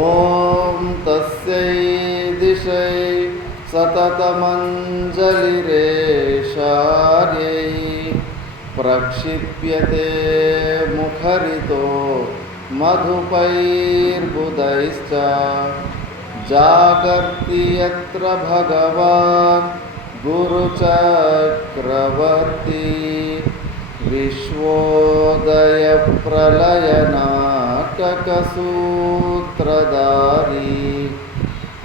ఓం తస్యై దిశై సతతమంజలిరేషార్యై ప్రక్షిప్యతే ముఖరితో మధుపైర్బుధైశ్చ జాగర్తి యత్ర భగవాన్ గురుచక్రవర్తి విశ్వోదయ ప్రళయ నాటక సూత్రధారి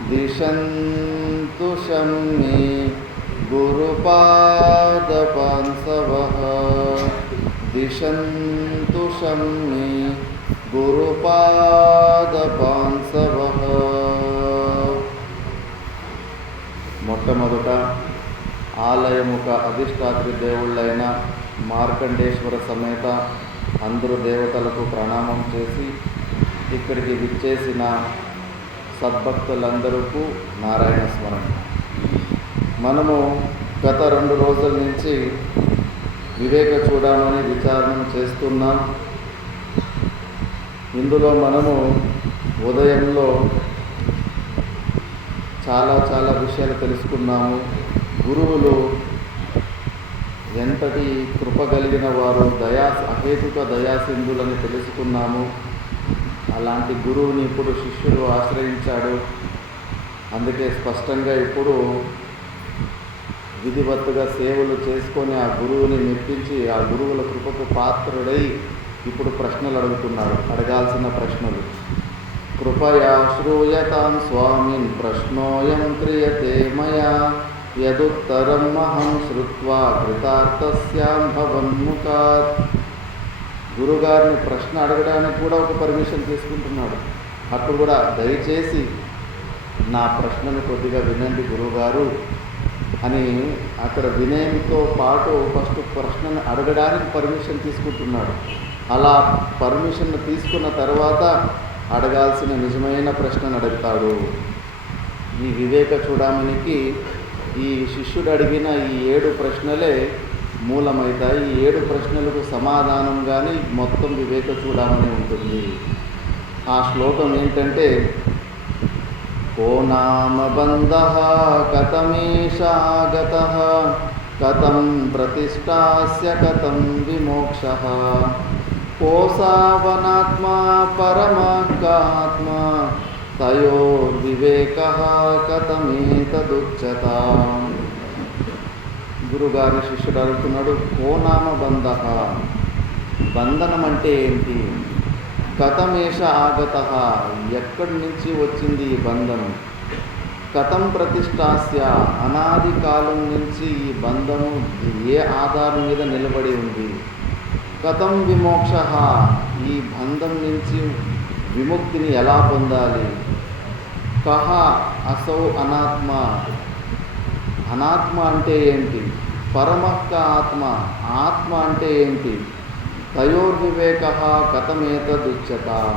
దిశంతు షమ్మే గురుపాదపాంసవః దిశంతు షమ్మే గురుపాదపాంసవః. మొట్టమొదట ఆలయముక అధిష్టాత్రి దేవుళ్ళైన మార్కండేశ్వర సమేత అందరు దేవతలకు ప్రణామం చేసి ఇక్కడికి విచ్చేసిన సద్భక్తులందరికీ నారాయణ స్మరణ. మనము గత 2 రోజుల నుంచి వివేక చూడమని విచారణ చేస్తున్నాం. ఇందులో మనము ఉదయంలో చాలా విషయాలు తెలుసుకున్నాము. గురువులు ఎంతటి కృప కలిగిన వారు, అహేతుక దయాసింధులని తెలుసుకున్నాము. అలాంటి గురువుని ఇప్పుడు శిష్యుడు ఆశ్రయించాడు. అందుకే స్పష్టంగా ఇప్పుడు విధివత్తుగా సేవలు చేసుకొని ఆ గురువుని మెప్పించి ఆ గురువుల కృపకు పాత్రుడై ఇప్పుడు ప్రశ్నలు అడుగుతున్నాడు. అడగాల్సిన ప్రశ్నలు. కృపయా శ్రూయతాం స్వామిన్ ప్రశ్నోయం క్రియతే మయా యదుత్తరం అహం శ్రుత్వా కృతార్థస్యాం భవన్ముఖాత్. గురుగారిని ప్రశ్న అడగడానికి కూడా ఒక పర్మిషన్ తీసుకుంటున్నాడు. అప్పుడు కూడా దయచేసి నా ప్రశ్నను కొద్దిగా వినండి గురువుగారు అని అక్కడ వినయంతో పాటు ఫస్ట్ ప్రశ్నను అడగడానికి పర్మిషన్ తీసుకుంటున్నాడు. అలా పర్మిషన్ తీసుకున్న తర్వాత అడగాల్సిన నిజమైన ప్రశ్నను అడుగుతాడు. ఈ వివేక చూడమనికి ఈ శిష్యుడు అడిగిన ఈ 7 ప్రశ్నలే మూలమవుతాయి. ఈ 7 ప్రశ్నలకు సమాధానం కానీ మొత్తం వివేక చూడమని ఉంటుంది. ఆ శ్లోకం ఏంటంటే, కో నామ బంధః కథమేషాగతః కథం ప్రతిష్టాస్య కథం విమోక్షః కోసావనాత్మా పరమాత్మా తయోర్వివేకః కథమేతదుచ్యతాం. గురుగారి శిష్యుడు అడుగుతున్నాడు, కో నామ బంధః, బంధనం అంటే ఏంటి? కథమేష ఆగతః, ఎక్కడి నుంచి వచ్చింది ఈ బంధము? కథం ప్రతిష్టాస్య, అనాది కాలం నుంచి ఈ బంధము ఏ ఆధారం మీద నిలబడి ఉంది? కథం విమోక్షః, ఈ బంధం నుంచి విముక్తిని ఎలా పొందాలి? కహ అసౌ అనాత్మ, అనాత్మ అంటే ఏంటి? పరమః ఆత్మ, ఆత్మ అంటే ఏంటి? తయోర్వివేకః కథమేతదుచ్యతాం.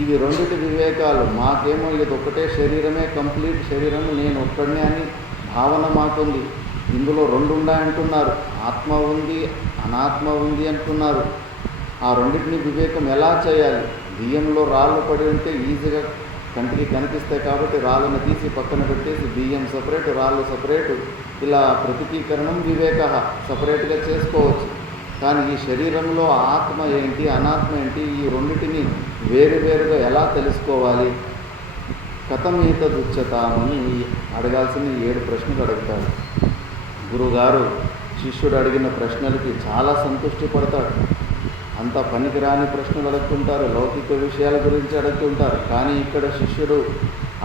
ఇవి 2 వివేకాలు. మాకేమో ఇది ఒకటే శరీరమే, కంప్లీట్ శరీరము, నేను ఒక్కడనే అని భావన మాకుంది. ఇందులో 2 ఉన్నాయంటున్నారు. ఆత్మ ఉంది, అనాత్మ ఉంది అంటున్నారు. ఆ రెండింటిని వివేకం ఎలా చేయాలి? బియ్యంలో రాళ్ళు పడి ఉంటే ఈజీగా కంటికి కనిపిస్తాయి కాబట్టి రాళ్ళను తీసి పక్కన పెట్టేసి బియ్యం సపరేట్, రాళ్ళు సపరేటు, ఇలా ప్రతికీకరణం వివేక సపరేట్గా చేసుకోవచ్చు. కానీ ఈ శరీరంలో ఆత్మ ఏంటి, అనాత్మ ఏంటి, ఈ రెండింటిని వేరువేరుగా ఎలా తెలుసుకోవాలి? కథమేతదుచ్యతామని అడగాల్సిన 7 ప్రశ్నలు అడుగుతాడు. గురుగారు శిష్యుడు అడిగిన ప్రశ్నలకి చాలా సంతృష్టి పడతాడు. అంత పనికిరాని ప్రశ్నలు అడుగుతుంటారు, లౌకిక విషయాల గురించి అడుగుతుంటారు. కానీ ఇక్కడ శిష్యుడు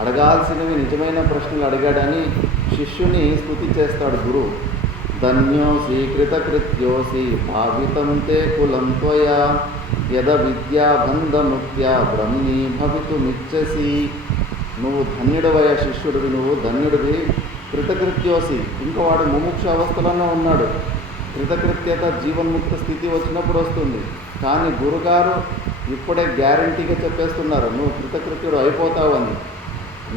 అడగాల్సినవి నిజమైన ప్రశ్నలు అడిగాడని శిష్యుని స్తుతి చేస్తాడు గురువు. ధన్యోసి కృతకృత్యోసి భావితం తే కులం త్వయా యద విద్యాబంధముక్త్యా బ్రహ్మీ భవితుమిచ్చసి. నువ్వు ధన్యుడవయ శిష్యుడివి, నువ్వు ధన్యుడివి. కృతకృత్యోసి, ఇంకా వాడు ముముక్ష అవస్థలోనే ఉన్నాడు. కృతకృత్యత జీవన్ముక్త స్థితి వచ్చినప్పుడు వస్తుంది. కానీ గురుగారు ఇప్పుడే గ్యారంటీగా చెప్పేస్తున్నారు, నువ్వు కృతకృత్యుడు అయిపోతావని.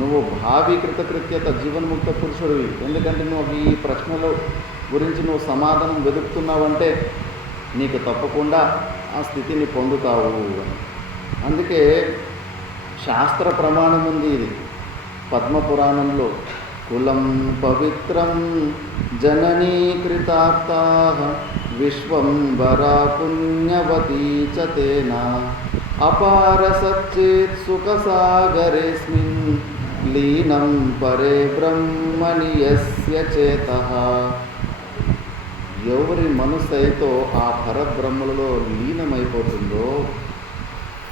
నువ్వు భావి కృతకృత్యత జీవన్ముక్త పురుషుడివి. ఎందుకంటే నువ్వు ఈ ప్రశ్నల గురించి నువ్వు సమాధానం వెతుకుతున్నావంటే నీకు తప్పకుండా ఆ స్థితిని పొందుతావు అని. అందుకే శాస్త్ర ప్రమాణం ఉంది ఇది పద్మపురాణంలో. కులం పవిత్రం జననీకృతార్థా విశ్వంబరా పుణ్యవతీ చ తేన అపార సచ్చేత్ సుఖసాగరేస్మిన్ లీనం పరే బ్రహ్మణి యస్య చేతః. ఎవరి మనసు అయితే ఆ పరబ్రహ్మలో లీనమైపోతుందో,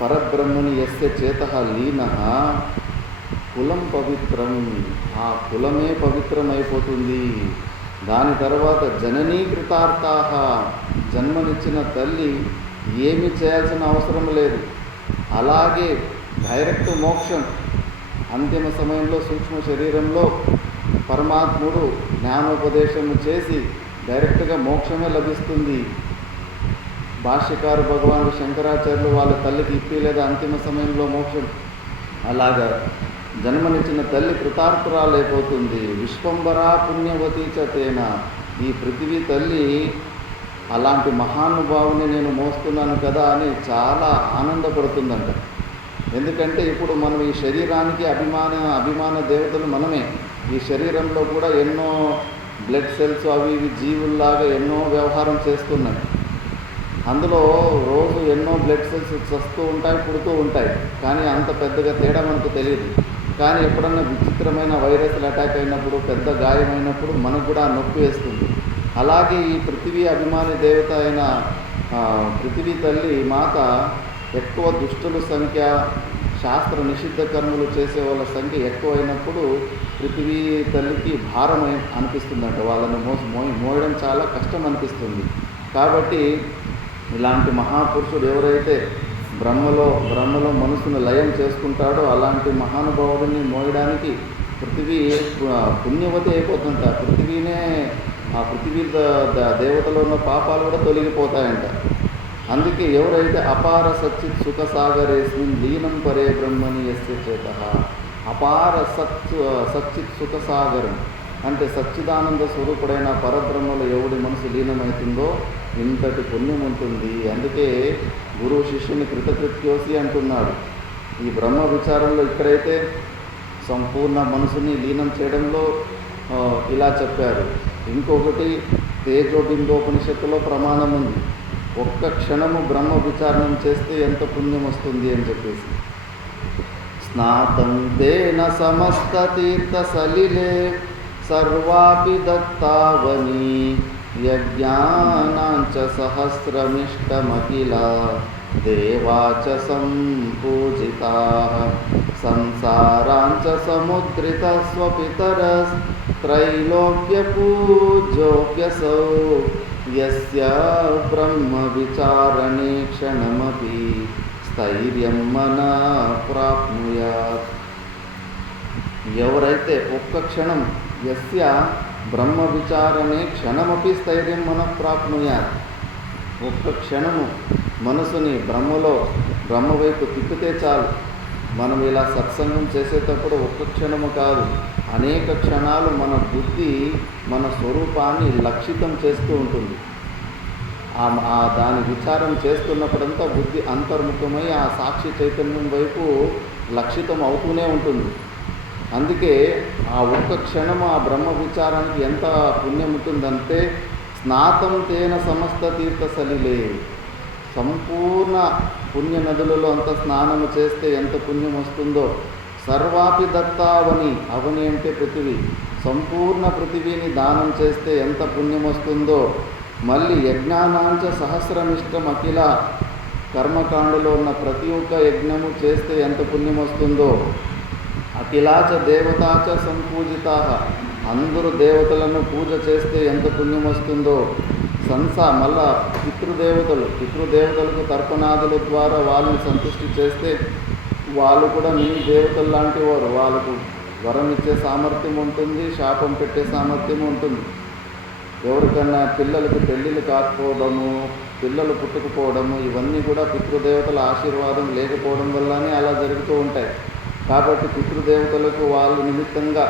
పరబ్రహ్మని యస్య చేతః లీనః, కులం పవిత్రం, ఆ కులమే పవిత్రమైపోతుంది. దాని తర్వాత జననీకృతార్థాః, జన్మనిచ్చిన తల్లి ఏమి చేయాల్సిన అవసరం లేదు. అలాగే డైరెక్ట్ మోక్షం. అంతిమ సమయంలో సూక్ష్మ శరీరంలో పరమాత్ముడు జ్ఞానోపదేశం చేసి డైరెక్ట్గా మోక్షమే లభిస్తుంది. భాష్యకారు భగవానుడు శంకరాచార్యులు వాళ్ళ తల్లికి ఇప్పిలేదా అంతిమ సమయంలో మోక్షం? అలాగా జన్మనిచ్చిన తల్లి కృతార్థురాలైపోతుంది. విశ్వంబరా పుణ్యవతీ చ తేన, ఈ పృథివీ తల్లి అలాంటి మహానుభావుని నేను మోస్తున్నాను కదా అని చాలా ఆనందపడుతుందంట. ఎందుకంటే ఇప్పుడు మనం ఈ శరీరానికి అభిమాన దేవతలు మనమే. ఈ శరీరంలో కూడా ఎన్నో బ్లడ్ సెల్స్ అవి ఇవి జీవుల్లాగా ఎన్నో వ్యవహారం చేస్తున్నాయి. అందులో రోజు ఎన్నో బ్లడ్ సెల్స్ వస్తూ ఉంటాయి, పుడుతూ ఉంటాయి. కానీ అంత పెద్దగా తేడా మనకు తెలియదు. కానీ ఎప్పుడన్నా విచిత్రమైన వైరస్లు అటాక్ అయినప్పుడు, పెద్ద గాయమైనప్పుడు మనకు కూడా నొప్పి వేస్తుంది. అలాగే ఈ పృథివీ అభిమాని దేవత అయిన పృథివీ తల్లి మాత ఎక్కువ దుష్టుల సంఖ్య, శాస్త్ర నిషిద్ధ కర్మలు చేసే వాళ్ళ సంఖ్య ఎక్కువైనప్పుడు పృథివీ తల్లికి భారం అనిపిస్తుందంట. వాళ్ళని మోయడం చాలా కష్టం అనిపిస్తుంది. కాబట్టి ఇలాంటి మహాపురుషుడు ఎవరైతే బ్రహ్మలో మనసును లయం చేసుకుంటాడో అలాంటి మహానుభావుడిని మోయడానికి పృథివీ పుణ్యవతి అయిపోతుంట. ఆ పృథివీ దేవతలో ఉన్న పాపాలు కూడా తొలగిపోతాయంట. అందుకే ఎవరైతే అపార సచ్చిత్ సుఖసాగరేస్మిన్ లీనం పరే బ్రహ్మని యస్య చేతః, అపార సచ్చిత్ సుఖసాగరం అంటే సచ్చిదానంద స్వరూపుడైన పరబ్రహ్మలో ఎవడి మనసు లీనమవుతుందో ఇంతటి పుణ్యం ఉంటుంది. అందుకే గురువు శిష్యుని కృతకృత్యోసి అంటున్నాడు. ఈ బ్రహ్మ విచారంలో ఇక్కడైతే సంపూర్ణ మనసుని లీనం చేయడంలో ఇలా చెప్పారు. ఇంకొకటి తేజోబిందోపనిషత్తులో ప్రమాణం ఉంది. ఒక్క క్షణము బ్రహ్మ విచారణం చేస్తే ఎంత పుణ్యం వస్తుంది అని చెప్పేసి. స్నాతం తేన సమస్త తీర్థ సలిలే సర్వాపి దత్తావని యజ్ఞానాంచ సహస్రమిష్టమఖిల దేవాచ సంపూజితాః సంసారాంచ సముద్రిత స్వపితరస్ త్రైలోక్య పూజ్యోప్యసౌ యస్య బ్రహ్మ విచారణే క్షణమపి స్థైర్యం మన ప్రాప్నుయాత్. ఎవరైతే ఒక్క క్షణం యస్య బ్రహ్మ విచారణే క్షణమపి స్థైర్యం మన ప్రాప్నుయాత్, ఒక్క క్షణము మనసుని బ్రహ్మ వైపు తిప్పితే చాలు. మనం ఇలా సత్సంగం చేసేటప్పుడు ఒక్క క్షణము కాదు, అనేక క్షణాలు మన బుద్ధి మన స్వరూపాన్ని లక్షితం చేస్తూ ఉంటుంది. దాని విచారం చేస్తున్నప్పుడంతా బుద్ధి అంతర్ముఖమై ఆ సాక్షి చైతన్యం వైపు లక్షితం అవుతూనే ఉంటుంది. అందుకే ఆ ఒక్క క్షణము ఆ బ్రహ్మ విచారానికి ఎంత పుణ్యం ఉంటుందంటే స్నాతం తేన సమస్త తీర్థ సలిలే, సంపూర్ణ పుణ్య నదులలో అంత స్నానము చేస్తే ఎంత పుణ్యం వస్తుందో. సర్వాపి దత్తావని, అవని అంటే పృథివీ, సంపూర్ణ పృథివీని దానం చేస్తే ఎంత పుణ్యం వస్తుందో. మళ్ళీ యజ్ఞానాంచ సహస్రమిష్టం అఖిల, కర్మకాండలో ఉన్న ప్రతి ఒక్క యజ్ఞము చేస్తే ఎంత పుణ్యం వస్తుందో. అఖిలాచ దేవతాచ సంపూజితా, అందరూ దేవతలను పూజ చేస్తే ఎంత పుణ్యం వస్తుందో. మళ్ళా పితృదేవతలకు తర్పణాదుల ద్వారా వాళ్ళని సంతృష్టి చేస్తే వాళ్ళు కూడా మీ దేవతలు లాంటి వారు. వాళ్ళకు వరం ఇచ్చే సామర్థ్యం ఉంటుంది, శాపం పెట్టే సామర్థ్యం ఉంటుంది. ఎవరికన్నా పిల్లలకు పెళ్ళిళ్ళు కాకపోవడము, పిల్లలు పుట్టుకుపోవడము, ఇవన్నీ కూడా పితృదేవతల ఆశీర్వాదం లేకపోవడం వల్లనే అలా జరుగుతూ ఉంటాయి. కాబట్టి పితృదేవతలకు వాళ్ళు నిమిత్తంగా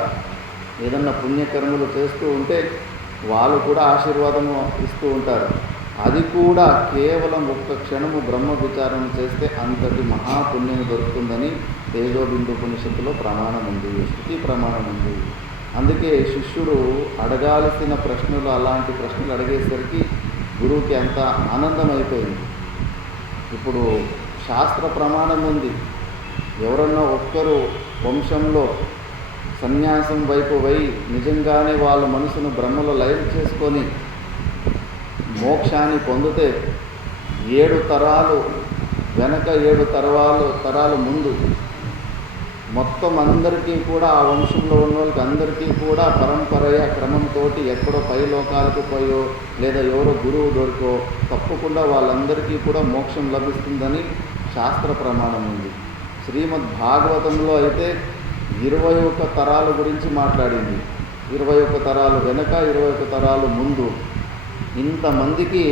ఏదన్నా పుణ్యకర్మలు చేస్తూ ఉంటే వాళ్ళు కూడా ఆశీర్వాదము ఇస్తూ ఉంటారు. అది కూడా కేవలం ఒక్క క్షణము బ్రహ్మ విచారణ చేస్తే అంతటి మహాపుణ్యం దొరుకుతుందని తేజోబిందు ఉపనిషత్తులో ప్రమాణం ఉంది, శృతి ప్రమాణం ఉంది. అందుకే శిష్యుడు అడగాల్సిన ప్రశ్నలు, అలాంటి ప్రశ్నలు అడిగేసరికి గురువుకి అంత ఆనందం అయిపోయింది. ఇప్పుడు శాస్త్ర ప్రమాణం ఉంది. ఎవరన్నా ఒక్కరు వంశంలో సన్యాసం వైపు నిజంగానే వాళ్ళ మనసును బ్రహ్మలో లయం చేసుకొని మోక్షాన్ని పొందితే 7 తరాలు వెనక 7 తరాలు ముందు మొత్తం అందరికీ కూడా, ఆ వంశంలో ఉన్న వాళ్ళకి అందరికీ కూడా పరంపరయ క్రమంతో ఎక్కడో పై లోకాలకు పోయో లేదా ఎవరో గురువు దొరికో తప్పకుండా వాళ్ళందరికీ కూడా మోక్షం లభిస్తుందని శాస్త్ర ప్రమాణం ఉంది. శ్రీమద్ భాగవతంలో అయితే 21 తరాల గురించి మాట్లాడింది. 21 తరాలు వెనక 21 తరాలు ముందు ఇంతమందికి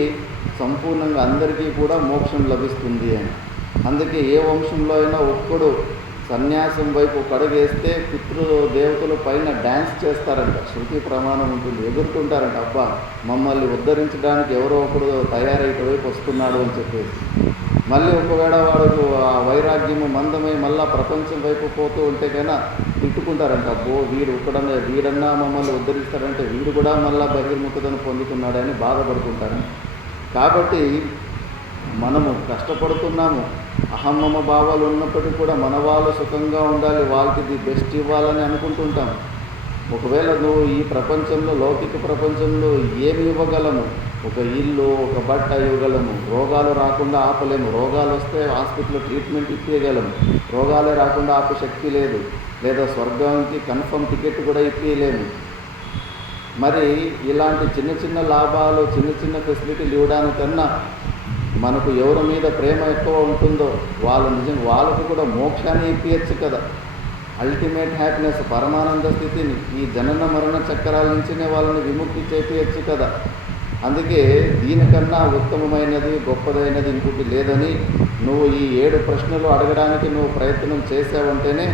సంపూర్ణంగా అందరికీ కూడా మోక్షం లభిస్తుంది అని. అందుకే ఏ వంశంలో అయినా ఒక్కడు సన్యాసం వైపు కడుగేస్తే పితృదేవతలు పైన డ్యాన్స్ చేస్తారంట, శృతి ప్రమాణం ఉంటుంది, ఎగురుతుంటారంట. అబ్బా మమ్మల్ని ఉద్ధరించడానికి ఎవరో ఒకడు తయారైతే వైపు వస్తున్నాడు అని చెప్పేసి. మళ్ళీ ఒకవేళ వాడు ఆ వైరాగ్యము మందమై మళ్ళా ప్రపంచం వైపు పోతూ ఉంటే కన్నా తిట్టుకుంటారంట, అబ్బో వీడన్నా మమ్మల్ని ఉద్ధరిస్తాడంటే వీడు కూడా మళ్ళా బహిర్ముఖతను పొందుతున్నాడని బాధపడుతుంటారు. కాబట్టి మనము కష్టపడుతున్నాము, అహమ్మమ భావాలు ఉన్నప్పటికీ కూడా మన వాళ్ళు సుఖంగా ఉండాలి, వాళ్ళకి బెస్ట్ ఇవ్వాలని అనుకుంటుంటాం. ఒకవేళ నువ్వు ఈ ప్రపంచంలో, లౌకిక ప్రపంచంలో ఏమి ఇవ్వగలము? ఒక ఇల్లు, ఒక బట్ట ఇవ్వగలము. రోగాలు రాకుండా ఆపలేము. రోగాలు వస్తే హాస్పిటల్లో ట్రీట్మెంట్ ఇప్పించగలము. రోగాలే రాకుండా ఆపే శక్తి లేదు. లేదా స్వర్గానికి కన్ఫర్మ్ టికెట్ కూడా ఇప్పించలేము. మరి ఇలాంటి చిన్న చిన్న లాభాలు, చిన్న చిన్న ఫెసిలిటీలు ఇవ్వడానికన్నా మనకు ఎవరి మీద ప్రేమ ఎక్కువ ఉంటుందో వాళ్ళకు కూడా మోక్షాన్ని ఇప్పించచ్చు కదా. అల్టిమేట్ హ్యాపీనెస్, పరమానంద స్థితిని, ఈ జనన మరణ చక్రాల నుంచినే వాళ్ళని విముక్తి చేపించచ్చు కదా. అందుకే దీనికన్నా ఉత్తమమైనది, గొప్పదైనది ఇంకోటి లేదని నువ్వు ఈ 7 ప్రశ్నలు అడగడానికి నువ్వు ప్రయత్నం చేసావంటేనే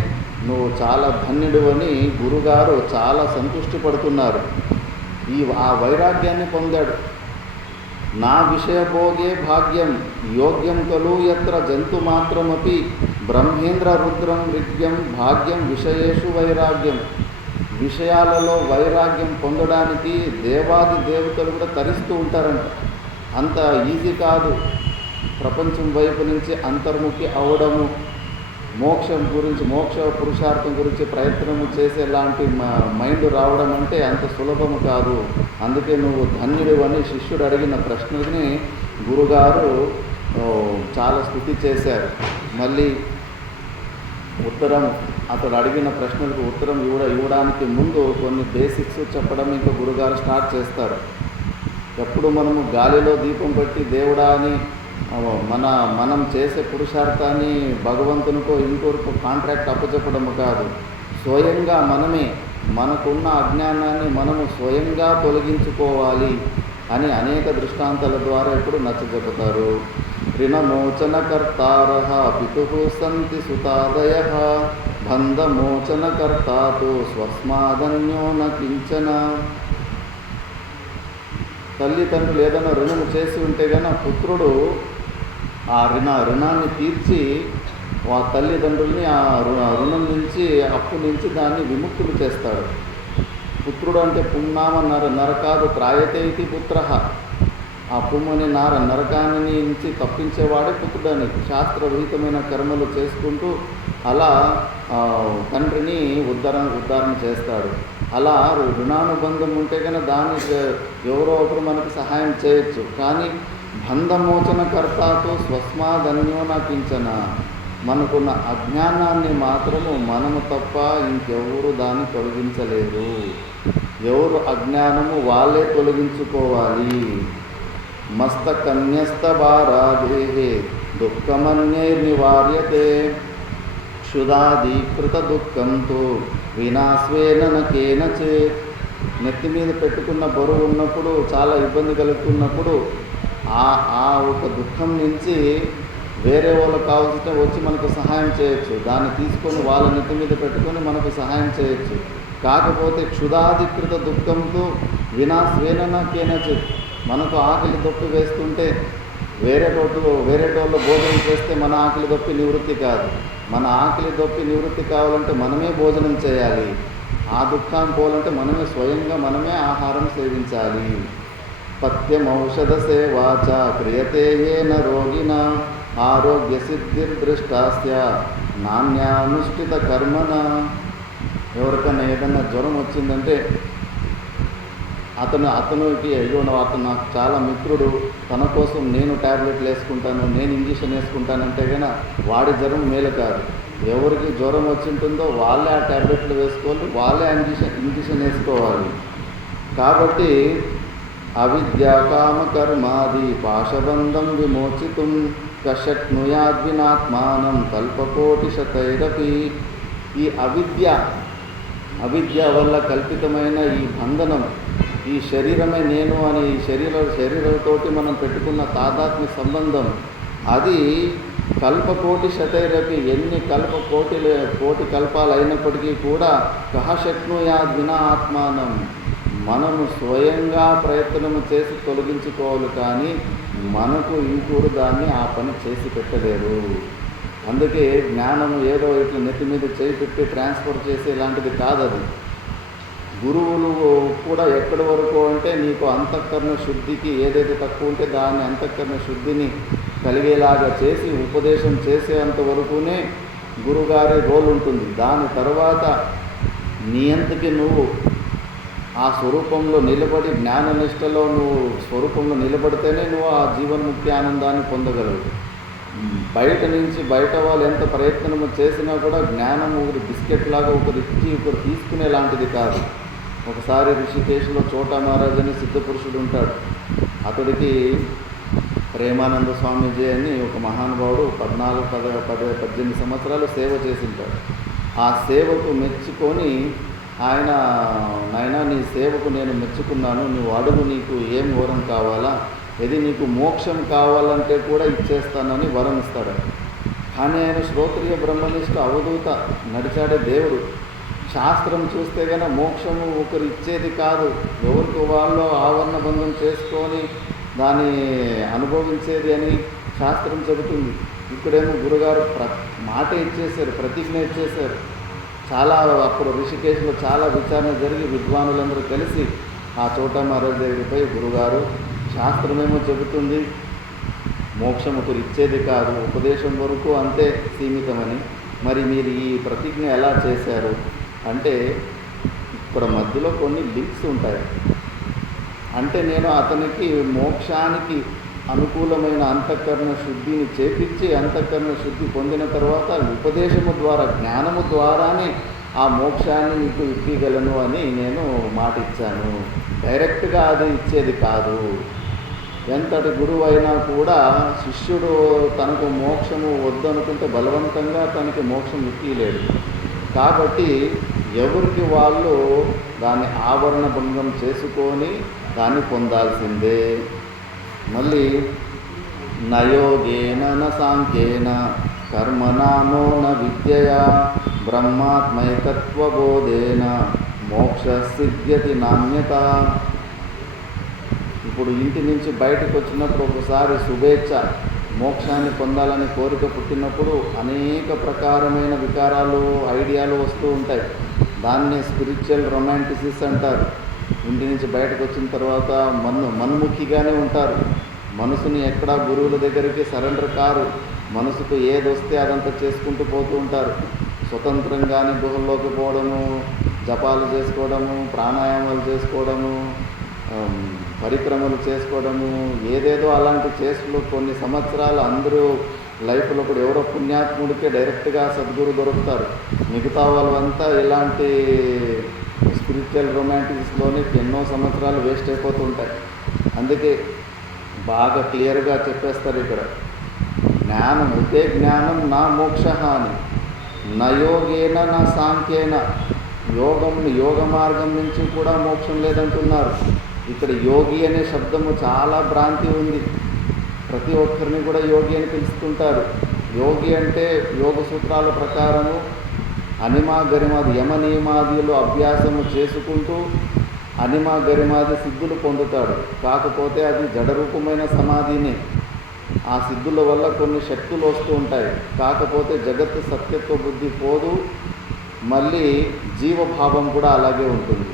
నువ్వు చాలా ధన్యుడు అని గురుగారు చాలా సంతృష్టి పడుతున్నారు. ఆ వైరాగ్యాన్ని పొందాడు. నా విషయభోగే భాగ్యం యోగ్యం కలు యత్ర జంతు మాత్రమపి బ్రహ్మేంద్ర రుద్రం రిగ్యం భాగ్యం విషయేషు వైరాగ్యం. విషయాలలో వైరాగ్యం పొందడానికి దేవాది దేవతలు కూడా తరిస్తూ ఉంటారంట. అంత ఈజీ కాదు ప్రపంచం వైపు నుంచి అంతర్ముఖి అవడము, మోక్షం గురించి, మోక్ష పురుషార్థం గురించి ప్రయత్నము చేసేలాంటి మైండ్ రావడం అంటే అంత సులభము కాదు. అందుకే నువ్వు ధన్యుడు అని శిష్యుడు అడిగిన ప్రశ్నని గురుగారు చాలా స్తుతి చేశారు. మళ్ళీ ఉత్తరం, అతడు అడిగిన ప్రశ్నలకు ఉత్తరం ఇవ్వడానికి ముందు కొన్ని బేసిక్స్ చెప్పడం ఇంకా గురుగారు స్టార్ట్ చేస్తారు. ఎప్పుడు మనము గాలిలో దీపం పెట్టి దేవుడా అని మనం చేసే పురుషార్థాన్ని భగవంతునికో ఇంకొకరికో కాంట్రాక్ట్ అప్పచెప్పడము కాదు. స్వయంగా మనమే మనకున్న అజ్ఞానాన్ని మనము స్వయంగా తొలగించుకోవాలి అని అనేక దృష్టాంతాల ద్వారా ఇప్పుడు నచ్చజెపుతారు. ऋणमोचनकर्तारः पितुः सन्ति सुतादयः बन्धमोचनकर्ता तु स्वस्मादन्यो न किञ्चन. తల్లిదండ్రులు ఏదైనా రుణము చేసి ఉంటే కనుక పుత్రుడు ఆ రుణాన్ని తీర్చి ఆ తల్లిదండ్రుల్ని ఆ రుణం నుంచి, అప్పు నుంచి దాన్ని విముక్తులు చేస్తాడు. పుత్రుడు అంటే పున్నామ నరకాదు త్రాయతే ఇది పుత్ర. ఆ పుమ్మని నరకాన్ని నుంచి తప్పించేవాడే పుత్రుడని శాస్త్రవిహితమైన కర్మలు చేసుకుంటూ అలా తండ్రిని ఉద్ధారణ చేస్తాడు. అలా రుణానుబంధం ఉంటే కనుక దానికి ఎవరో ఒకరు మనకు సహాయం చేయొచ్చు. కానీ బంధమోచన కర్తాతో స్వస్మాదన్యో నాకించన. మనకున్న అజ్ఞానాన్ని మాత్రము మనము తప్ప ఇంకెవరు దాన్ని తొలగించలేరు. ఎవరు అజ్ఞానము వాళ్ళే తొలగించుకోవాలి. మస్తకన్యస్తభారాదేహే దుఃఖమన్యైర్నివార్యతే క్షుదాదీకృత దుఃఖంతో వినాశ్వేన కేనచేత్. నెత్తి మీద పెట్టుకున్న బరువు ఉన్నప్పుడు, చాలా ఇబ్బంది కలుగుతున్నప్పుడు ఆ ఒక దుఃఖం నుంచి వేరే వాళ్ళకి కావాల్సిన వచ్చి మనకు సహాయం చేయొచ్చు. దాన్ని తీసుకొని వాళ్ళ నెత్తి మీద పెట్టుకొని మనకు సహాయం చేయొచ్చు. కాకపోతే క్షుదాధికృత దుఃఖంతో వినాశ్వేన కేనచేత్, మనకు ఆకలి దొప్పి వేస్తుంటే వేరేటోళ్ళు భోజనం చేస్తే మన ఆకలి దొప్పి నివృత్తి కాదు. మన ఆకలి దొప్పి నివృత్తి కావాలంటే మనమే భోజనం చేయాలి. ఆ దుఃఖాన్ని పోవాలంటే మనమే స్వయంగా మనమే ఆహారం సేవించాలి. పథ్యమౌషధ సేవాచ క్రియతే ఏన రోగిణ ఆరోగ్య సిద్ధిర్దృష్టాస్య నాణ్యానుష్ఠిత కర్మన. ఎవరికైనా ఏదైనా జ్వరం వచ్చిందంటే అతనికి అయ్యో అతను నాకు చాలా మిత్రుడు, తన కోసం నేను ట్యాబ్లెట్లు వేసుకుంటాను, నేను ఇంజక్షన్ వేసుకుంటానంటే కనుక వాడి జ్వరం మేలు కాదు. ఎవరికి జ్వరం వచ్చింటుందో వాళ్ళే ఆ ట్యాబ్లెట్లు వేసుకోవాలి, వాళ్ళే ఇంజక్షన్ వేసుకోవాలి. కాబట్టి అవిద్యా కామ కర్మాది పాశబంధం విమోచితుం కశక్నుయాద్వినాత్మానం కల్పకోటి శతైరపి. ఈ అవిద్య వల్ల కల్పితమైన ఈ బంధనం, ఈ శరీరమే నేను అని ఈ శరీరంతోటి మనం పెట్టుకున్న తాదాత్మ్య సంబంధం, అది కల్పకోటి శతైరపి ఎన్ని కోటి కల్పాలు అయినప్పటికీ కూడా కహశక్నుయాద్ వినా ఆత్మానం మనము స్వయంగా ప్రయత్నము చేసి తొలగించుకోవాలి, కానీ మనకు ఇంకోడు దాన్ని ఆ పని చేసి పెట్టలేరు. అందుకే జ్ఞానము ఏదో ఇట్లా నెత్తి మీద చేయి పెట్టి ట్రాన్స్ఫర్ చేసే ఇలాంటిది కాదు. అది గురువులు కూడా ఎక్కడి వరకు అంటే నీకు అంతఃకరణ శుద్ధికి ఏదైతే తక్కువ ఉంటే దాన్ని అంతఃకరణ శుద్ధిని కలిగేలాగా చేసి ఉపదేశం చేసేంత వరకునే గురుగారి రోల్ ఉంటుంది. దాని తర్వాత నీ అంతకి నువ్వు ఆ స్వరూపంలో నిలబడి జ్ఞాననిష్టలో నువ్వు స్వరూపంలో నిలబడితేనే నువ్వు ఆ జీవన్ముక్తి ఆనందాన్ని పొందగలవు. బయట వాళ్ళు ఎంత ప్రయత్నం చేసినా కూడా జ్ఞానం ఒకటి బిస్కెట్ లాగా ఒకరు ఇచ్చి ఒకరు తీసుకునే లాంటిది కాదు. ఒకసారి ఋషికేశ్లో చోటా మహారాజ్ అని సిద్ధపురుషుడు ఉంటాడు. అతడికి ప్రేమానంద స్వామీజీ అని ఒక మహానుభావుడు 14-18 సంవత్సరాలు సేవ చేసింటాడు. ఆ సేవకు మెచ్చుకొని ఆయన, నాయనా నీ సేవకు నేను మెచ్చుకున్నాను, నువ్వు అడుగు, నీకు ఏం వరం కావాలా, ఇది నీకు మోక్షం కావాలంటే కూడా ఇచ్చేస్తానని వరం ఇస్తాడు. కానీ ఆయన శ్రోత్రియ బ్రహ్మనిష్ట అవధూత నడిచాడే దేవుడు. శాస్త్రం చూస్తే కనుక మోక్షము ఒకరు ఇచ్చేది కాదు, ఎవరికి వాళ్ళు ఆవరణ బంధం చేసుకొని దాన్ని అనుభవించేది అని శాస్త్రం చెబుతుంది. ఇక్కడేమో గురుగారు మాట ఇచ్చేశారు, ప్రతిజ్ఞ ఇచ్చేశారు. చాలా అప్పుడు ఋషికేశ్లో చాలా విచారణ జరిగి విద్వానులందరూ కలిసి ఆ చోటా మహారాజ్ దగ్గరిపై గురుగారు శాస్త్రమేమో చెబుతుంది మోక్షం ఒకరు ఇచ్చేది కాదు, ఉపదేశం వరకు అంతే సీమితమని, మరి మీరు ఈ ప్రతిజ్ఞ ఎలా చేశారు అంటే ఇక్కడ మధ్యలో కొన్ని లింక్స్ ఉంటాయి. అంటే నేను అతనికి మోక్షానికి అనుకూలమైన అంతఃకరణ శుద్ధిని చేపించి అంతఃకరణ శుద్ధి పొందిన తర్వాత ఉపదేశము ద్వారా జ్ఞానము ద్వారానే ఆ మోక్షాన్ని నీకు ఇవ్వగలను అని నేను మాట ఇచ్చాను. డైరెక్ట్గా అది ఇచ్చేది కాదు. ఎంతటి గురువు అయినా కూడా శిష్యుడు తనకు మోక్షము వద్దనుకుంటే బలవంతంగా తనకి మోక్షం ఇవ్వలేడు. కాబట్టి ఎవరికి వాళ్ళు దాన్ని ఆవరణ భంగం చేసుకొని దాన్ని పొందాల్సిందే. మళ్ళీ నయోగేన న సాంఖ్యేన కర్మణానో న విద్యయా బ్రహ్మాత్మైకత్వబోధేన మోక్ష సిద్ధ్యతి నాణ్యత. ఇప్పుడు ఇంటి నుంచి బయటకు వచ్చినప్పుడు ఒకసారి శుభేచ్ఛ మోక్షాన్ని పొందాలని కోరిక పుట్టినప్పుడు అనేక ప్రకారమైన వికారాలు ఐడియాలు వస్తూ ఉంటాయి. దాన్ని స్పిరిచువల్ రొమాంటిసిస్ అంటారు. ఇంటి నుంచి బయటకు వచ్చిన తర్వాత మన్ముఖిగానే ఉంటారు. మనసుని ఎక్కడా గురువుల దగ్గరికి సరెండర్ కారు. మనసుకు ఏది వస్తే అదంతా చేసుకుంటూ పోతూ ఉంటారు. స్వతంత్రంగానే గుహల్లోకి పోవడము, జపాలు చేసుకోవడము, ప్రాణాయామాలు చేసుకోవడము, పరిక్రమలు చేసుకోవడము, ఏదేదో అలాంటి చేసులు కొన్ని సంవత్సరాలు అందరూ లైఫ్లో కూడా ఎవరో పుణ్యాత్ముడికే డైరెక్ట్గా సద్గురు దొరుకుతారు. మిగతా వాళ్ళంతా ఇలాంటి స్పిరిచువల్ రొమాంటిక్స్లోనే ఎన్నో సంవత్సరాలు వేస్ట్ అయిపోతూ ఉంటాయి. అందుకే బాగా క్లియర్గా చెప్పేస్తారు ఇక్కడ, జ్ఞానం ఉతే జ్ఞానం నా మోక్ష అని, నయోగేన నా సాంఖ్యేన, యోగ మార్గం నుంచి కూడా మోక్షం లేదంటున్నారు. ఇక్కడ యోగి అనే శబ్దము చాలా భ్రాంతి ఉంది. ప్రతి ఒక్కరిని కూడా యోగి అని పిలుస్తుంటారు. యోగి అంటే యోగ సూత్రాల ప్రకారము అనిమా గరిమాది యమ నియమాదులు అభ్యాసము చేసుకుంటూ అనిమ గరిమాది సిద్ధులు పొందుతాడు. కాకపోతే అది జడరూపమైన సమాధినే. ఆ సిద్ధుల వల్ల కొన్ని శక్తులు వస్తూ ఉంటాయి. కాకపోతే జగత్తు సత్యత్వ బుద్ధి పోదు, మళ్ళీ జీవభావం కూడా అలాగే ఉంటుంది.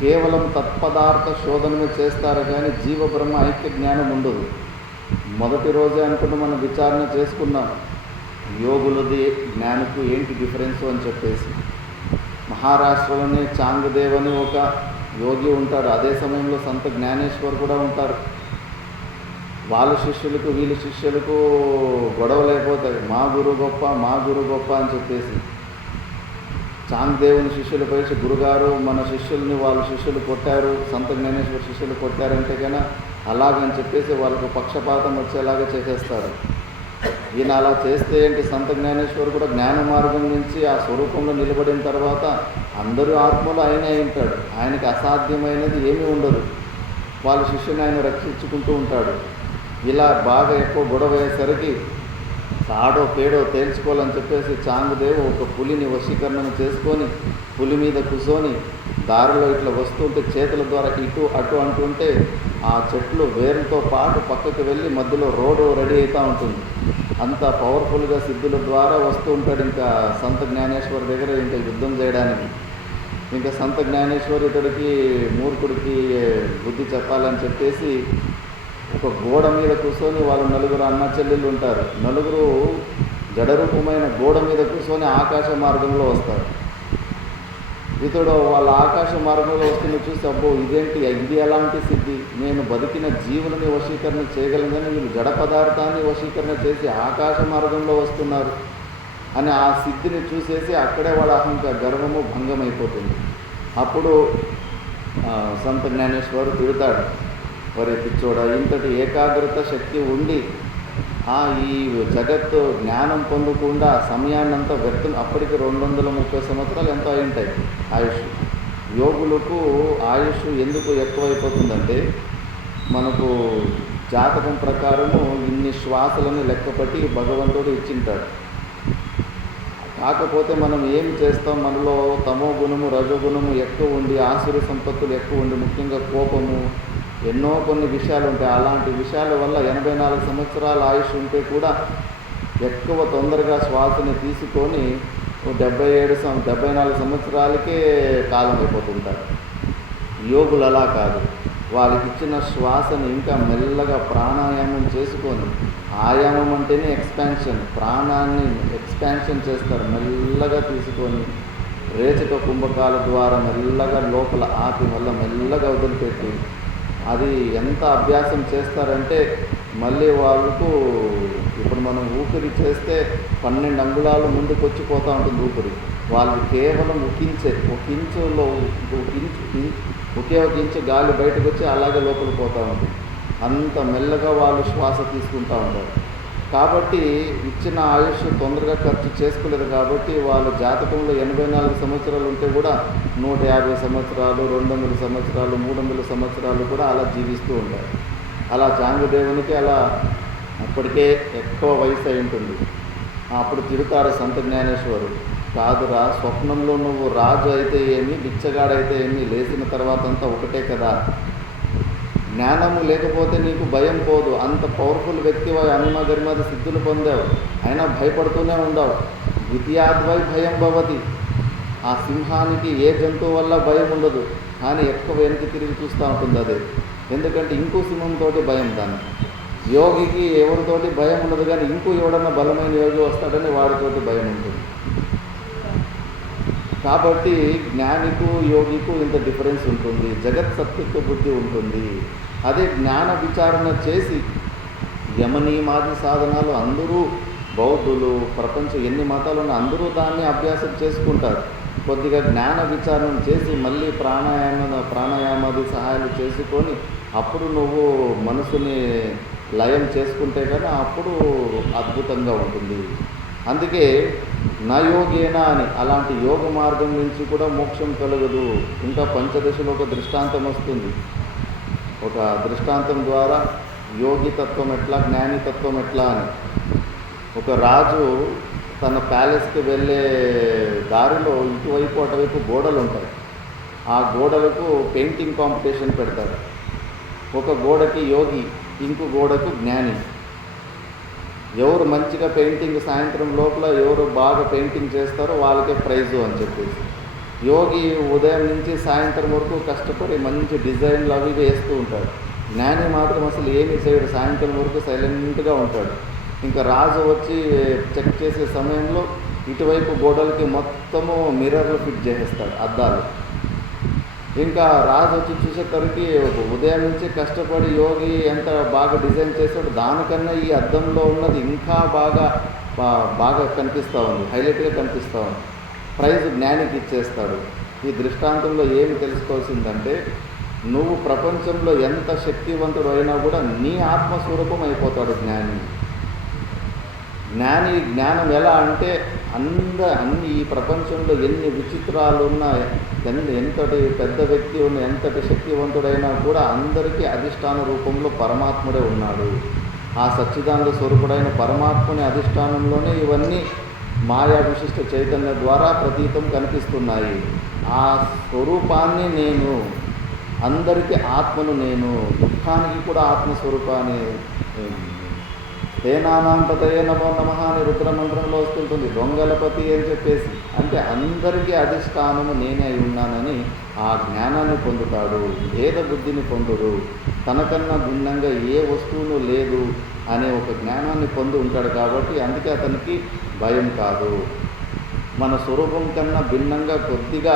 కేవలం తత్పదార్థ శోధనమే చేస్తారు కానీ జీవ బ్రహ్మ ఐక్య జ్ఞానం ఉండదు. మొదటి రోజే అనుకున్న మనం విచారణ చేసుకున్నాం యోగులది జ్ఞానికి ఏంటి డిఫరెన్స్ అని చెప్పేసి. మహారాష్ట్రలోనే చాంగదేవ్ అని ఒక యోగి ఉంటారు. అదే సమయంలో సంత జ్ఞానేశ్వర్ కూడా ఉంటారు. వాళ్ళ శిష్యులకు వీళ్ళ శిష్యులకు గొడవలు అయిపోతాయి. మా గురువు గొప్ప, మా గురువు గొప్ప అని చెప్పేసి. చాంగదేవుని శిష్యులు పైసి గురుగారు మన శిష్యుల్ని వాళ్ళ శిష్యులు కొట్టారు, సంత జ్ఞానేశ్వర శిష్యులు కొట్టారంటే కన్నా అలాగని చెప్పేసి వాళ్ళకు పక్షపాతం వచ్చేలాగా చేసేస్తారు. ఈయన అలా చేస్తే ఏంటి, సంత జ్ఞానేశ్వరు కూడా జ్ఞాన మార్గం నుంచి ఆ స్వరూపంలో నిలబడిన తర్వాత అందరూ ఆత్మలు ఆయనే ఉంటాడు. ఆయనకి అసాధ్యమైనది ఏమీ ఉండదు. వాళ్ళ శిష్యుని ఆయన రక్షించుకుంటూ ఉంటాడు. ఇలా బాగా ఎక్కువ గొడవ అయ్యేసరికి తాడో పేడో తేల్చుకోవాలని చెప్పేసి చాంగుదేవు ఒక పులిని వశీకరణం చేసుకొని పులి మీద కూర్చొని దారిలో ఇట్లా వస్తుంటే చేతుల ద్వారా ఇటు అటు అంటుంటే ఆ చెట్లు వేరుతో పాటు పక్కకి వెళ్ళి మధ్యలో రోడ్డు రెడీ అవుతూ ఉంటుంది. అంత పవర్ఫుల్గా సిద్ధుల ద్వారా వస్తూ ఉంటాడు. ఇంకా సంత జ్ఞానేశ్వర్ దగ్గర ఇంకా యుద్ధం చేయడానికి. ఇంకా సంత జ్ఞానేశ్వర్ ఇతడికి మూర్ఖుడికి బుద్ధి చెప్పాలని చెప్పేసి ఒక గోడ మీద కూర్చొని వాళ్ళు నలుగురు అన్న చెల్లెళ్ళు ఉంటారు. నలుగురు జడరూపమైన గోడ మీద కూర్చొని ఆకాశ మార్గంలో వస్తారు. ఇతడు వాళ్ళ ఆకాశ మార్గంలో వస్తున్న చూసి అబ్బో ఇదేంటి, ఇది ఎలాంటి సిద్ధి, నేను బతికిన జీవులని వశీకరణ చేయగలను కానీ వీళ్ళు జడ పదార్థాన్ని వశీకరణ చేసి ఆకాశ మార్గంలో వస్తున్నారు అని ఆ సిద్ధిని చూసేసి అక్కడే వాళ్ళ అహంకార గర్వము భంగం అయిపోతుంది. అప్పుడు సంత జ్ఞానేశ్వరు తిడతాడు, వరే పిచ్చోడ, ఇంతటి ఏకాగ్రత శక్తి ఉండి ఈ జగత్తు జ్ఞానం పొందకుండా సమయాన్నంతా వ్యర్థం. అప్పటికి 230 సంవత్సరాలు ఎంతో అయి ఉంటాయి ఆయుష్. యోగులకు ఆయుష్ ఎందుకు ఎక్కువైపోతుందంటే మనకు జాతకం ప్రకారము ఇన్ని శ్వాసలను లెక్కపట్టి భగవంతుడు ఇచ్చింటాడు. కాకపోతే మనం ఏం చేస్తాం, మనలో తమో గుణము రజోగుణము ఎక్కువ ఉండి ఆసురి సంపత్తులు ఎక్కువ ఉండి ముఖ్యంగా కోపము ఎన్నో కొన్ని విషయాలు ఉంటాయి. అలాంటి విషయాల వల్ల 84 సంవత్సరాల ఆయుష్ ఉంటే కూడా ఎక్కువ తొందరగా శ్వాసని తీసుకొని 74 సంవత్సరాలకే కాలం అయిపోతుంటారు. యోగులు అలా కాదు, వాళ్ళకి ఇచ్చిన శ్వాసని ఇంకా మెల్లగా ప్రాణాయామం చేసుకొని, ఆయామం అంటేనే ఎక్స్పాన్షన్, ప్రాణాన్ని ఎక్స్పాన్షన్ చేస్తారు. మెల్లగా తీసుకొని రేచక కుంభకాల ద్వారా మెల్లగా లోపల ఆపి మళ్ళీ మెల్లగా వదిలిపెట్టి అది ఎంత అభ్యాసం చేస్తారంటే మళ్ళీ వాళ్ళకు ఇప్పుడు మనం ఊపిరి చేస్తే 12 అంగుళాలు ముందుకు వచ్చిపోతూ ఉంటుంది ఊపిరి. వాళ్ళు కేవలం ఒక ఇంచులో ఒకే ఒక ఇంచు గాలి బయటకు వచ్చి అలాగే లోపలికి పోతూ ఉంటుంది. అంత మెల్లగా వాళ్ళు శ్వాస తీసుకుంటూ ఉంటారు. కాబట్టి ఇచ్చిన ఆయుష్ తొందరగా ఖర్చు చేసుకోలేదు. కాబట్టి వాళ్ళ జాతకంలో 84 సంవత్సరాలు ఉంటే కూడా 150 సంవత్సరాలు, 200 సంవత్సరాలు, 300 సంవత్సరాలు కూడా అలా జీవిస్తూ ఉంటారు. అలా చాంగదేవునికి అలా అప్పటికే ఎక్కువ వయసు అయి ఉంటుంది. అప్పుడు తిడతారు సంత జ్ఞానేశ్వరు, కాదురా, స్వప్నంలో నువ్వు రాజు అయితే ఏమి, బిచ్చగాడైతే ఏమి, లేచిన తర్వాత అంతా ఒకటే కదా. జ్ఞానము లేకపోతే నీకు భయం పోదు. అంత పవర్ఫుల్ వ్యక్తివై అనిమ గరిమాది సిద్ధులు పొందావు, అయినా భయపడుతూనే ఉండవు. ద్వితీయాద్వై భయం భవతి. ఆ సింహానికి ఏ జంతువు వల్ల భయం ఉండదు, కానీ ఎక్కువ వెనక్కి తిరిగి చూస్తూ ఉంటుంది అదే. ఎందుకంటే ఇంకో సింహంతో భయం దానికి. యోగికి ఎవరితోటి భయం ఉండదు, కానీ ఇంకో ఎవడన్నా బలమైన యోగి వస్తాడని వాడితోటి భయం ఉంటుంది. కాబట్టి జ్ఞానికు యోగికు ఇంత డిఫరెన్స్ ఉంటుంది. జగత్ సత్యత్వ బుద్ధి ఉంటుంది. అదే జ్ఞాన విచారణ చేసి యమనియమాది సాధనాలు అందరూ బౌద్ధులు, ప్రపంచం ఎన్ని మతాలు ఉన్నా అందరూ దాన్ని అభ్యాసం చేసుకుంటారు. కొద్దిగా జ్ఞాన విచారణ చేసి మళ్ళీ ప్రాణాయామాది సహాయాలు చేసుకొని అప్పుడు నువ్వు మనసుని లయం చేసుకుంటే కదా అప్పుడు అద్భుతంగా ఉంటుంది. అందుకే నయోగేనా అని అలాంటి యోగ మార్గం నుంచి కూడా మోక్షం కలగదు. ఇంకా పంచదశలో ఒక దృష్టాంతం వస్తుంది. ఒక దృష్టాంతం ద్వారా యోగితత్వం ఎట్లా, జ్ఞానితత్వం ఎట్లా అని. ఒక రాజు తన ప్యాలెస్కి వెళ్ళే దారిలో ఇటువైపు అటువైపు గోడలు ఉంటాయి. ఆ గోడలకు పెయింటింగ్ కాంపిటీషన్ పెడతాడు. ఒక గోడకి యోగి, ఇంకో గోడకు జ్ఞాని. ఎవరు మంచిగా పెయింటింగ్ సాయంత్రం లోపల ఎవరు బాగా పెయింటింగ్ చేస్తారో వాళ్ళకే ప్రైజు అని చెప్పేసి. యోగి ఉదయం నుంచి సాయంత్రం వరకు కష్టపడి మంచి డిజైన్లు అవి వేస్తూ ఉంటాడు. జ్ఞాని మాత్రం అసలు ఏమీ చేయడు, సాయంత్రం వరకు సైలెంట్గా ఉంటాడు. ఇంకా రాజు వచ్చి చెక్ చేసే సమయంలో ఇటువైపు గోడలకి మొత్తము మిర్రర్లు ఫిట్ చేసేస్తాడు, అద్దాలు. ఇంకా రాజు వచ్చి చూసేసరికి ఉదయం నుంచి కష్టపడి యోగి ఎంత బాగా డిజైన్ చేశాడు, దానికన్నా ఈ అద్దంలో ఉన్నది ఇంకా బాగా కనిపిస్తూ ఉంది, హైలైట్గా కనిపిస్తూ ఉంది. ప్రైజ్ జ్ఞానికి ఇచ్చేస్తాడు. ఈ దృష్టాంతంలో ఏమి తెలుసుకోవాల్సిందంటే, నువ్వు ప్రపంచంలో ఎంత శక్తివంతుడు అయినా కూడా నీ ఆత్మస్వరూపం అయిపోతాడు జ్ఞాని. జ్ఞానం ఎలా అంటే అన్ని ఈ ప్రపంచంలో ఎన్ని విచిత్రాలు ఉన్నా, ఎంతటి పెద్ద వ్యక్తి ఉన్న, ఎంతటి శక్తివంతుడైనా కూడా అందరికీ అధిష్టాన రూపంలో పరమాత్ముడే ఉన్నాడు. ఆ సచ్చిదానంద స్వరూపుడైన పరమాత్ముని అధిష్టానంలోనే ఇవన్నీ మాయా విశిష్ట చైతన్య ద్వారా ప్రతీతం కనిపిస్తున్నాయి. ఆ స్వరూపాన్ని నేను, అందరికీ ఆత్మను నేను, దుఃఖానికి కూడా ఆత్మస్వరూపాన్ని, తేనానాంతతయే నమో నమః అని రుద్రమంత్రంలో వస్తుంటుంది, దొంగలపతి అని చెప్పేసి. అంటే అందరికీ అధిష్టానము నేనే అయి ఉన్నానని ఆ జ్ఞానాన్ని పొందుతాడు. భేద బుద్ధిని పొందుడు, తనకన్నా భిన్నంగా ఏ వస్తువును లేదు అనే ఒక జ్ఞానాన్ని పొంది ఉంటాడు. కాబట్టి అందుకే అతనికి భయం కాదు. మన స్వరూపం కన్నా భిన్నంగా కొద్దిగా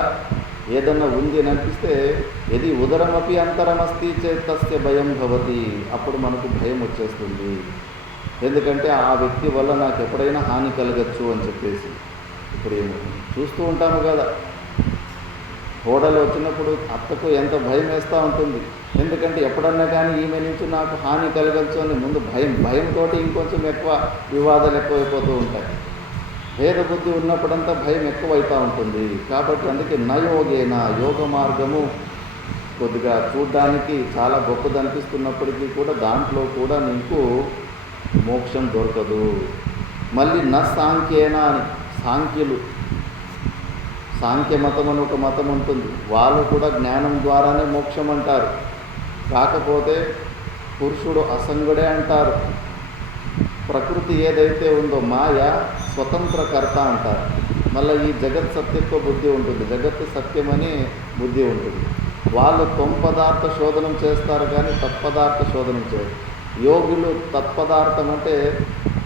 ఏదన్నా ఉంది అని అనిపిస్తే, ఇది ఉదరమపి అంతరమస్తి చేతస్య భయం భవతి, అప్పుడు మనకు భయం వచ్చేస్తుంది. ఎందుకంటే ఆ వ్యక్తి వల్ల నాకు ఎప్పుడైనా హాని కలగచ్చు అని చెప్పేసి. ఇప్పుడు చూస్తూ ఉంటాము కదా, కోడలు వచ్చినప్పుడు అత్తకు ఎంత భయం వేస్తూ ఉంటుంది. ఎందుకంటే ఎప్పుడన్నా కానీ ఈమె నుంచి నాకు హాని కలగచ్చు అని ముందు భయంతో ఇంకొంచెం ఎక్కువ వివాదాలు ఎక్కువైపోతూ ఉంటాయి. భేద బుద్ధి ఉన్నప్పుడంతా భయం ఎక్కువైతూ ఉంటుంది. కాబట్టి అందుకే నయోగేన, యోగ మార్గము కొద్దిగా చూడ్డానికి చాలా గొప్పది అనిపిస్తున్నప్పటికీ కూడా దాంట్లో కూడా నీకు మోక్షం దొరకదు. మళ్ళీ సాంఖ్యేన అని, సాంఖ్య మతం అని ఒక మతం ఉంటుంది, వాళ్ళు కూడా జ్ఞానం ద్వారానే మోక్షం అంటారు. కాకపోతే పురుషుడు అసంగుడే అంటారు. ప్రకృతి ఏదైతే ఉందో మాయ స్వతంత్రకర్త అంటారు. మళ్ళీ ఈ జగత్ సత్యత్వ బుద్ధి ఉంటుంది, జగత్తు సత్యమని బుద్ధి ఉంటుంది. వాళ్ళు త్వపదార్థ శోధనం చేస్తారు కానీ తత్పదార్థ శోధనం చేయరు. యోగులు తత్పదార్థం అంటే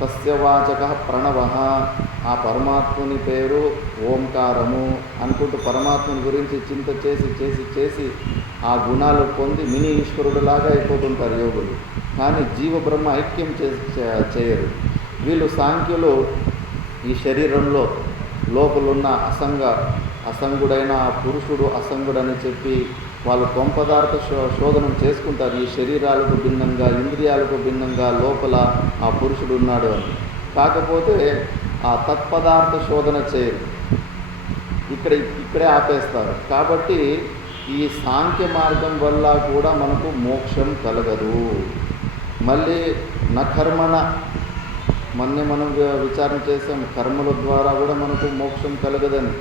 తస్యవాచక ప్రణవ, ఆ పరమాత్ముని పేరు ఓంకారము అనుకుంటూ పరమాత్ముని గురించి చింత చేసి చేసి చేసి ఆ గుణాలు పొంది మినీ ఈశ్వరుడులాగా అయిపోతుంటారు యోగులు. కానీ జీవ బ్రహ్మ ఐక్యం చేయరు. వీళ్ళు సాంఖ్యులు ఈ శరీరంలో లోపలున్న అసంగుడైన ఆ పురుషుడు అసంగుడని చెప్పి వాళ్ళు త్వపదార్థ శోధనం చేసుకుంటారు. ఈ శరీరాలకు భిన్నంగా, ఇంద్రియాలకు భిన్నంగా లోపల ఆ పురుషుడు ఉన్నాడు అని. కాకపోతే ఆ తత్పదార్థ శోధన చేయరు, ఇక్కడే ఆపేస్తారు. కాబట్టి ఈ సాంఖ్య మార్గం వల్ల కూడా మనకు మోక్షం కలగదు. మళ్ళీ కర్మణ, మనం విచారణ చేసాం, కర్మల ద్వారా కూడా మనకు మోక్షం కలగదని.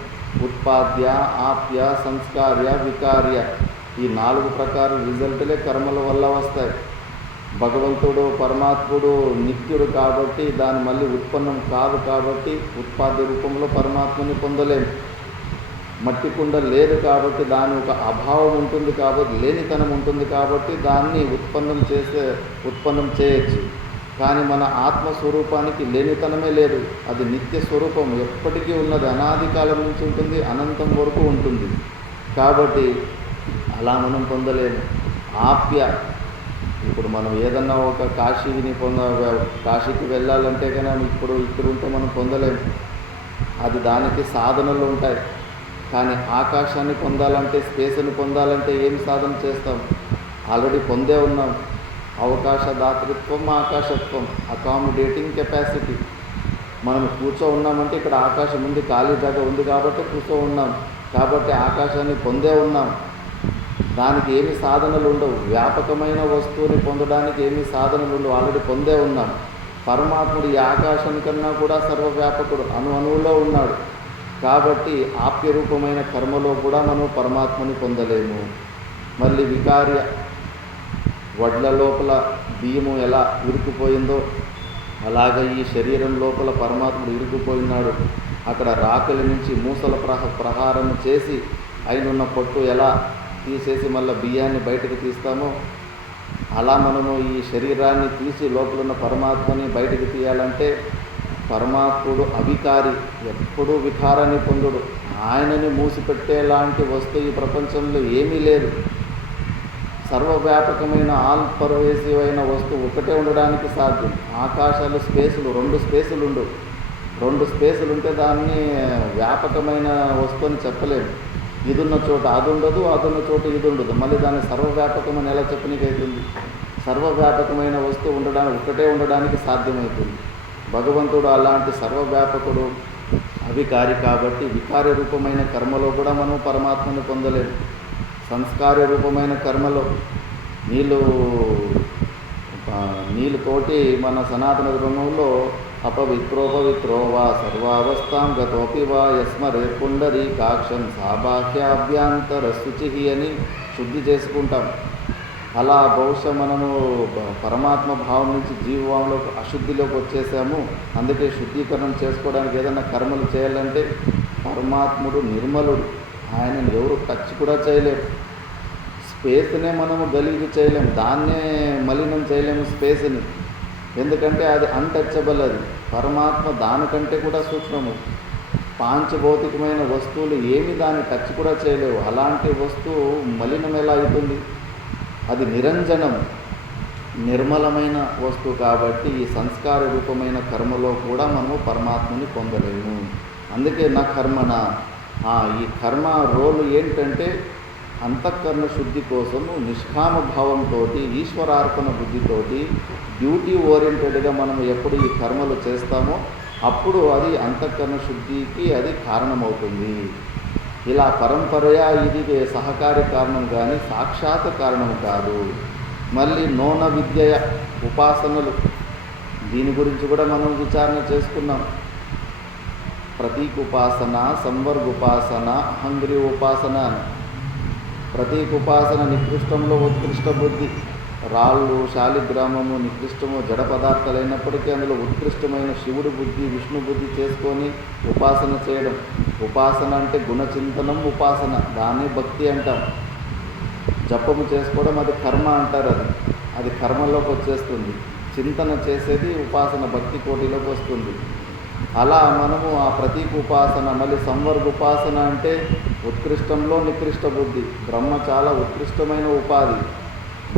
ఉత్పాద్య, ఆప్య, సంస్కార్య, వికార్య, ఈ 4 ప్రకార రిజల్ట్లే కర్మల వల్ల వస్తాయి. భగవంతుడు పరమాత్ముడు నిత్యుడు కాబట్టి దాని మళ్ళీ ఉత్పన్నం కాదు. కాబట్టి ఉత్పాద్య రూపంలో పరమాత్మని పొందలేము. మట్టి కుండ లేదు కాబట్టి దాని ఒక అభావం ఉంటుంది, కాబట్టి లేనితనం ఉంటుంది, కాబట్టి దాన్ని ఉత్పన్నం చేయొచ్చు. కానీ మన ఆత్మస్వరూపానికి లేనితనమే లేదు, అది నిత్య స్వరూపం, ఎప్పటికీ ఉన్నది, అనాది కాలం నుంచి ఉంటుంది, అనంతం వరకు ఉంటుంది. కాబట్టి అలా మనం పొందలేము. ఆప్య, ఇప్పుడు మనం ఏదన్నా ఒక కాశీకి వెళ్ళాలంటే కన్నా ఇక్కడ ఉంటే మనం పొందలేము. అది దానికి సాధనలు ఉంటాయి. కానీ ఆకాశాన్ని పొందాలంటే, స్పేస్ని పొందాలంటే ఏం సాధన చేస్తాం? ఆల్రెడీ పొందే ఉన్నాం. అవకాశ దాతృత్వం, ఆకాశత్వం, అకామిడేటింగ్ కెపాసిటీ. మనం ఉన్నామంటే ఇక్కడ ఆకాశం ఉంది, ఖాళీ జాగా ఉంది కాబట్టి ఉన్నాం. కాబట్టి ఆకాశాన్ని పొందే ఉన్నాం. దానికి ఏమి సాధనలు ఉండవు. వ్యాపకమైన వస్తువుని పొందడానికి ఏమి సాధనలు ఉండవు, ఆల్రెడీ పొందే ఉన్నాం. పరమాత్ముడు ఈ ఆకాశం కన్నా కూడా సర్వవ్యాపకుడు, అణువులో ఉన్నాడు. కాబట్టి ఆప్య రూపమైన కర్మలో కూడా మనం పరమాత్మని పొందలేము. మళ్ళీ వికార్య వడ్ల లోపల బియ్యము ఎలా ఇరుక్కుపోయిందో అలాగే ఈ శరీరం లోపల పరమాత్ముడు ఇరుక్కుపోయినాడు. అక్కడ రాకలి నుంచి మూసల ప్రహారం చేసి అయినున్న పొట్టు ఎలా తీసేసి మళ్ళీ బియ్యాన్ని బయటకు తీస్తామో అలా మనము ఈ శరీరాన్ని తీసి లోపలున్న పరమాత్మని బయటకు తీయాలంటే పరమాత్ముడు అవికారి, ఎప్పుడూ వికారాన్ని పొందుడు. ఆయనని మూసిపెట్టేలాంటి వస్తువు ఈ ప్రపంచంలో ఏమీ లేదు. సర్వవ్యాపకమైన ఆల్ పర్వేసివ్ అయిన వస్తువు ఒకటే ఉండడానికి సాధ్యం. ఆకాశాలు స్పేసులు, రెండు స్పేసులు ఉంటే దాన్ని వ్యాపకమైన వస్తువు అని చెప్పలేము. ఇదున్న చోట అది ఉండదు, అదున్న చోట ఇది ఉండదు. మళ్ళీ దాన్ని సర్వవ్యాపకమని ఎలా చెప్పనీకైతుంది? సర్వవ్యాపకమైన వస్తువు ఒకటే ఉండడానికి సాధ్యమవుతుంది. భగవంతుడు అలాంటి సర్వవ్యాపకుడు, అవికారి. కాబట్టి వికార్య రూపమైన కర్మలో కూడా మనం పరమాత్మని పొందలేము. సంస్కార్య రూపమైన కర్మలో నీళ్ళతోటి మన సనాతన ధర్మంలో అపవిత్రోపవిత్రో వా సర్వావస్థాం గతోపి వా యస్మరే పుండరీకాక్షం సాబాహ్యాభ్యాంతర శుచి అని శుద్ధి చేసుకుంటాం. అలా బహుశా మనము పరమాత్మ భావం నుంచి జీవభావంలోకి అశుద్ధిలోకి వచ్చేసాము. అందుకే శుద్ధీకరణం చేసుకోవడానికి ఏదైనా కర్మలు చేయాలంటే పరమాత్ముడు నిర్మలుడు, ఆయనను ఎవరు టచ్ కూడా చేయలేరు. స్పేస్నే మనము గలీజు చేయలేము, దాన్నే మలినం చేయలేము స్పేస్ని. ఎందుకంటే అది అన్టచబుల్. అది పరమాత్మ దానికంటే కూడా సూక్ష్మము. పాంచభౌతికమైన వస్తువులు ఏమి దాన్ని టచ్ కూడా చేయలేవు. అలాంటి వస్తువు మలినం ఎలా అవుతుంది? అది నిరంజనం, నిర్మలమైన వస్తువు. కాబట్టి ఈ సంస్కార రూపమైన కర్మలో కూడా మనము పరమాత్మని పొందలేము. అందుకే నా కర్మన ఈ కర్మ రోలు ఏంటంటే అంతఃకరణ శుద్ధి కోసము నిష్కామ భావంతో, ఈశ్వరార్పణ బుద్ధితోటి, డ్యూటీ ఓరియంటెడ్గా మనం ఎప్పుడు ఈ కర్మలు చేస్తామో అప్పుడు అది అంతఃకరణ శుద్ధికి అది కారణమవుతుంది. ఇలా పరంపరయా ఇది సహకారి కారణం కానీ సాక్షాత్ కారణం కాదు. మళ్ళీ నోన విద్య ఉపాసనలు, దీని గురించి కూడా మనం విచారణ చేసుకున్నాం. ప్రతీక ఉపాసన, సంవర్గ ఉపాసన, అహంగ్రీ ఉపాసన అని. ప్రతీక ఉపాసన నికృష్టంలో ఉత్కృష్ట బుద్ధి, రాళ్ళు, శాలిగ్రామము నికృష్టము, జడ పదార్థాలు అయినప్పటికీ అందులో ఉత్కృష్టమైన శివుడు బుద్ధి, విష్ణు బుద్ధి చేసుకొని ఉపాసన చేయడం. ఉపాసన అంటే గుణచింతనం ఉపాసన, దాన్ని భక్తి అంటాం. జపము చేసుకోవడం అది కర్మ అంటారు. అది కర్మలోకి వచ్చేస్తుంది. చింతన చేసేది ఉపాసన, భక్తి కోటిలోకి వస్తుంది. అలా మనము ఆ ప్రతీక ఉపాసన, మళ్ళీ సంవర్గ ఉపాసన అంటే ఉత్కృష్టంలో నికృష్ట బుద్ధి. బ్రహ్మ చాలా ఉత్కృష్టమైన ఉపాధి.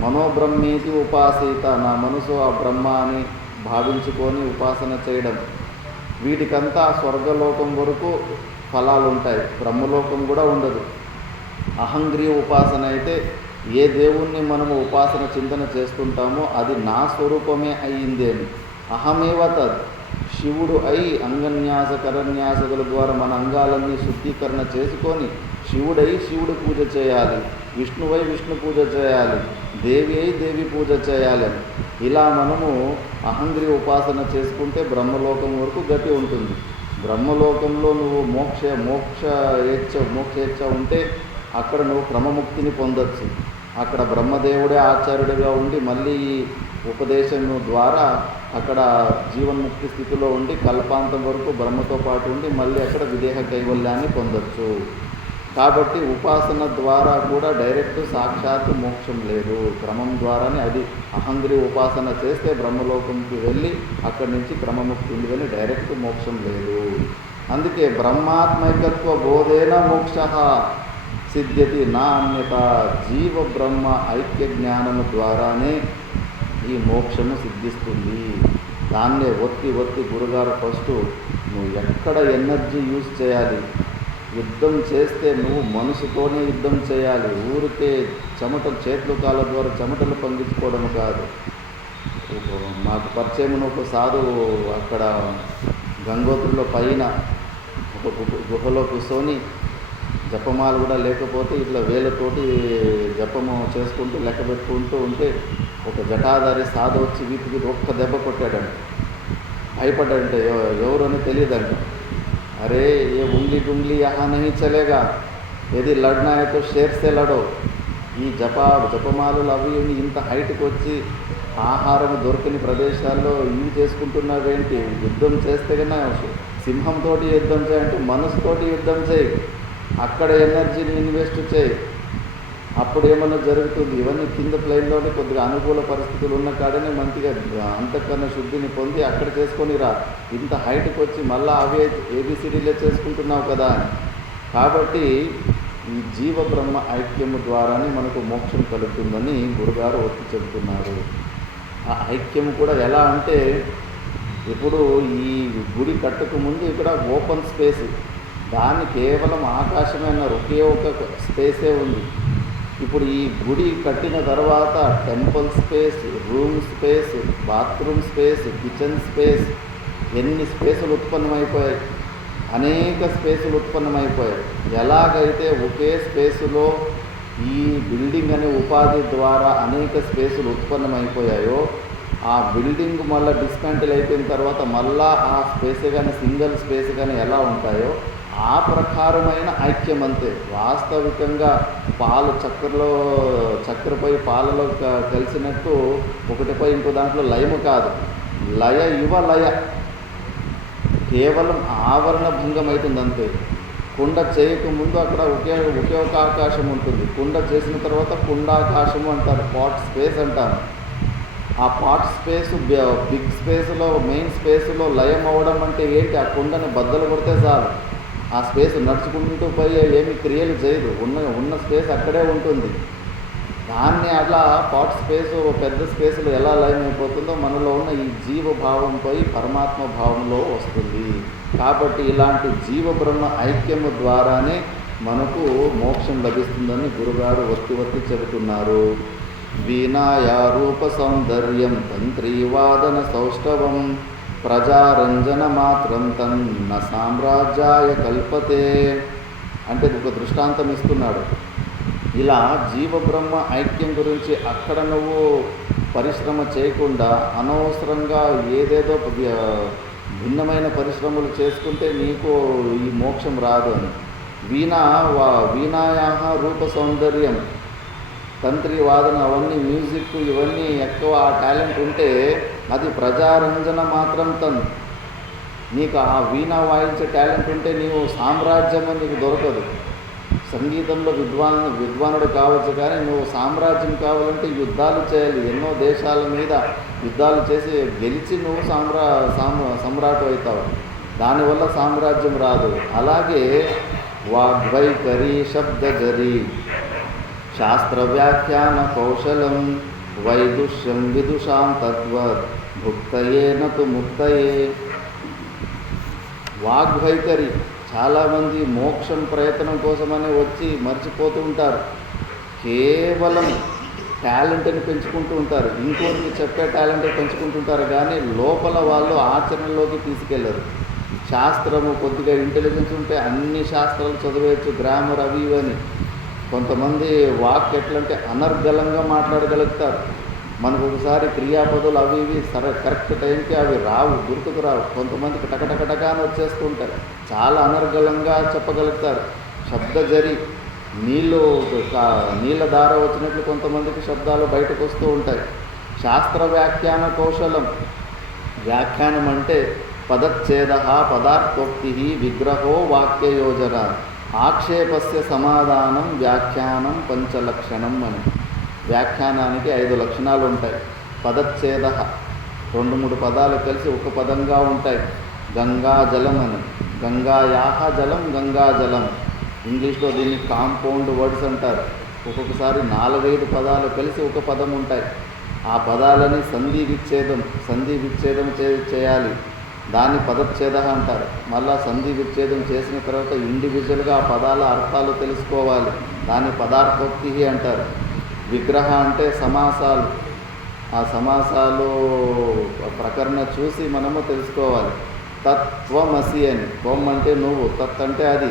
మనోబ్రహ్మేతి ఉపాసీత, నా మనసు ఆ బ్రహ్మ అని భావించుకొని ఉపాసన చేయడం. వీటికంతా స్వర్గలోకం వరకు ఫలాలు ఉంటాయి, బ్రహ్మలోకం కూడా ఉండదు. అహంగ్రీ ఉపాసన అయితే ఏ దేవుణ్ణి మనము ఉపాసన చింతన చేస్తుంటామో అది నా స్వరూపమే అయ్యింది అని. అహమేవ తద్, శివుడు అయి అంగన్యాస కరన్యాసకుల ద్వారా మన అంగాలన్నీ శుద్ధీకరణ చేసుకొని శివుడై శివుడు పూజ చేయాలి, విష్ణువై విష్ణు పూజ చేయాలి, దేవి అయి దేవి పూజ చేయాలి. ఇలా మనము అహంగ్రీ ఉపాసన చేసుకుంటే బ్రహ్మలోకం వరకు గతి ఉంటుంది. బ్రహ్మలోకంలో నువ్వు మోక్షేచ్ఛ ఉంటే అక్కడ నువ్వు క్రమముక్తిని పొందొచ్చు. అక్కడ బ్రహ్మదేవుడే ఆచార్యుడిగా ఉండి మళ్ళీ ఉపదేశం ద్వారా అక్కడ జీవన్ముక్తి స్థితిలో ఉండి కల్పాంతం వరకు బ్రహ్మతో పాటు ఉండి మళ్ళీ అక్కడ విదేహ కైవల్యాన్ని పొందొచ్చు. కాబట్టి ఉపాసన ద్వారా కూడా డైరెక్ట్ సాక్షాత్ మోక్షం లేదు, క్రమం ద్వారానే. అది అహంగ్రీ ఉపాసన చేస్తే బ్రహ్మలోకంకి వెళ్ళి అక్కడి నుంచి క్రమముక్తి ఉంది, కానీ డైరెక్ట్ మోక్షం లేదు. అందుకే బ్రహ్మాత్మైకత్వ బోధేన మోక్ష సిద్ధ్యతి నా అన్యత. జీవ బ్రహ్మ ఐక్య జ్ఞానము ద్వారానే ఈ మోక్షము సిద్ధిస్తుంది. దాన్నే ఒత్తి గురుగారు ఫస్ట్ నువ్వు ఎక్కడ ఎనర్జీ యూజ్ చేయాలి, యుద్ధం చేస్తే నువ్వు మనసుతోనే యుద్ధం చేయాలి. ఊరికే చేతులు కాళ్ళ ద్వారా చెమటలు పండించుకోవడం కాదు. మాకు పరిచయం ఒక సాధువు అక్కడ గంగోత్రిలో పైన ఒక గుహలో కూర్చొని జపమాలు కూడా లేకపోతే ఇట్లా వేలతోటి జపము చేసుకుంటూ లెక్క పెట్టుకుంటూ ఉంటే ఒక జటాధారి సాధు వచ్చి వీటికి ఒక్క దెబ్బ కొట్టాడంట. భయపడ్డాడంటే ఎవరు అని తెలియదంట. अरे ये उंगली डुंगली यहाँ नहीं चलेगा, यदि लड़ना है तो शेर से लड़ो. ఈ జపమాలలు అవి ఇవి ఇంత హైట్కి వచ్చి ఆహారం దొరకని ప్రదేశాల్లో ఇవి చేసుకుంటున్నావేంటి? యుద్ధం చేస్తే కన్నా సింహంతో యుద్ధం చేయంటే మనసుతోటి యుద్ధం చేయి, అక్కడ ఎనర్జీని ఇన్వెస్ట్ చేయి, అప్పుడు ఏమన్నా జరుగుతుంది. ఇవన్నీ కింద ప్లేన్లోనే కొద్దిగా అనుకూల పరిస్థితులు ఉన్న కాడనే మంచిగా అంతఃకరణ శుద్ధిని పొంది అక్కడ చేసుకొని రా. ఇంత హైట్కి వచ్చి మళ్ళీ అవే ఏబిసిడీలే చేసుకుంటున్నావు కదా అని. కాబట్టి ఈ జీవ బ్రహ్మ ఐక్యము ద్వారానే మనకు మోక్షం కలుగుతుందని గురుగారు ఒత్తి చెబుతున్నారు. ఆ ఐక్యము కూడా ఎలా అంటే, ఇప్పుడు ఈ గుడి కట్టక ముందు ఇక్కడ ఓపెన్ స్పేస్, దాన్ని కేవలం ఆకాశమైన ఒకే ఒక స్పేసే ఉంది. ఇప్పుడు ఈ గుడి కట్టిన తర్వాత temple space, room space, bathroom space, kitchen space, ఎన్ని స్పేసులు ఉత్పన్నమైపోయాయి, అనేక స్పేసులు ఉత్పన్నమైపోయాయి. ఎలాగైతే ఒకే స్పేసులో ఈ బిల్డింగ్ అనే ఉపాధి ద్వారా అనేక స్పేసులు ఉత్పన్నమైపోయాయో, ఆ బిల్డింగ్ మళ్ళీ డిస్మాంటిల్ అయిపోయిన తర్వాత మళ్ళా ఆ స్పేస్ కానీ సింగిల్ స్పేస్ కానీ ఎలా ఉంటాయో ఆ ప్రకారమైన ఐక్యం అంతే. వాస్తవికంగా పాలు చక్కెరపై పాలలో కలిసినట్టు ఒకటిపై ఇంకో దాంట్లో లయము కాదు, లయ ఇవ లయ, కేవలం ఆవరణ భంగం అవుతుంది అంతే. కుండ చేయకముందు అక్కడ ఒకే ఒక ఆకాశం ఉంటుంది, కుండ చేసిన తర్వాత కుండాకాశము అంటారు, పాట్ స్పేస్ అంటారు. ఆ పాట్ స్పేస్ బిగ్ స్పేస్లో మెయిన్ స్పేస్లో లయం అవ్వడం అంటే ఏంటి? ఆ కుండని బద్దలు కొడితే చాలు, ఆ స్పేస్ నడుచుకుంటూ పోయి ఏమి క్రియలు చేయదు, ఉన్న స్పేస్ అక్కడే ఉంటుంది. దాన్ని అట్లా పాట్ స్పేస్ పెద్ద స్పేస్లో ఎలా లయం అయిపోతుందో మనలో ఉన్న ఈ జీవభావం పోయి పరమాత్మ భావంలో వస్తుంది. కాబట్టి ఇలాంటి జీవ బ్రహ్మ ఐక్యము ద్వారానే మనకు మోక్షం లభిస్తుందని గురుగారు ఒత్తి చెబుతున్నారు. వీణాయా రూప సౌందర్యం తంత్రీవాదన సౌష్ఠవం ప్రజారంజన మాత్రం తన్న సామ్రాజ్యాయ కల్పతే అంటే ఒక దృష్టాంతం ఇస్తున్నాడు. ఇలా జీవబ్రహ్మ ఐక్యం గురించి అక్కడ నువ్వు పరిశ్రమ చేయకుండా అనవసరంగా ఏదేదో భిన్నమైన పరిశ్రమలు చేసుకుంటే నీకు ఈ మోక్షం రాదు అని. వీణాయా రూప సౌందర్యం, తంత్రి వాదన, అవన్నీ మ్యూజిక్ ఇవన్నీ ఎక్కువ ఆ టాలెంట్ ఉంటే అది ప్రజారంజన మాత్రం నీకు ఆ వీణా వాయించే టాలెంట్ ఉంటే నీవు సామ్రాజ్యం నీకు దొరకదు. సంగీతంలో విద్వానుడు కావచ్చు, కానీ నువ్వు సామ్రాజ్యం కావాలంటే యుద్ధాలు చేయాలి, ఎన్నో దేశాల మీద యుద్ధాలు చేసి గెలిచి నువ్వు సమ్రాటు అవుతావు, దానివల్ల సామ్రాజ్యం రాదు. అలాగే వాగ్వైఖరి శబ్దజరి శాస్త్ర వ్యాఖ్యాన కౌశలం వైదుష్యం విదుషాం తద్వత్ భుక్తయే నతు ముక్తయే. వాగ్వైఖరి, చాలామంది మోక్షం ప్రయత్నం కోసమని వచ్చి మర్చిపోతూ ఉంటారు, కేవలం టాలెంట్ని పెంచుకుంటూ ఉంటారు, ఇంకోరికి చెప్పే టాలెంట్ పెంచుకుంటుంటారు, కానీ లోపల వాళ్ళు ఆచరణలోకి తీసుకెళ్ళరు. శాస్త్రము కొద్దిగా ఇంటెలిజెన్స్ ఉంటే అన్ని శాస్త్రాలు చదివేయచ్చు, గ్రామర్ అవి ఇవని. కొంతమంది వాక్ ఎట్లంటే అనర్గళంగా మాట్లాడగలుగుతారు. మనకు ఒకసారి క్రియాపదులు అవి ఇవి కరెక్ట్ టైంకి అవి రావు, గుర్తుకు రావు. కొంతమందికి టకటకటగానే వచ్చేస్తూ ఉంటారు, చాలా అనర్గళంగా చెప్పగలుగుతారు. శబ్దజరి, నీళ్ళ దార వచ్చినట్లు కొంతమందికి శబ్దాలు బయటకు వస్తూ ఉంటాయి. శాస్త్ర వ్యాఖ్యాన కౌశలం, వ్యాఖ్యానం అంటే పదచ్ఛేద పదార్థోక్తి విగ్రహో వాక్యయోజన ఆక్షేపస్య సమాధానం వ్యాఖ్యానం పంచలక్షణం అని. వ్యాఖ్యానానికి 5 లక్షణాలు ఉంటాయి. పదచ్ఛేద, 2-3 పదాలు కలిసి ఒక పదంగా ఉంటాయి. గంగాజలం అని, గంగాయాహ జలం, గంగాజలం. ఇంగ్లీష్లో దీన్ని కాంపౌండ్ వర్డ్స్ అంటారు. ఒక్కొక్కసారి 4-5 పదాలు కలిసి ఒక పదం ఉంటాయి. ఆ పదాలని సంధి విచ్ఛేదం చేయాలి, దాన్ని పదచ్ఛేద అంటారు. మళ్ళా సంధి విచ్ఛేదం చేసిన తర్వాత ఇండివిజువల్గా ఆ పదాల అర్థాలు తెలుసుకోవాలి, దాన్ని పదార్థోక్తి అంటారు. విగ్రహ అంటే సమాసాలు, ఆ సమాసాలు ప్రకరణ చూసి మనము తెలుసుకోవాలి. తత్వమసి అని, త్వం అంటే నువ్వు, తత్ అంటే అది,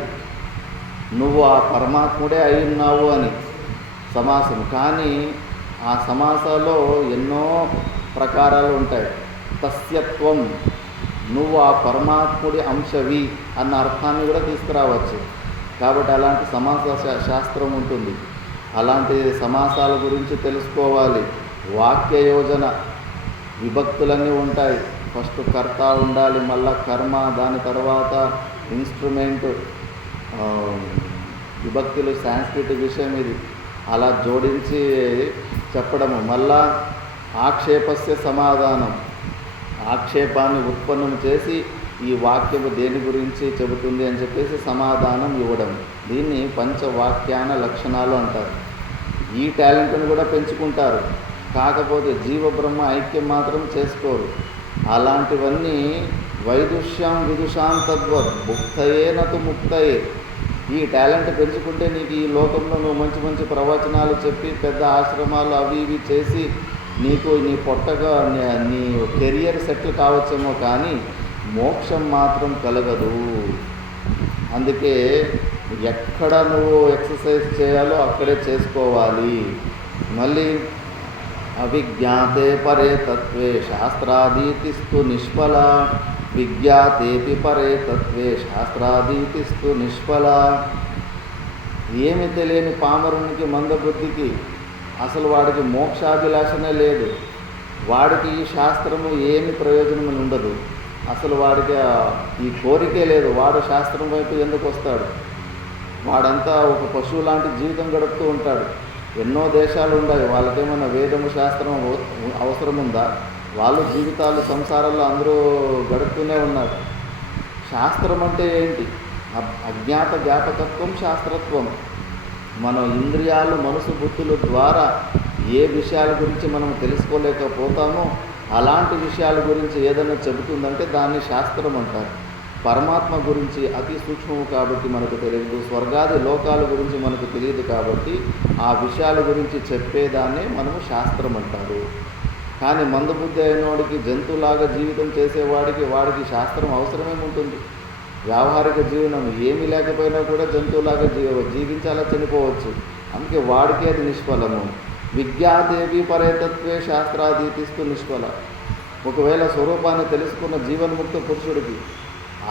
నువ్వు ఆ పరమాత్ముడే అయి ఉన్నావు అని సమాసం. కానీ ఆ సమాసాలో ఎన్నో ప్రకారాలు ఉంటాయి. తస్యత్వం, నువ్వు ఆ పరమాత్ముడి అంశవి అన్న అర్థాన్ని కూడా తీసుకురావచ్చు. కాబట్టి అలాంటి సమాస శాస్త్రం ఉంటుంది. అలాంటి సమాసాల గురించి తెలుసుకోవాలి. వాక్య యోజన విభక్తులన్నీ ఉంటాయి. ఫస్ట్ కర్త ఉండాలి, మళ్ళా కర్మ, దాని తర్వాత ఇన్స్ట్రుమెంట్, విభక్తులు సాంస్క్రిట్ విషయం ఇది. అలా జోడించి చెప్పడము. మళ్ళా ఆక్షేపస్య సమాధానం, ఆక్షేపాన్ని ఉత్పన్నం చేసి ఈ వాక్యము దేని గురించి చెబుతుంది అని చెప్పేసి సమాధానం ఇవ్వడం. దీన్ని పంచవాక్యాన లక్షణాలు అంటారు. ఈ టాలెంట్ను కూడా పెంచుకుంటారు. కాకపోతే జీవ బ్రహ్మ ఐక్యం మాత్రం చేసుకోరు. అలాంటివన్నీ వైదుష్యం విదుషాం తద్వత్ భుక్తయే నతు ముక్తయే. ఈ టాలెంట్ పెంచుకుంటే నీకు ఈ లోకంలో నువ్వు మంచి మంచి ప్రవచనాలు చెప్పి పెద్ద ఆశ్రమాలు అవి ఇవి చేసి నీకు నీ పొట్టగా నీ కెరియర్ సెటిల్ కావచ్చేమో, కానీ మోక్షం మాత్రం కలగదు. అందుకే ఎక్కడ నువ్వు ఎక్సర్సైజ్ చేయాలో అక్కడే చేసుకోవాలి. మళ్ళీ అవిజ్ఞాతే పరే తత్వే శాస్త్రాదీతిస్తు నిష్ఫల, విజ్ఞాతేపి పరే తత్వే శాస్త్రాదీతిస్తు నిష్ఫల. ఏమి తెలియని పామరునికి, మందబుద్ధికి అసలు వాడికి మోక్షాభిలాషనే లేదు. వాడికి ఈ శాస్త్రము ఏమి ప్రయోజనం ఉండదు. అసలు వాడికి ఈ కోరికే లేదు. వాడు శాస్త్రం వైపు ఎందుకు వస్తాడు? వాడంతా ఒక పశువు లాంటి జీవితం గడుపుతూ ఉంటాడు. ఎన్నో దేశాలు ఉన్నాయి, వాళ్ళకేమైనా వేదము శాస్త్రం అవసరం ఉందా? వాళ్ళు జీవితాలు సంసారాల్లో అందరూ గడుపుతూనే ఉన్నారు. శాస్త్రం అంటే ఏంటి? అజ్ఞాత జ్ఞాపకత్వం శాస్త్రత్వం. మన ఇంద్రియాలు, మనసు, బుద్ధుల ద్వారా ఏ విషయాల గురించి మనం తెలుసుకోలేకపోతామో అలాంటి విషయాల గురించి ఏదైనా చెబుతుందంటే దాన్ని శాస్త్రం అంటారు. పరమాత్మ గురించి అతి సూక్ష్మము కాబట్టి మనకు తెలియదు, స్వర్గాది లోకాల గురించి మనకు తెలియదు కాబట్టి ఆ విషయాల గురించి చెప్పేదాన్నే మనము శాస్త్రం అంటారు. కానీ మందబుద్ధి అయినవాడికి, జంతువులాగా జీవితం చేసేవాడికి, వాడికి శాస్త్రం అవసరమేముంటుంది? వ్యావహారిక జీవనం ఏమీ లేకపోయినా కూడా జంతువులాగా జీవించాలా, చనిపోవచ్చు. అందుకే వాడికి అది నిష్ఫలము. విజ్ఞాదేవి పరేతత్వే శాస్త్రాదీతిస్తూ నిష్ఫల. ఒకవేళ స్వరూపాన్ని తెలుసుకున్న జీవన్ముక్త పురుషుడికి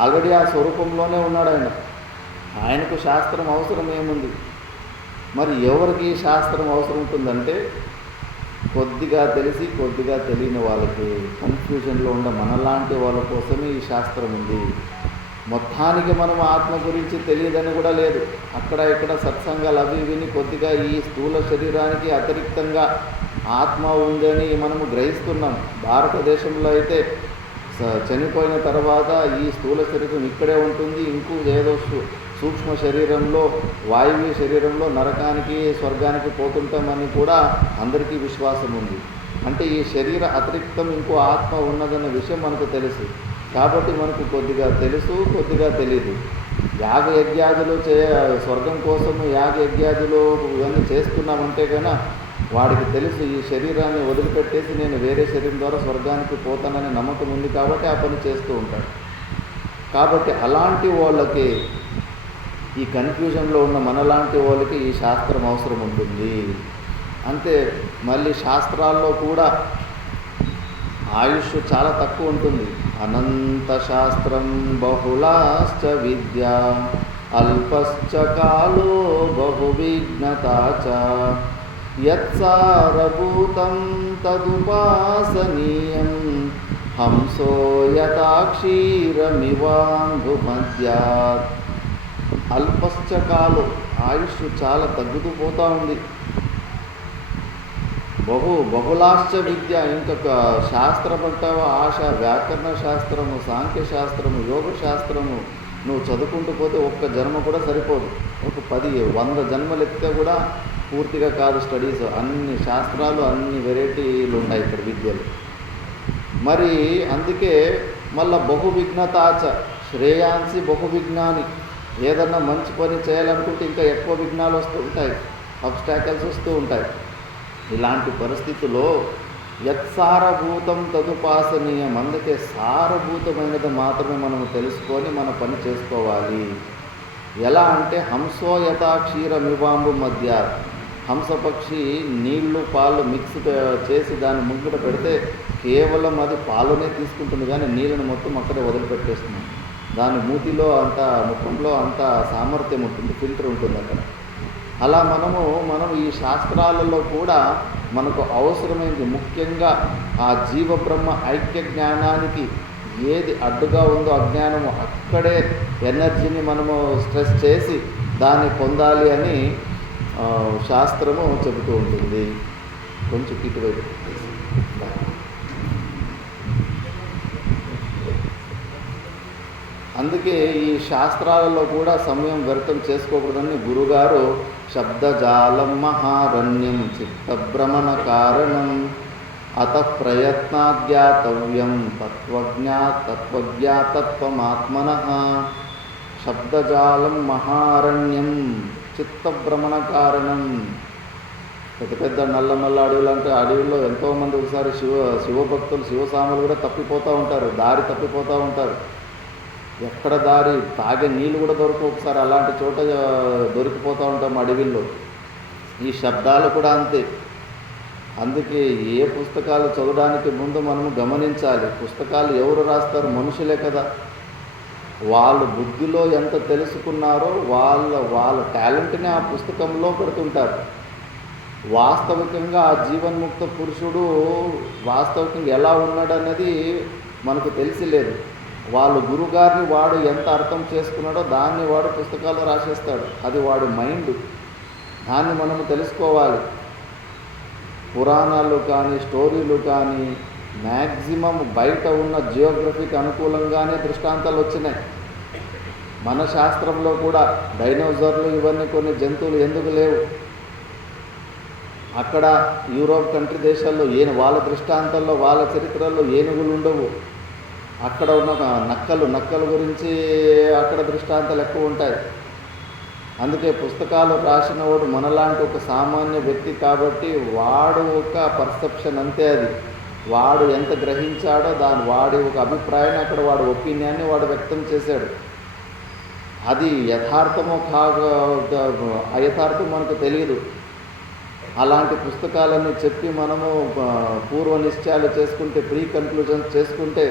ఆల్రెడీ ఆ స్వరూపంలోనే ఉన్నాడు ఆయనకు శాస్త్రం అవసరం ఏముంది? మరి ఎవరికి శాస్త్రం అవసరం ఉంటుందంటే కొద్దిగా తెలిసి కొద్దిగా తెలియని వాళ్ళకి, కన్ఫ్యూజన్లో ఉన్న మనలాంటి వాళ్ళ కోసమే ఈ శాస్త్రం ఉంది. మొత్తానికి మనం ఆత్మ గురించి తెలియదని కూడా లేదు. అక్కడ ఇక్కడ సత్సంగాలు అవి విని కొద్దిగా ఈ స్థూల శరీరానికి అతిరిక్తంగా ఆత్మ ఉందని మనము గ్రహిస్తున్నాం. భారతదేశంలో అయితే చనిపోయిన తర్వాత ఈ స్థూల శరీరం ఇక్కడే ఉంటుంది, ఇంకో ఏదో సూక్ష్మ శరీరంలో, వాయువ్య శరీరంలో నరకానికి స్వర్గానికి పోతుంటామని కూడా అందరికీ విశ్వాసం ఉంది. అంటే ఈ శరీర అతిరిక్తం ఇంకో ఆత్మ ఉన్నదన్న విషయం మనకు తెలుసు. కాబట్టి మనకు కొద్దిగా తెలుసు, కొద్దిగా తెలీదు. యాగయజ్ఞాదులు స్వర్గం కోసము యాగయజ్ఞాదులు ఇవన్నీ చేస్తున్నామంటే కన్నా వాడికి తెలుసు ఈ శరీరాన్ని వదిలిపెట్టేసి నేను వేరే శరీరం ద్వారా స్వర్గానికి పోతాననే నమ్మకం ఉంది కాబట్టి ఆ పని చేస్తూ ఉంటాడు. కాబట్టి అలాంటి వాళ్ళకి, ఈ కన్ఫ్యూజన్లో ఉన్న మనలాంటి వాళ్ళకి ఈ శాస్త్రం అవసరం ఉంటుంది. అంతే. మళ్ళీ శాస్త్రాల్లో కూడా ఆయుష్ చాలా తక్కువ ఉంటుంది. అనంత శాస్త్రం బహుళాశ్చ విద్య అల్పశ్చ కాలో బహువిజ్ఞతాచ యత్సారభూతం తదుపాసనీయం హంసో యథా క్షీరమివాంగుమద్యాత్. అల్పశ్చ కాలో, ఆయుష్ చాలా తగ్గుతూ పోతూ ఉంది. బహుళాశ్చ విద్య, ఇంకొక శాస్త్రం అంటావా, ఆశ, వ్యాకరణ శాస్త్రము, సాంఖ్య శాస్త్రము, యోగ శాస్త్రము నువ్వు చదువుకుంటూ పోతే ఒక్క జన్మ కూడా సరిపోదు. ఒక 10-100 జన్మలు ఎక్కితే కూడా పూర్తిగా కాదు స్టడీస్. అన్ని శాస్త్రాలు, అన్ని వెరైటీలు ఉన్నాయి ఇక్కడ విద్యలు. మరి అందుకే మళ్ళా బహువిఘ్నతాచ, శ్రేయాంసి బహువిఘ్నాని. ఏదన్నా మంచి పని చేయాలనుకుంటే ఇంకా ఎక్కువ విఘ్నాలు వస్తూ ఉంటాయి, అబ్స్టాకల్స్ వస్తూ ఉంటాయి. ఇలాంటి పరిస్థితుల్లో యత్సారభూతం తదుపాసనీయం. అందుకే సారభూతమైనది మాత్రమే మనం తెలుసుకొని మన పని చేసుకోవాలి. ఎలా అంటే హంసో యథా క్షీరమివాంబు మధ్య. హంసపక్షి నీళ్లు పాలు మిక్స్ చేసి దాన్ని ముంగిట పెడితే కేవలం అది పాలనే తీసుకుంటుంది, కానీ నీళ్ళని మొత్తం అక్కడే వదిలిపెట్టేస్తుంది. దాని మూతిలో అంత, ముఖంలో అంత సామర్థ్యం ఉంటుంది, ఫిల్టర్ ఉంటుంది అక్కడ. అలా మనం ఈ శాస్త్రాలలో కూడా మనకు అవసరమైంది ముఖ్యంగా ఆ జీవబ్రహ్మ ఐక్య జ్ఞానానికి ఏది అడ్డుగా ఉందో అజ్ఞానము, అక్కడే ఎనర్జీని మనము స్ట్రెస్ చేసి దాన్ని పొందాలి అని శాస్త్రము చెబుతూ ఉంటుంది. కొంచెం ఇటువైపు. అందుకే ఈ శాస్త్రాలలో కూడా సమయం వ్యర్థం చేసుకోకూడదని గురుగారు శబ్దజాలం మహారణ్యం చిత్తభ్రమణ కారణం అత ప్రయత్నాద్యాతవ్యం తత్వజ్ఞాతత్వమాత్మనః. శబ్దజాలం మహారణ్యం చిత్తభ్రమణ కారణం. పెద్ద పెద్ద నల్లమల్ల అడవులు అంటే అడవుల్లో ఎంతోమంది ఒకసారి శివభక్తులు శివస్వాములు కూడా తప్పిపోతూ ఉంటారు, దారి తప్పిపోతూ ఉంటారు. ఎక్కడ దారి, తాగే నీళ్ళు కూడా దొరకవు ఒకసారి, అలాంటి చోట దొరికిపోతూ ఉంటాం అడవిల్లో. ఈ శబ్దాలు కూడా అంతే. అందుకే ఏ పుస్తకాలు చదవడానికి ముందు మనము గమనించాలి, పుస్తకాలు ఎవరు రాస్తారు? మనుషులే కదా. వాళ్ళు బుద్ధిలో ఎంత తెలుసుకున్నారో వాళ్ళ టాలెంట్ని ఆ పుస్తకంలో పెడుతుంటారు. వాస్తవికంగా ఆ జీవన్ముక్త పురుషుడు వాస్తవికంగా ఎలా ఉన్నాడన్నది మనకు తెలిసిలేదు. వాళ్ళు గురుగారిని వాడు ఎంత అర్థం చేసుకున్నాడో దాన్ని వాడు పుస్తకాల్లో రాసేస్తాడు. అది వాడి మైండ్. దాన్ని మనము తెలుసుకోవాలి. పురాణాలు కానీ స్టోరీలు కానీ మ్యాక్సిమం బయట ఉన్న జియోగ్రఫీకి అనుకూలంగానే దృష్టాంతాలు వచ్చినాయి. మన శాస్త్రంలో కూడా డైనోసార్లు ఇవన్నీ కొన్ని జంతువులు ఎందుకు లేవు? అక్కడ యూరోప్ కంట్రీ దేశాల్లో వాళ్ళ దృష్టాంతాల్లో వాళ్ళ చరిత్రల్లో ఏనుగులు ఉండవు. అక్కడ ఉన్న నక్కలు గురించి అక్కడ దృష్టాంతాలు ఎక్కువ ఉంటాయి. అందుకే పుస్తకాలు రాసిన వాడు మనలాంటి ఒక సామాన్య వ్యక్తి కాబట్టి వాడు ఒక పర్సెప్షన్ అంతే. అది వాడు ఎంత గ్రహించాడో వాడి ఒక అభిప్రాయాన్ని అక్కడ వాడు ఒపీనియన్ని వాడు వ్యక్తం చేశాడు. అది యథార్థమో అయథార్థం మనకు తెలియదు. అలాంటి పుస్తకాలన్నీ చెప్పి మనము పూర్వ నిశ్చయాలు చేసుకుంటే, ప్రీ కన్క్లూజన్స్ చేసుకుంటే,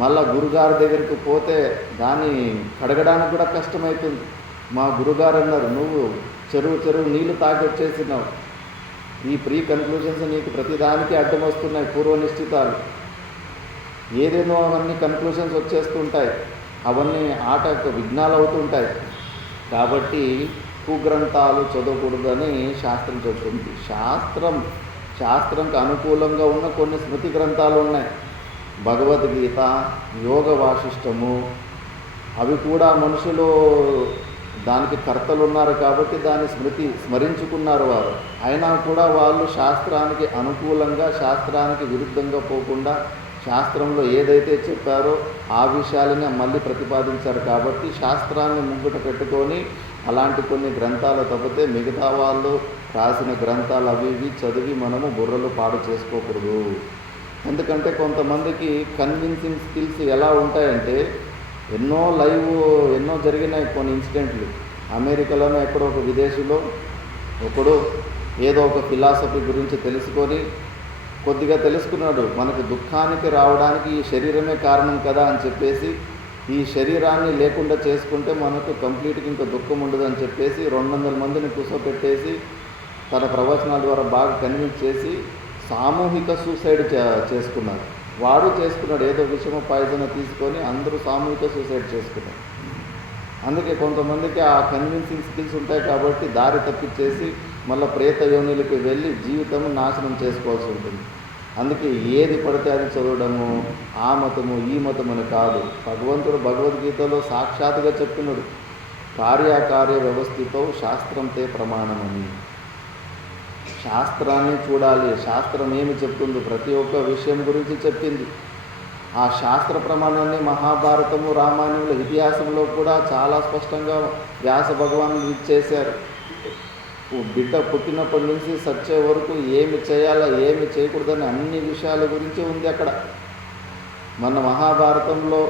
మళ్ళా గురుగారి దగ్గరికి పోతే దాన్ని కడగడానికి కూడా కష్టమవుతుంది. మా గురుగారు అన్నారు, నువ్వు చెరువు నీళ్లు తాగి వచ్చేసినావు, ఈ ప్రీ కన్క్లూజన్స్ నీకు ప్రతిదానికి అడ్డం వస్తున్నాయి, పూర్వ నిశ్చితాలు ఏదేనో అవన్నీ కన్క్లూజన్స్ వచ్చేస్తుంటాయి, అవన్నీ ఆటకు విఘ్నాలు అవుతుంటాయి. కాబట్టి కుగ్రంథాలు చదవకూడదని శాస్త్రం చెబుతుంది. శాస్త్రంకి అనుకూలంగా ఉన్న కొన్ని స్మృతి గ్రంథాలు ఉన్నాయి. భగవద్గీత, యోగ వాసిష్టము, అవి కూడా మనుషులు దానికి కర్తలు ఉన్నారు కాబట్టి దాన్ని స్మరించుకున్నారు వారు. అయినా కూడా వాళ్ళు శాస్త్రానికి అనుకూలంగా, శాస్త్రానికి విరుద్ధంగా పోకుండా శాస్త్రంలో ఏదైతే చెప్పారో ఆ విషయాలని మళ్ళీ ప్రతిపాదించారు. కాబట్టి శాస్త్రాన్ని ముంగట పెట్టుకొని అలాంటి కొన్ని గ్రంథాలు తప్పితే మిగతా వాళ్ళు రాసిన గ్రంథాలు అవి ఇవి చదివి మనము బుర్రలు పాడు చేసుకోకూడదు. ఎందుకంటే కొంతమందికి కన్విన్సింగ్ స్కిల్స్ ఎలా ఉంటాయంటే, ఎన్నో జరిగినాయి కొన్ని ఇన్సిడెంట్లు. అమెరికాలోనే ఎక్కడో ఒక విదేశీలో ఒకడు ఏదో ఒక ఫిలాసఫీ గురించి తెలుసుకొని కొద్దిగా తెలుసుకున్నాడు. మనకు దుఃఖానికి రావడానికి ఈ శరీరమే కారణం కదా అని చెప్పేసి, ఈ శరీరాన్ని లేకుండా చేసుకుంటే మనకు కంప్లీట్గా ఇంకా దుఃఖం ఉండదు అని చెప్పేసి 200 మందిని కూర్చోపెట్టేసి తన ప్రవచనాల ద్వారా బాగా కన్విన్స్ చేసి సామూహిక సూసైడ్ చేసుకున్నారు. వాడు చేసుకున్నాడు, ఏదో విషమ పాయిజన్ తీసుకొని అందరూ సామూహిక సూసైడ్ చేసుకున్నారు. అందుకే కొంతమందికి ఆ కన్విన్సింగ్ స్కిల్స్ ఉంటాయి కాబట్టి దారి తప్పించేసి మళ్ళీ ప్రేత యోనులకి వెళ్ళి జీవితం నాశనం చేసుకోవాల్సి ఉంటుంది. అందుకే ఏది పడితే అది చదవడము, ఆ మతము ఈ మతము అని కాదు. భగవంతుడు భగవద్గీతలో సాక్షాత్తుగా చెప్తున్నాడు, కార్యకార్య వ్యవస్థితో శాస్త్రంతే ప్రమాణమని. శాస్త్రాన్ని చూడాలి, శాస్త్రం ఏమి చెప్తుంది, ప్రతి ఒక్క విషయం గురించి చెప్పింది. ఆ శాస్త్ర ప్రమాణాన్ని మహాభారతము, రామాయణంలో, ఇతిహాసంలో కూడా చాలా స్పష్టంగా వ్యాస భగవానులు ఇచ్చేశారు. బిడ్డ పుట్టినప్పటి నుంచి సచ్చే వరకు ఏమి చేయాలో ఏమి చేయకూడదని అన్ని విషయాల గురించి ఉంది అక్కడ. మన మహాభారతంలో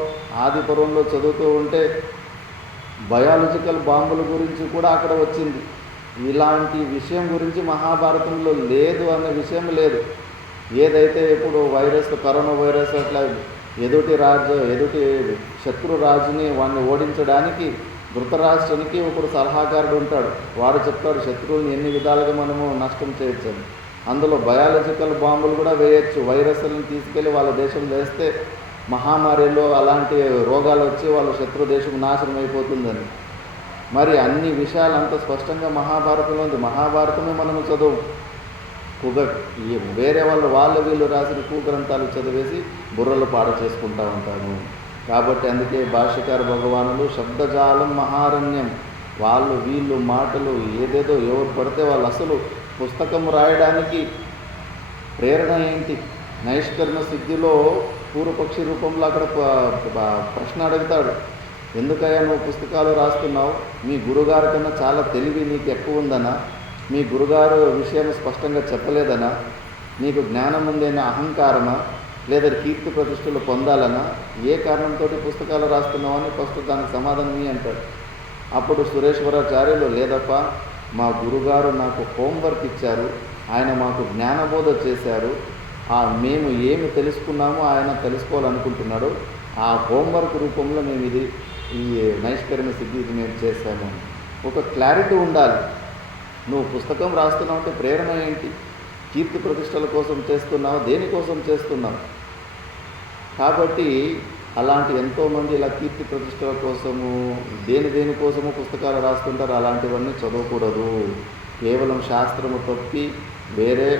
ఆది పర్వంలో చదువుతూ ఉంటే బయాలజికల్ బాంబుల గురించి కూడా అక్కడ వచ్చింది. ఇలాంటి విషయం గురించి మహాభారతంలో లేదు అనే విషయం లేదు. ఏదైతే ఇప్పుడు కరోనా వైరస్ అట్లా ఎదుటి శత్రు రాజుని వాడిని ఓడించడానికి ధృతరాష్ట్రునికి ఒకడు సలహాకారుడు ఉంటాడు. వాడు చెప్తాడు శత్రువుని ఎన్ని విధాలుగా మనము నష్టం చేయొచ్చని. అందులో బయాలజికల్ బాంబులు కూడా వేయచ్చు. వైరస్లను తీసుకెళ్ళి వాళ్ళ దేశంలో వేస్తే మహామారిలో అలాంటి రోగాలు వచ్చి వాళ్ళ శత్రు దేశం నాశనం అయిపోతుందని. మరి అన్ని విషయాలు అంత స్పష్టంగా మహాభారతంలో ఉంది. మహాభారతమే మనము చదువు వేరే వాళ్ళు వీళ్ళు రాసిన గ్రంథాలు చదివేసి బుర్రలు పాడు చేసుకుంటూ ఉంటాము. కాబట్టి అందుకే భాష్యకార భగవానులు శబ్దజాలం మహారణ్యం, వాళ్ళు వీళ్ళు మాటలు ఏదేదో ఎవరు పడితే వాళ్ళు అసలు పుస్తకం రాయడానికి ప్రేరణ ఏంటి? నైష్కర్మ సిద్ధిలో పూర్వపక్షి రూపంలో అక్కడ ప్రశ్న అడుగుతాడు, ఎందుకయ్యా నువ్వు పుస్తకాలు రాస్తున్నావు? మీ గురుగారి కన్నా చాలా తెలివి నీకు ఎక్కువ ఉందనా? మీ గురుగారు విషయం స్పష్టంగా చెప్పలేదనా? నీకు జ్ఞానం ఉందనే అహంకారమా? లేదా కీర్తి ప్రతిష్టలు పొందాలనా? ఏ కారణంతో పుస్తకాలు రాస్తున్నావని ఫస్ట్ దానికి సమాధానం అంటాడు. అప్పుడు సురేశ్వరాచార్యులు, లేదప్ప మా గురుగారు నాకు హోంవర్క్ ఇచ్చారు, ఆయన మాకు జ్ఞానబోధ చేశారు, మేము ఏమి తెలుసుకున్నామో ఆయన తెలుసుకోవాలనుకుంటున్నాడు, ఆ హోంవర్క్ రూపంలో మేము ఈ నైష్కర్మ సిద్ధి మేము చేశాము. ఒక క్లారిటీ ఉండాలి. నువ్వు పుస్తకం రాస్తున్నావు అంటే ప్రేరణ ఏంటి? కీర్తి ప్రతిష్టల కోసం చేస్తున్నావు, దేనికోసం చేస్తున్నావు? కాబట్టి అలాంటి ఎంతోమంది ఇలా కీర్తి ప్రతిష్టల కోసము దేనికోసము పుస్తకాలు రాస్తుంటారు. అలాంటివన్నీ చదవకూడదు. కేవలం శాస్త్రము తప్పి వేరే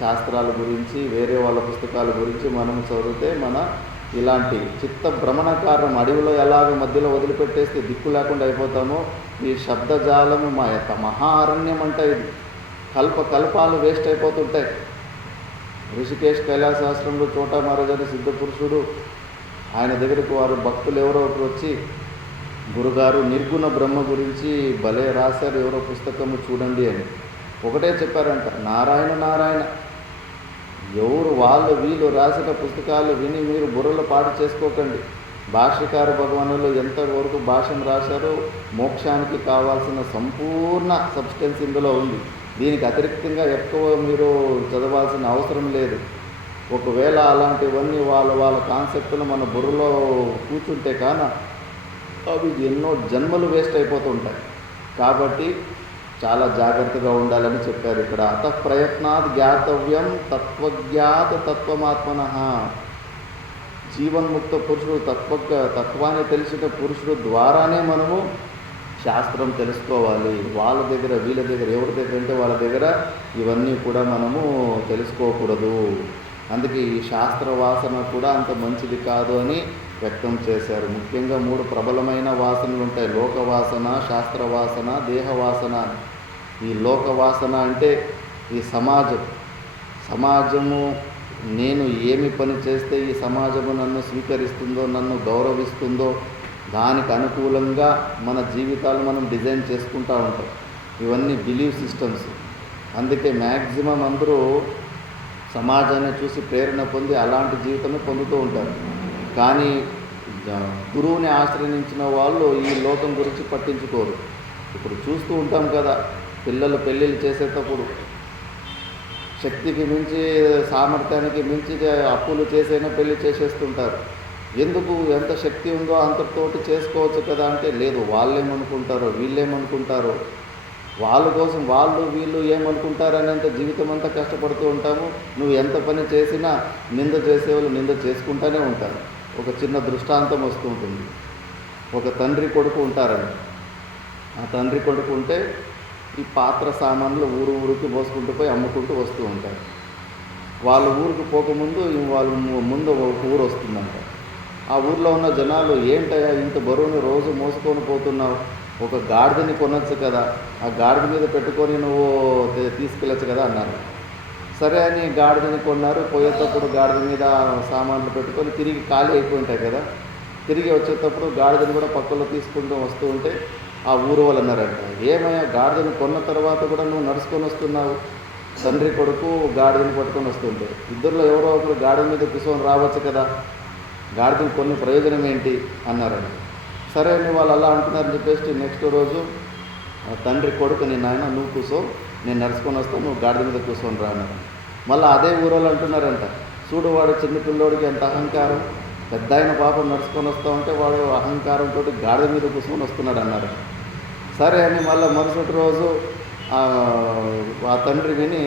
శాస్త్రాల గురించి వేరే వాళ్ళ పుస్తకాల గురించి మనం చదివితే ఇలాంటి చిత్త భ్రమణ కారణం అడవిలో ఎలాగ మధ్యలో వదిలిపెట్టేస్తే దిక్కు లేకుండా అయిపోతామో, ఈ శబ్దజాలము మా యొక్క మహారణ్యం అంటే ఇది కల్పాలు వేస్ట్ అయిపోతుంటాయి. ఋషికేశ్ కైలాసాశ్రమంలో చోటా మహారాజ్ అని సిద్ధపురుషుడు, ఆయన దగ్గరకు వారు భక్తులు ఎవరో ఒకరు వచ్చి, గురుగారు నిర్గుణ బ్రహ్మ గురించి భలే రాశారు, ఎవరో పుస్తకము చూడండి అని ఒకటే చెప్పారంట, నారాయణ. ఎవరు వీళ్ళు రాసిన పుస్తకాలు విని మీరు బుర్రలు పాడు చేసుకోకండి. భాష్యకార భగవానులు ఎంతవరకు భాష్యం రాశారో మోక్షానికి కావాల్సిన సంపూర్ణ సబ్స్టెన్స్ ఇందులో ఉంది. దీనికి అతిరిక్తంగా ఎక్కువ మీరు చదవాల్సిన అవసరం లేదు. ఒకవేళ అలాంటివన్నీ వాళ్ళ కాన్సెప్టులు మన బుర్రలో కూర్చుంటే కాన అవి ఎన్నో జన్మలు వేస్ట్ అయిపోతుంటాయి. కాబట్టి చాలా జాగ్రత్తగా ఉండాలని చెప్పారు ఇక్కడ. అతః ప్రయత్నాత్ జ్ఞాతవ్యం తత్వమాత్మన. జీవన్ముక్త పురుషుడు తత్వాన్ని తెలిసిన పురుషుడు ద్వారానే మనము శాస్త్రం తెలుసుకోవాలి. వాళ్ళ దగ్గర వీళ్ళ దగ్గర ఎవరి దగ్గర అంటే వాళ్ళ దగ్గర ఇవన్నీ కూడా మనము తెలుసుకోకూడదు. అందుకే ఈ శాస్త్ర వాసన కూడా అంత మంచిది కాదు అని వ్యక్తం చేశారు. ముఖ్యంగా 3 ప్రబలమైన వాసనలు ఉంటాయి: లోకవాసన, శాస్త్రవాసన, దేహవాసన. ఈ లోకవాసన అంటే ఈ సమాజము నేను ఏమి పని చేస్తే ఈ సమాజము నన్ను స్వీకరిస్తుందో, నన్ను గౌరవిస్తుందో దానికి అనుకూలంగా మన జీవితాలు మనం డిజైన్ చేసుకుంటూ ఉంటాం. ఇవన్నీ బిలీవ్ సిస్టమ్స్. అందుకే మ్యాక్సిమం అందరూ సమాజాన్ని చూసి ప్రేరణ పొంది అలాంటి జీవితమే పొందుతూ ఉంటారు. కానీ గురువుని ఆశ్రయించిన వాళ్ళు ఈ లోకం గురించి పట్టించుకోరు. ఇప్పుడు చూస్తూ ఉంటాం కదా, పిల్లలు పెళ్ళిళ్ళు చేసేటప్పుడు శక్తికి మించి సామర్థ్యానికి మించి అప్పులు చేసైనా పెళ్లి చేసేస్తుంటారు. ఎందుకు? ఎంత శక్తి ఉందో అంతటితోటి చేసుకోవచ్చు కదా అంటే లేదు. వాళ్ళేమనుకుంటారో వీళ్ళేమనుకుంటారో వాళ్ళ కోసం వీళ్ళు ఏమనుకుంటారనేంత జీవితం అంతా కష్టపడుతూ ఉంటాము. నువ్వు ఎంత పని చేసినా నింద చేసేవాళ్ళు నింద చేసుకుంటూనే ఉంటారు. ఒక చిన్న దృష్టాంతం వస్తూ ఉంటుంది. ఒక తండ్రి కొడుకు ఉంటారని. ఆ తండ్రి కొడుకు ఉంటే ఈ పాత్ర సామాన్లు ఊరికి మోసుకుంటూ పోయి అమ్ముకుంటూ వస్తూ ఉంటారు. వాళ్ళ ఊరికి పోకముందు వాళ్ళు ముందు ఒక ఊరు వస్తుందంట. ఆ ఊర్లో ఉన్న జనాలు, ఏంటయ్యా ఇంత బరువుని రోజు మోసుకొని పోతున్నావు, ఒక గాడిదని కొనొచ్చు కదా, ఆ గాడిద మీద పెట్టుకొని నువ్వు తీసుకెళ్ళచ్చు కదా అన్నారు. సరే అని గాడిదని కొన్నారు. పోయేటప్పుడు గాడిద మీద సామాన్లు పెట్టుకొని తిరిగి ఖాళీ అయిపోయి ఉంటాయి కదా, తిరిగి వచ్చేటప్పుడు గాడిదని కూడా పక్కలో తీసుకుంటూ వస్తూ ఉంటే ఆ ఊరు వాళ్ళు అన్నారంట, ఏమయ్యా గాడిదని కొన్న తర్వాత కూడా నువ్వు నడుచుకొని వస్తున్నావు? తండ్రి కొడుకు గాడిదని పట్టుకొని వస్తుంటే ఇద్దరిలో ఎవరో ఒకరు గాడిద మీద కూర్చొని రావచ్చు కదా, గాడిదని కొన్ని ప్రయోజనం ఏంటి అన్నారండి. సరే అని వాళ్ళు అలా అంటున్నారని చెప్పేసి నెక్స్ట్ రోజు తండ్రి కొడుకు, నేను నాయన నువ్వు కూర్చో, నేను నడుచుకొని వస్తాను, నువ్వు గాడిద మీద కూర్చొని రా అన్నారు. మళ్ళీ అదే ఊరోళ్ళు అంటున్నారంట, చూడు వాడు చిన్న పిల్లోడికి ఎంత అహంకారం, పెద్ద ఆయన పాపం నడుచుకొని వస్తూ ఉంటే వాడు అహంకారంతో గాడిద మీద కూర్చొని వస్తున్నాడు అన్నారు. సరే అని మళ్ళీ మరుసటి రోజు ఆ తండ్రి విని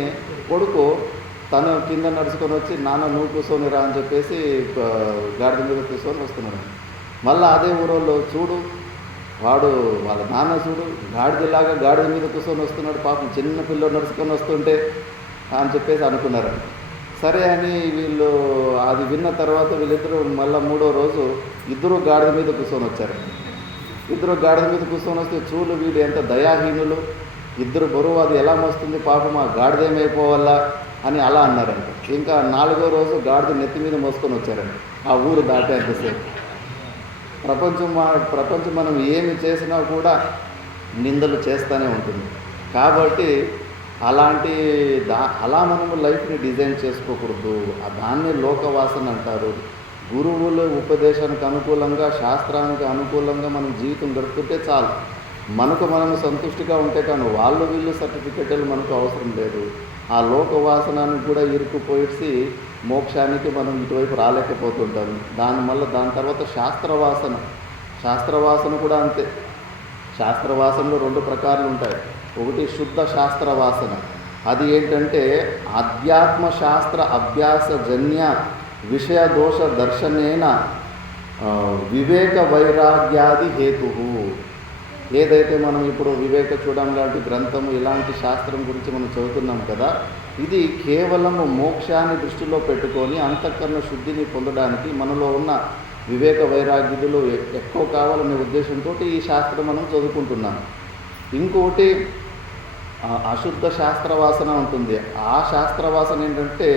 కొడుకు తను కింద నడుచుకొని వచ్చి, నాన్న నువ్వు కూర్చొని రా అని చెప్పేసి గాడిద మీద కూర్చొని వస్తున్నాడు. మళ్ళీ అదే ఊరోళ్ళు, చూడు వాడు వాళ్ళ నాన్న చూడు గాడిదలాగా గాడిద మీద కూర్చొని వస్తున్నాడు, పాపం చిన్న పిల్లలు నడుచుకొని వస్తుంటే అని చెప్పేసి అనుకున్నారు. సరే అని వీళ్ళు అది విన్న తర్వాత వీళ్ళిద్దరూ మళ్ళీ మూడో రోజు ఇద్దరు గాడిద మీద కూర్చొని వచ్చారు. ఇద్దరు గాడిద మీద కూర్చొని వస్తే, చూడు వీడు ఎంత దయాహీనులు, ఇద్దరు బరువు అది ఎలా మోస్తుంది, పాపం ఆ గాడిద ఏమైపోవాలా అని అలా అన్నారంట. ఇంకా నాలుగో రోజు గాడిద నెత్తి మీద మోసుకొని వచ్చారంట ఆ ఊరు దాటేంతసేపు. ప్రపంచం మనం ఏమి చేసినా కూడా నిందలు చేస్తూనే ఉంటుంది. కాబట్టి అలా మనము లైఫ్ని డిజైన్ చేసుకోకూడదు. దాన్ని లోకవాసన అంటారు. గురువుల ఉపదేశానికి అనుకూలంగా, శాస్త్రానికి అనుకూలంగా మనం జీవితం గడుపుతుంటే చాలు. మనకు మనం సంతుష్టిగా ఉంటే కానీ వీళ్ళు సర్టిఫికెట్లు మనకు అవసరం లేదు. ఆ లోకవాసనానికి కూడా ఇరుక్కుపోయి మోక్షానికి మనం ఇటువైపు రాలేకపోతుంటాం. దాని తర్వాత శాస్త్రవాసన కూడా అంతే. శాస్త్రవాసనలో 2 ప్రకారాలు ఉంటాయి. ఒకటి శుద్ధ శాస్త్రవాసన, అది ఏంటంటే అధ్యాత్మ శాస్త్ర అభ్యాసజన్య విషయ దోష దర్శనేన వివేక వైరాగ్యాది హేతు. ఏదైతే మనం ఇప్పుడు వివేక చూడడం లాంటి గ్రంథము, ఇలాంటి శాస్త్రం గురించి మనం చదువుతున్నాం కదా, ఇది కేవలము మోక్షాన్ని దృష్టిలో పెట్టుకొని అంతఃకరణ శుద్ధిని పొందడానికి మనలో ఉన్న వివేక వైరాగ్యులు ఎక్కువ కావాలనే ఉద్దేశంతో ఈ శాస్త్రం మనం చదువుకుంటున్నాం. ఇంకొకటి అశుద్ధ శాస్త్రవాసన ఉంటుంది. ఆ శాస్త్రవాసన ఏంటంటే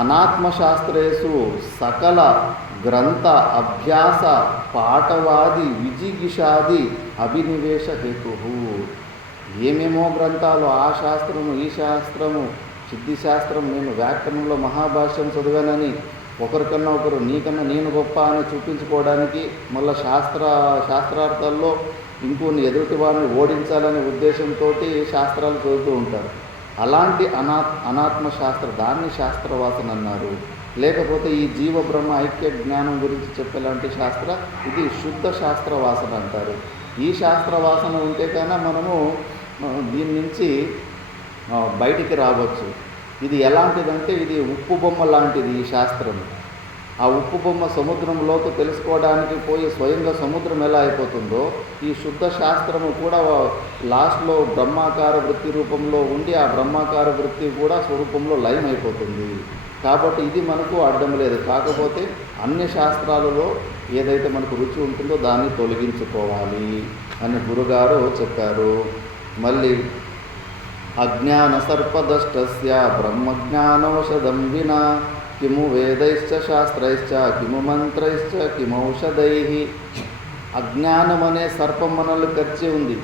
అనాత్మశాస్త్రేషు సకల గ్రంథ అభ్యాస పాఠవాది విజిగిషాది అభినివేశ హేతు. ఏమేమో గ్రంథాలు, ఆ శాస్త్రము, ఈ శాస్త్రము, సిద్ధిశాస్త్రం, నేను వ్యాకరణంలో మహాభాష్యం చదివానని ఒకరికన్నా ఒకరు నీకన్నా నేను గొప్ప అని చూపించుకోవడానికి, మళ్ళీ శాస్త్రార్థాల్లో ఇంకొన్ని ఎదుటి వారిని ఓడించాలనే ఉద్దేశంతో శాస్త్రాలు చదువుతూ ఉంటారు. అలాంటి అనాత్మ శాస్త్రం, దాన్ని శాస్త్రవాసన అన్నారు. లేకపోతే ఈ జీవ బ్రహ్మ ఐక్య జ్ఞానం గురించి చెప్పేలాంటి శాస్త్ర, ఇది శుద్ధ శాస్త్రవాసన అంటారు. ఈ శాస్త్రవాసన ఉంటే కన్నా మనము దీని నుంచి బయటికి రావచ్చు. ఇది ఎలాంటిదంటే ఇది ఉప్పు బొమ్మ లాంటిది ఈ శాస్త్రం. ఆ ఉప్పు బొమ్మ సముద్రంలోకి తెలుసుకోవడానికి పోయి స్వయంగా సముద్రం ఎలా అయిపోతుందో, ఈ శుద్ధ శాస్త్రము కూడా లాస్ట్లో బ్రహ్మాకార వృత్తి రూపంలో ఉండి ఆ బ్రహ్మాకార వృత్తి కూడా స్వరూపంలో లయం అయిపోతుంది. కాబట్టి ఇది మనకు అడ్డం లేదు. కాకపోతే అన్ని శాస్త్రాలలో ఏదైతే మనకు రుచి ఉంటుందో దాన్ని తొలగించుకోవాలి అని గురుగారు చెప్పారు. మళ్ళీ అజ్ఞాన సర్పదష్టస్య బ్రహ్మజ్ఞానౌషధం వినా కిము వేదైశ్చ శాస్త్రైశ్చ కిము మంత్రైశ్చ కిమౌషధైః. అజ్ఞానం అనే సర్పం మనల్ని కరిచి ఉంది.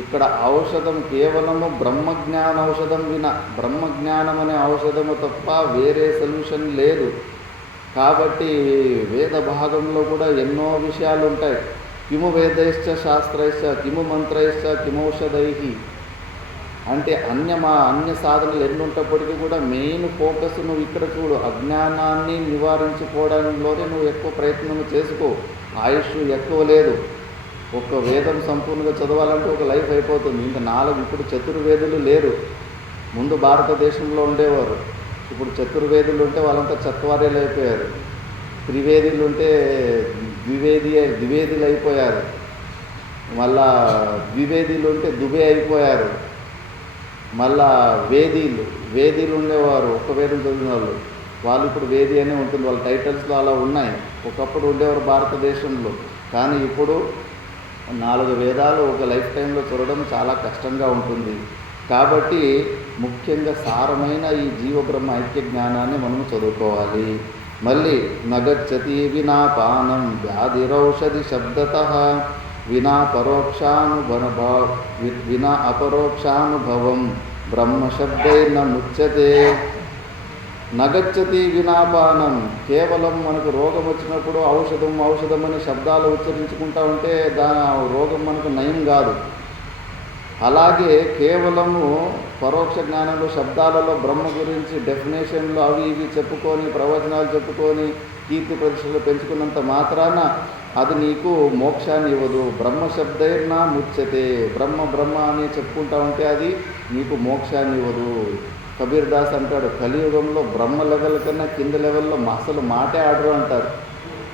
ఇక్కడ ఔషధం కేవలము బ్రహ్మజ్ఞాన ఔషధం వినా, బ్రహ్మజ్ఞానం అనే ఔషధము తప్ప వేరే సొల్యూషన్ లేదు. కాబట్టి వేద భాగంలో కూడా ఎన్నో విషయాలు ఉంటాయి. కిము వేదైశ్చ శాస్త్రైశ్చ కిము మంత్రైశ్చ కిమౌషధైః అంటే అన్య సాధనలు ఎన్ని ఉన్నప్పటికీ కూడా మెయిన్ ఫోకస్ నువ్వు ఇక్కడ చూడు. అజ్ఞానాన్ని నివారించుకోవడంలోనే నువ్వు ఎక్కువ ప్రయత్నం చేసుకో. ఆయుష్ ఎక్కువ లేదు. ఒక వేదం సంపూర్ణంగా చదవాలంటే ఒక లైఫ్ అయిపోతుంది. ఇంకా 4 ఇప్పుడు చతుర్వేదులు లేరు. ముందు భారతదేశంలో ఉండేవారు. ఇప్పుడు చతుర్వేదులు ఉంటే వాళ్ళంతా చత్వార్యాలు అయిపోయారు. త్రివేదులు ఉంటే ద్వివేదులు అయిపోయారు. మళ్ళా ద్వివేదులు ఉంటే దుబే అయిపోయారు. మళ్ళా వేదీలు ఉండేవారు. ఒక్క వేదం చదివిన వాళ్ళు ఇప్పుడు వేది అనే ఉంటుంది. వాళ్ళ టైటిల్స్లో అలా ఉన్నాయి. ఒకప్పుడు ఉండేవారు భారతదేశంలో. కానీ ఇప్పుడు 4 వేదాలు ఒక లైఫ్ టైంలో చూడడం చాలా కష్టంగా ఉంటుంది. కాబట్టి ముఖ్యంగా సారమైన ఈ జీవబ్రహ్మ ఐక్య జ్ఞానాన్ని మనము చదువుకోవాలి. మళ్ళీ నగచ్చతి వినా పానం వ్యాధిరౌషధి శబ్దతః వినా అపరోక్షానుభవం బ్రహ్మశబ్దైన ముచ్యతే. నగచ్చతి వినాపానం, కేవలం మనకు రోగం వచ్చినప్పుడు ఔషధం అనే శబ్దాలు ఉచ్చరించుకుంటా ఉంటే రోగం మనకు నయం కాదు. అలాగే కేవలము పరోక్ష జ్ఞానంలో శబ్దాలలో బ్రహ్మ గురించి డెఫినేషన్లు అవి ఇవి చెప్పుకొని ప్రవచనాలు చెప్పుకొని కీర్తి ప్రతిష్టలు పెంచుకున్నంత మాత్రాన అది నీకు మోక్షాన్ని ఇవ్వదు. బ్రహ్మ శబ్దైర్నా ముచ్యతే, బ్రహ్మ బ్రహ్మ అని చెప్పుకుంటా ఉంటే అది నీకు మోక్షాన్ని ఇవ్వదు. కబీర్ దాస్ అంటాడు, కలియుగంలో బ్రహ్మ లెవెల్ కన్నా కింద లెవెల్లో అసలు మాటే ఆడరు అంటారు.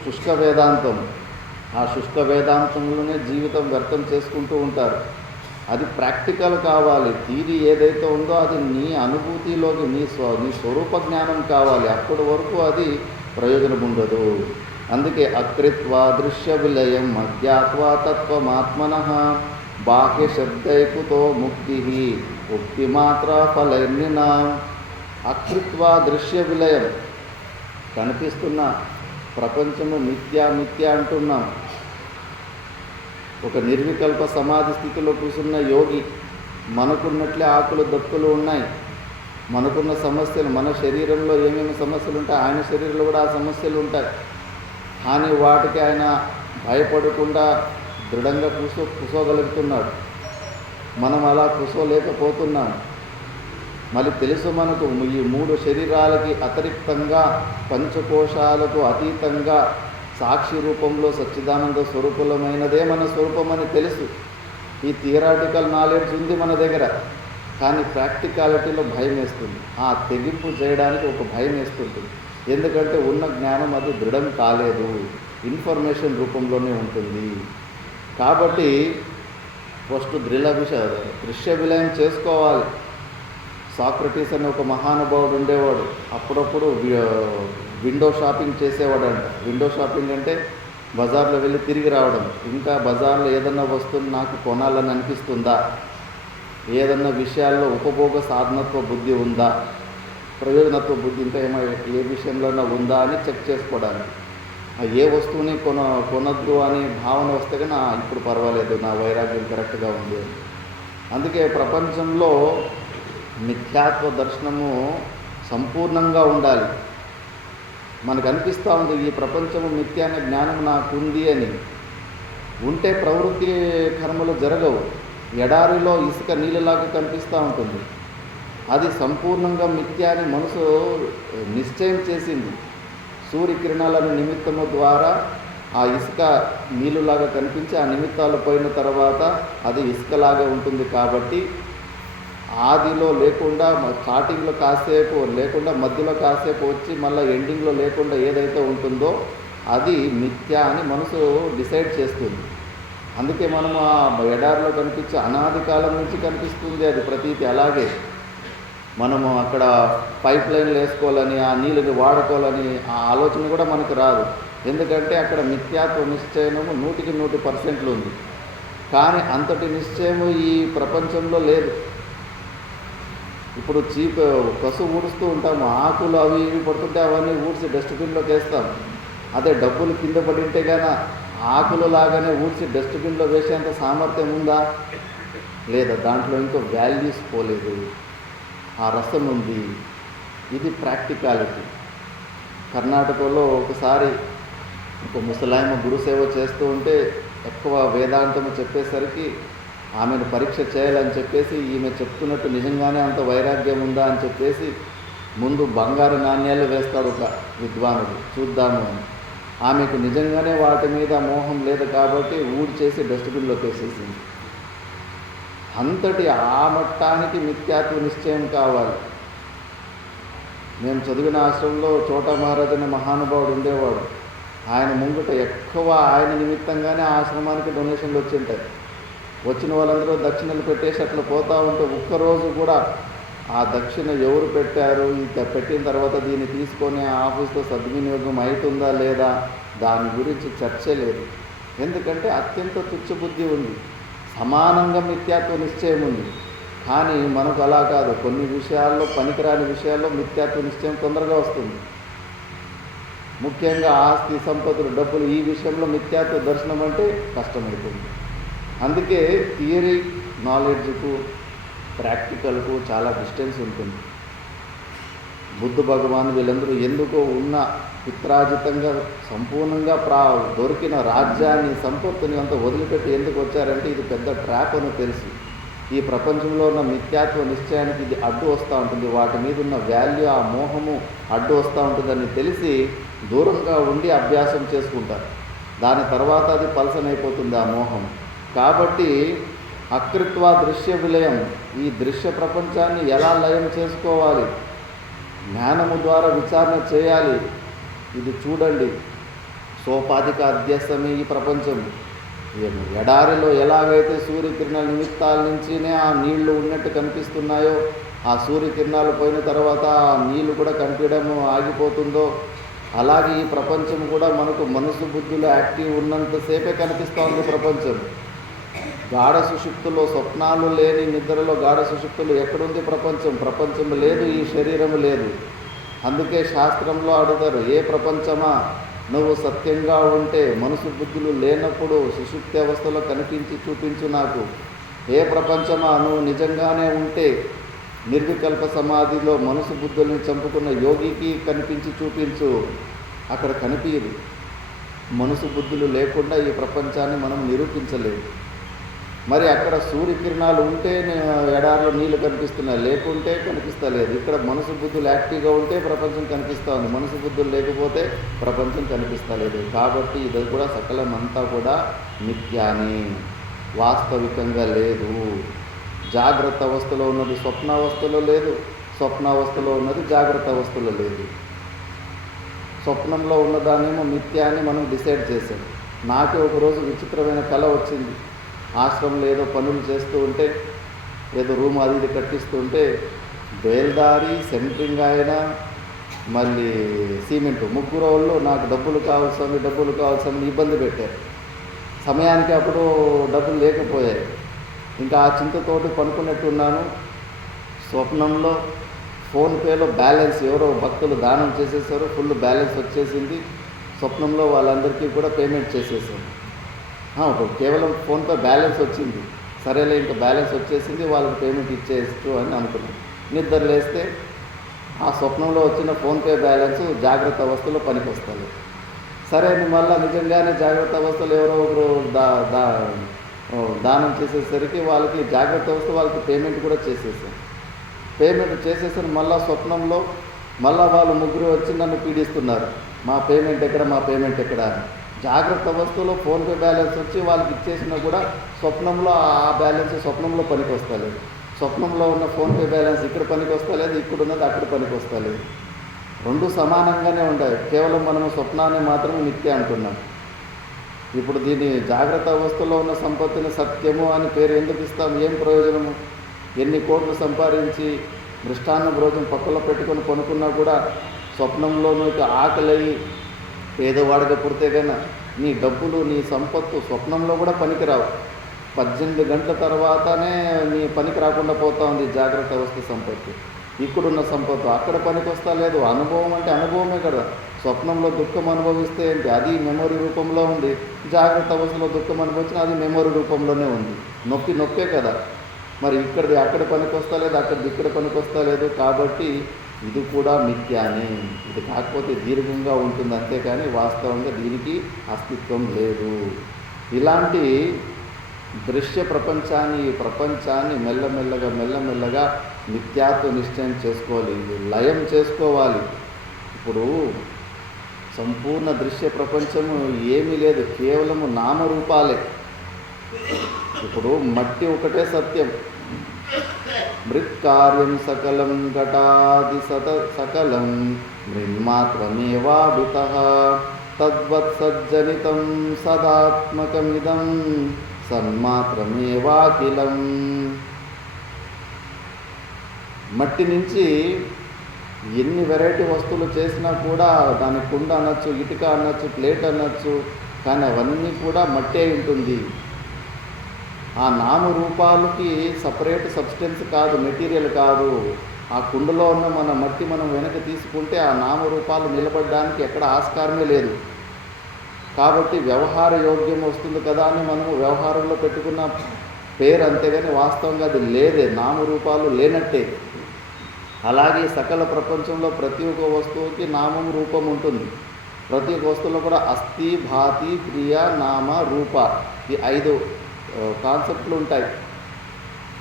శుష్క వేదాంతం, ఆ శుష్క వేదాంతంలోనే జీవితం వ్యర్థం చేసుకుంటూ ఉంటారు. అది ప్రాక్టికల్ కావాలి. థీరీ ఏదైతే ఉందో అది నీ అనుభూతిలోకి నీ స్వరూప జ్ఞానం కావాలి. అప్పటి వరకు అది ప్రయోజనం ఉండదు. అందుకే అకృత్వా దృశ్య విలయం అజ్ఞాత్వా తత్వమాత్మనః బాహ్య శబ్దైకుతో ముక్తి ముక్తి మాత్ర ఫలైర్నినా. అకృత్వా దృశ్య విలయం, కనిపిస్తున్న ప్రపంచము మిథ్యా మిథ్యా అంటున్నాం. ఒక నిర్వికల్ప సమాధి స్థితిలో కూర్చున్న యోగి, మనకున్నట్లే ఆకులు దప్పులు ఉన్నాయి, మనకున్న సమస్యలు, మన శరీరంలో ఏమేమి సమస్యలు ఉంటాయి ఆయన శరీరంలో కూడా ఆ సమస్యలు ఉంటాయి. కానీ వాటికి ఆయన భయపడకుండా దృఢంగా కూర్చోగలుగుతున్నాడు. మనం అలా కూర్చోలేకపోతున్నాం. మళ్ళీ తెలుసు మనకు ఈ 3 శరీరాలకి అతిరిక్తంగా పంచకోశాలకు అతీతంగా సాక్షి రూపంలో సచ్చిదానంద స్వరూపమైనదే మన స్వరూపం అని తెలుసు. ఈ థియరాటికల్ నాలెడ్జ్ ఉంది మన దగ్గర, కానీ ప్రాక్టికాలిటీలో భయం వేస్తుంది. ఆ తెగింపు చేయడానికి ఒక భయం వేస్తుంటుంది. ఎందుకంటే ఉన్న జ్ఞానం అది దృఢం కాలేదు, ఇన్ఫర్మేషన్ రూపంలోనే ఉంటుంది. కాబట్టి ఫస్ట్ దృశ్య విలయం చేసుకోవాలి. సాక్రటీస్ అనే ఒక మహానుభావుడు ఉండేవాడు. అప్పుడప్పుడు విండో షాపింగ్ చేసేవాడంట. విండో షాపింగ్ అంటే బజార్లో వెళ్ళి తిరిగి రావడం. ఇంకా బజార్లో ఏదన్నా వస్తువు నాకు కొనాలని అనిపిస్తుందా, ఏదన్నా విషయాల్లో ఉపభోగ సాధనత్వ బుద్ధి ఉందా, ప్రయోజనత్వ బుద్ధి ఇంకా ఏ విషయంలోనైనా ఉందా అని చెక్ చేసుకోవడానికి. ఏ వస్తువుని కొనొద్దు అనే భావన వస్తే కానీ ఇప్పుడు పర్వాలేదు, నా వైరాగ్యం కరెక్ట్గా ఉంది. అందుకే ప్రపంచంలో మిథ్యాత్వ దర్శనము సంపూర్ణంగా ఉండాలి. మనకు అనిపిస్తూ ఉంది ఈ ప్రపంచము మిథ్య అనే జ్ఞానం నాకు ఉంది అని. ఉంటే ప్రవృత్తి కర్మలు జరగవు. ఎడారిలో ఇసుక నీళ్ళలాగా కనిపిస్తూ ఉంటుంది. అది సంపూర్ణంగా మిథ్య అని మనసు నిశ్చయం చేసింది. సూర్యకిరణాలను నిమిత్తము ద్వారా ఆ ఇసుక నీళ్ళలాగా కనిపించి ఆ నిమిత్తాలు పోయిన తర్వాత అది ఇసుకలాగా ఉంటుంది. కాబట్టి ఆదిలో లేకుండా స్టార్టింగ్లో కాసేపు లేకుండా మధ్యలో కాసేపు వచ్చి మళ్ళీ ఎండింగ్లో లేకుండా ఏదైతే ఉంటుందో అది మిథ్య అని మనసు డిసైడ్ చేస్తుంది. అందుకే మనము ఆ ఎడారిలో కనిపించే అనాది కాలం నుంచి కనిపిస్తుంది అది ప్రతీతి. అలాగే మనము అక్కడ పైప్ లైన్లు వేసుకోవాలని, ఆ నీళ్ళని వాడుకోవాలని ఆ ఆలోచన కూడా మనకు రాదు. ఎందుకంటే అక్కడ మిథ్యాత్వ నిశ్చయము 100% ఉంది. కానీ అంతటి నిశ్చయము ఈ ప్రపంచంలో లేదు. ఇప్పుడు కసు ఊడుస్తూ ఉంటాము, ఆకులు అవి ఇవి పడుతుంటే అవన్నీ ఊడ్చి డస్ట్బిన్లోకి వేస్తాం. అదే డబ్బులు కింద పడి ఉంటే కానీ ఆకులు లాగానే ఊడ్చి డస్ట్బిన్లో వేసేంత సామర్థ్యం ఉందా? లేదా. దాంట్లో ఇంకో వాల్యూస్ పోలేదు, ఆ రసం ఉంది. ఇది ప్రాక్టికాలిటీ. కర్ణాటకలో ఒకసారి ఒక ముసలాయమ గురుసేవ చేస్తూ ఉంటే ఎక్కువ వేదాంతము చెప్పేసరికి ఆమెను పరీక్ష చేయాలని చెప్పేసి ఈమె చెప్తున్నట్టు నిజంగానే అంత వైరాగ్యం ఉందా అని చెప్పేసి ముందు బంగారు నాణ్యాలు వేస్తాడు ఒక విద్వానుడు, చూద్దాము అని. ఆమెకు నిజంగానే వాటి మీద మోహం లేదు కాబట్టి చేసి డస్ట్బిన్లోకి వేసేసింది. అంతటి ఆ మట్టానికి మిథ్యాత్వ నిశ్చయం కావాలి. మేము చదివిన ఆశ్రమంలో చోటా మహారాజ్ అనే మహానుభావుడు ఉండేవాడు. ఆయన ముంగట ఎక్కువ ఆయన నిమిత్తంగానే ఆశ్రమానికి డొనేషన్లు వచ్చింటాయి. వచ్చిన వాళ్ళందరూ దక్షిణలు పెట్టేసి అట్లా పోతూ ఉంటే ఒక్కరోజు కూడా ఆ దక్షిణ ఎవరు పెట్టారు, పెట్టిన తర్వాత దీన్ని తీసుకొని ఆఫీస్లో సద్వినియోగం అవుతుందా లేదా దాని గురించి చర్చే లేదు. ఎందుకంటే అత్యంత తుచ్చబుద్ధి ఉంది, సమానంగా మిథ్యాత్వ నిశ్చయం ఉంది. కానీ మనకు అలా కాదు. కొన్ని విషయాల్లో, పనికిరాని విషయాల్లో మిథ్యాత్వ నిశ్చయం తొందరగా వస్తుంది. ముఖ్యంగా ఆస్తి, సంపదలు, డబ్బులు, ఈ విషయంలో మిథ్యాత్వ దర్శనం అంటే కష్టమవుతుంది. అందుకే థియరీ నాలెడ్జ్కు ప్రాక్టికల్కు చాలా డిస్టెన్స్ ఉంటుంది. బుద్ధ భగవాన్ వీళ్ళందరూ ఎందుకో ఉన్న పిత్రాజితంగా సంపూర్ణంగా దొరికిన రాజ్యాన్ని, సంపత్తుని అంతా వదిలిపెట్టి ఎందుకు వచ్చారంటే ఇది పెద్ద ట్రాప్ అని తెలుసు. ఈ ప్రపంచంలో ఉన్న మిథ్యాత్వ నిశ్చయానికి ఇది అడ్డు వస్తూ ఉంటుంది, వాటి మీద ఉన్న వాల్యూ, ఆ మోహము అడ్డు వస్తూ ఉంటుందని తెలిసి దూరంగా ఉండి అభ్యాసం చేసుకుంటారు. దాని తర్వాత అది పలసనైపోతుంది ఆ మోహం. కాబట్టి అకృత్వ దృశ్య విలయం, ఈ దృశ్య ప్రపంచాన్ని ఎలా లయం చేసుకోవాలి, జ్ఞానము ద్వారా విచారణ చేయాలి. ఇది చూడండి, సోపాధిక అధ్యసమే ఈ ప్రపంచం. ఎడారిలో ఎలాగైతే సూర్యకిరణాల నిమిత్తాల నుంచినే ఆ నీళ్లు ఉన్నట్టు కనిపిస్తున్నాయో, ఆ సూర్యకిరణాలు పోయిన తర్వాత ఆ నీళ్లు కూడా కనిపించడం ఆగిపోతుందో, అలాగే ఈ ప్రపంచం కూడా మనకు మనసు బుద్ధులు యాక్టివ్ ఉన్నంతసేపే కనిపిస్తోంది ప్రపంచం. గాఢ సుషుప్తులో, స్వప్నాలు లేని నిద్రలో గాఢ సుషుప్తులు ఎక్కడుంది ప్రపంచం? ప్రపంచం లేదు, ఈ శరీరం లేదు. అందుకే శాస్త్రంలో అడుగుతారు, ఏ ప్రపంచమా నువ్వు సత్యంగా ఉంటే, మనసు బుద్ధులు లేనప్పుడు సుషుప్తి అవస్థలో కనిపించి చూపించు నాకు. ఏ ప్రపంచమా నువ్వు నిజంగానే ఉంటే, నిర్వికల్ప సమాధిలో మనసు బుద్ధుల్ని చంపుకున్న యోగికి కనిపించి చూపించు. అక్కడ కనిపించదు. మనసు బుద్ధులు లేకుండా ఈ ప్రపంచాన్ని మనం నిరూపించలేము. మరి అక్కడ సూర్యకిరణాలు ఉంటే ఎడారిలో నీళ్లు కనిపిస్తున్నాయి, లేకుంటే కనిపిస్తలేదు. ఇక్కడ మనసు బుద్ధులు యాక్టివ్గా ఉంటే ప్రపంచం కనిపిస్తూ ఉంది, మనసు బుద్ధులు లేకపోతే ప్రపంచం కనిపిస్తలేదు. కాబట్టి ఇది కూడా సకలం అంతా కూడా మిథ్యాని, వాస్తవికంగా లేదు. జాగ్రత్త అవస్థలో ఉన్నది స్వప్నావస్థలో లేదు, స్వప్నావస్థలో ఉన్నది జాగ్రత్త అవస్థలో లేదు. స్వప్నంలో ఉన్నదాన్నేమో మిథ్యాన్ని మనం డిసైడ్ చేసాం. నాకే ఒకరోజు విచిత్రమైన కళ వచ్చింది. ఆశ్రమంలో ఏదో పనులు చేస్తూ ఉంటే, ఏదో రూమ్ అది ఇది కట్టిస్తూ ఉంటే, బేల్దారి, సెంట్రింగ్ ఆయన, మళ్ళీ సిమెంటు, ముగ్గురు వాళ్ళు నాకు డబ్బులు కావాల్సిన ఇబ్బంది పెట్టారు. సమయానికి అప్పుడు డబ్బులు లేకపోయాయి. ఇంకా ఆ చింతతోటి పనుకున్నట్టున్నాను. స్వప్నంలో ఫోన్పేలో బ్యాలెన్స్ ఎవరో భక్తులు దానం చేసేసారు, ఫుల్ బ్యాలెన్స్ వచ్చేసింది. స్వప్నంలో వాళ్ళందరికీ కూడా పేమెంట్ చేసేసాను. కేవలం ఫోన్పే బ్యాలెన్స్ వచ్చింది, సరేలే ఇంకా బ్యాలెన్స్ వచ్చేసింది, వాళ్ళకి పేమెంట్ ఇచ్చేయచ్చు అని అనుకున్నాను. నిద్ర లేస్తే ఆ స్వప్నంలో వచ్చిన ఫోన్పే బ్యాలెన్స్ జాగ్రత్త అవస్థలో పనికి వస్తుంది. సరే అని మళ్ళీ నిజంగానే జాగ్రత్త అవస్థలో ఎవరో ఒకరు దానం చేసేసరికి వాళ్ళకి జాగ్రత్త అవస్థ వాళ్ళకి పేమెంట్ కూడా చేసేసాను. మళ్ళీ స్వప్నంలో మళ్ళీ వాళ్ళు ముగ్గురు వచ్చి నన్ను పీడిస్తున్నారు, మా పేమెంట్ ఎక్కడ అని. జాగ్రత్త అవస్థలో ఫోన్పే బ్యాలెన్స్ వచ్చి వాళ్ళకి ఇచ్చేసినా కూడా స్వప్నంలో ఆ బ్యాలెన్స్ స్వప్నంలో పనికి వస్తలేదు. స్వప్నంలో ఉన్న ఫోన్పే బ్యాలెన్స్ ఇక్కడ పనికి వస్తలేదు, ఇక్కడ ఉన్నది అక్కడ పనికి వస్తలేదు. రెండు సమానంగానే ఉంటాయి. కేవలం మనము స్వప్నాన్ని మాత్రమే మిథ్య అంటున్నాం. ఇప్పుడు దీన్ని జాగ్రత్త అవస్థలో ఉన్న సంపత్తిని సత్యము అని పేరు ఎందుకు ఇస్తాం? ఏం ప్రయోజనము? ఎన్ని కోట్లు సంపాదించి మృష్టాన్న భోజనం పక్కలో పెట్టుకొని కొనుక్కున్నా కూడా స్వప్నంలో నీకు ఆకలి పేదవాడిగా పుడితే కన్నా నీ డబ్బులు, నీ సంపత్తు స్వప్నంలో కూడా పనికిరావు. 18 గంటల తర్వాతనే నీ పనికి రాకుండా పోతా ఉంది జాగ్రత్త అవస్థ సంపత్తి. ఇక్కడున్న సంపత్తు అక్కడ పనికి వస్తా లేదు. అనుభవం అంటే అనుభవమే కదా. స్వప్నంలో దుఃఖం అనుభవిస్తే ఏంటి, అది మెమొరీ రూపంలో ఉంది. జాగ్రత్త అవస్థలో దుఃఖం అనుభవించిన అది మెమొరీ రూపంలోనే ఉంది. నొప్పే కదా. మరి ఇక్కడిది అక్కడ పనికి వస్తా లేదు, అక్కడిది ఇక్కడ పనికి వస్తా లేదు. కాబట్టి ఇది కూడా మిథ్యానే. ఇది కాకపోతే దీర్ఘంగా ఉంటుంది అంతేకాని వాస్తవంగా దీనికి అస్తిత్వం లేదు. ఇలాంటి దృశ్య ప్రపంచాన్ని మెల్లమెల్లగా మిథ్యాత్వ నిశ్చయం చేసుకోవాలి, లయం చేసుకోవాలి. ఇప్పుడు సంపూర్ణ దృశ్య ప్రపంచము ఏమీ లేదు, కేవలము నామరూపాలే. ఇప్పుడు మట్టి ఒకటే సత్యం. మృత్కార్యం సకలం ఘటాది సకలం మృన్మాత్రమేవాభితః తద్వత్ సజ్జనితం సదాత్మకమిదం సన్మాత్రమేవాఖిలం. మట్టి నుంచి ఎన్ని వెరైటీ వస్తువులు చేసినా కూడా దాని కుండ అనొచ్చు, ఇటుక అనొచ్చు, ప్లేట్ అనొచ్చు, కానీ అవన్నీ కూడా మట్టే ఉంటుంది. ఆ నామరూపాలకి సపరేట్ సబ్స్టెన్స్ కాదు, మెటీరియల్ కాదు. ఆ కుండలో ఉన్న మన మట్టి మనం వెనక్కి తీసుకుంటే ఆ నామరూపాలు నిలబడడానికి ఎక్కడ ఆస్కారమే లేదు. కాబట్టి వ్యవహార యోగ్యం వస్తుంది కదా అని మనము వ్యవహారంలో పెట్టుకున్న పేరు, అంతేగాని వాస్తవంగా అది లేదే, నామరూపాలు లేనట్టే. అలాగే సకల ప్రపంచంలో ప్రతి ఒక్క వస్తువుకి నామం రూపం ఉంటుంది. ప్రతి ఒక్క వస్తువులో కూడా అస్థి, భాతి, క్రియ, నామ, రూప, ఈ 5 కాన్సెప్ట్లు ఉంటాయి.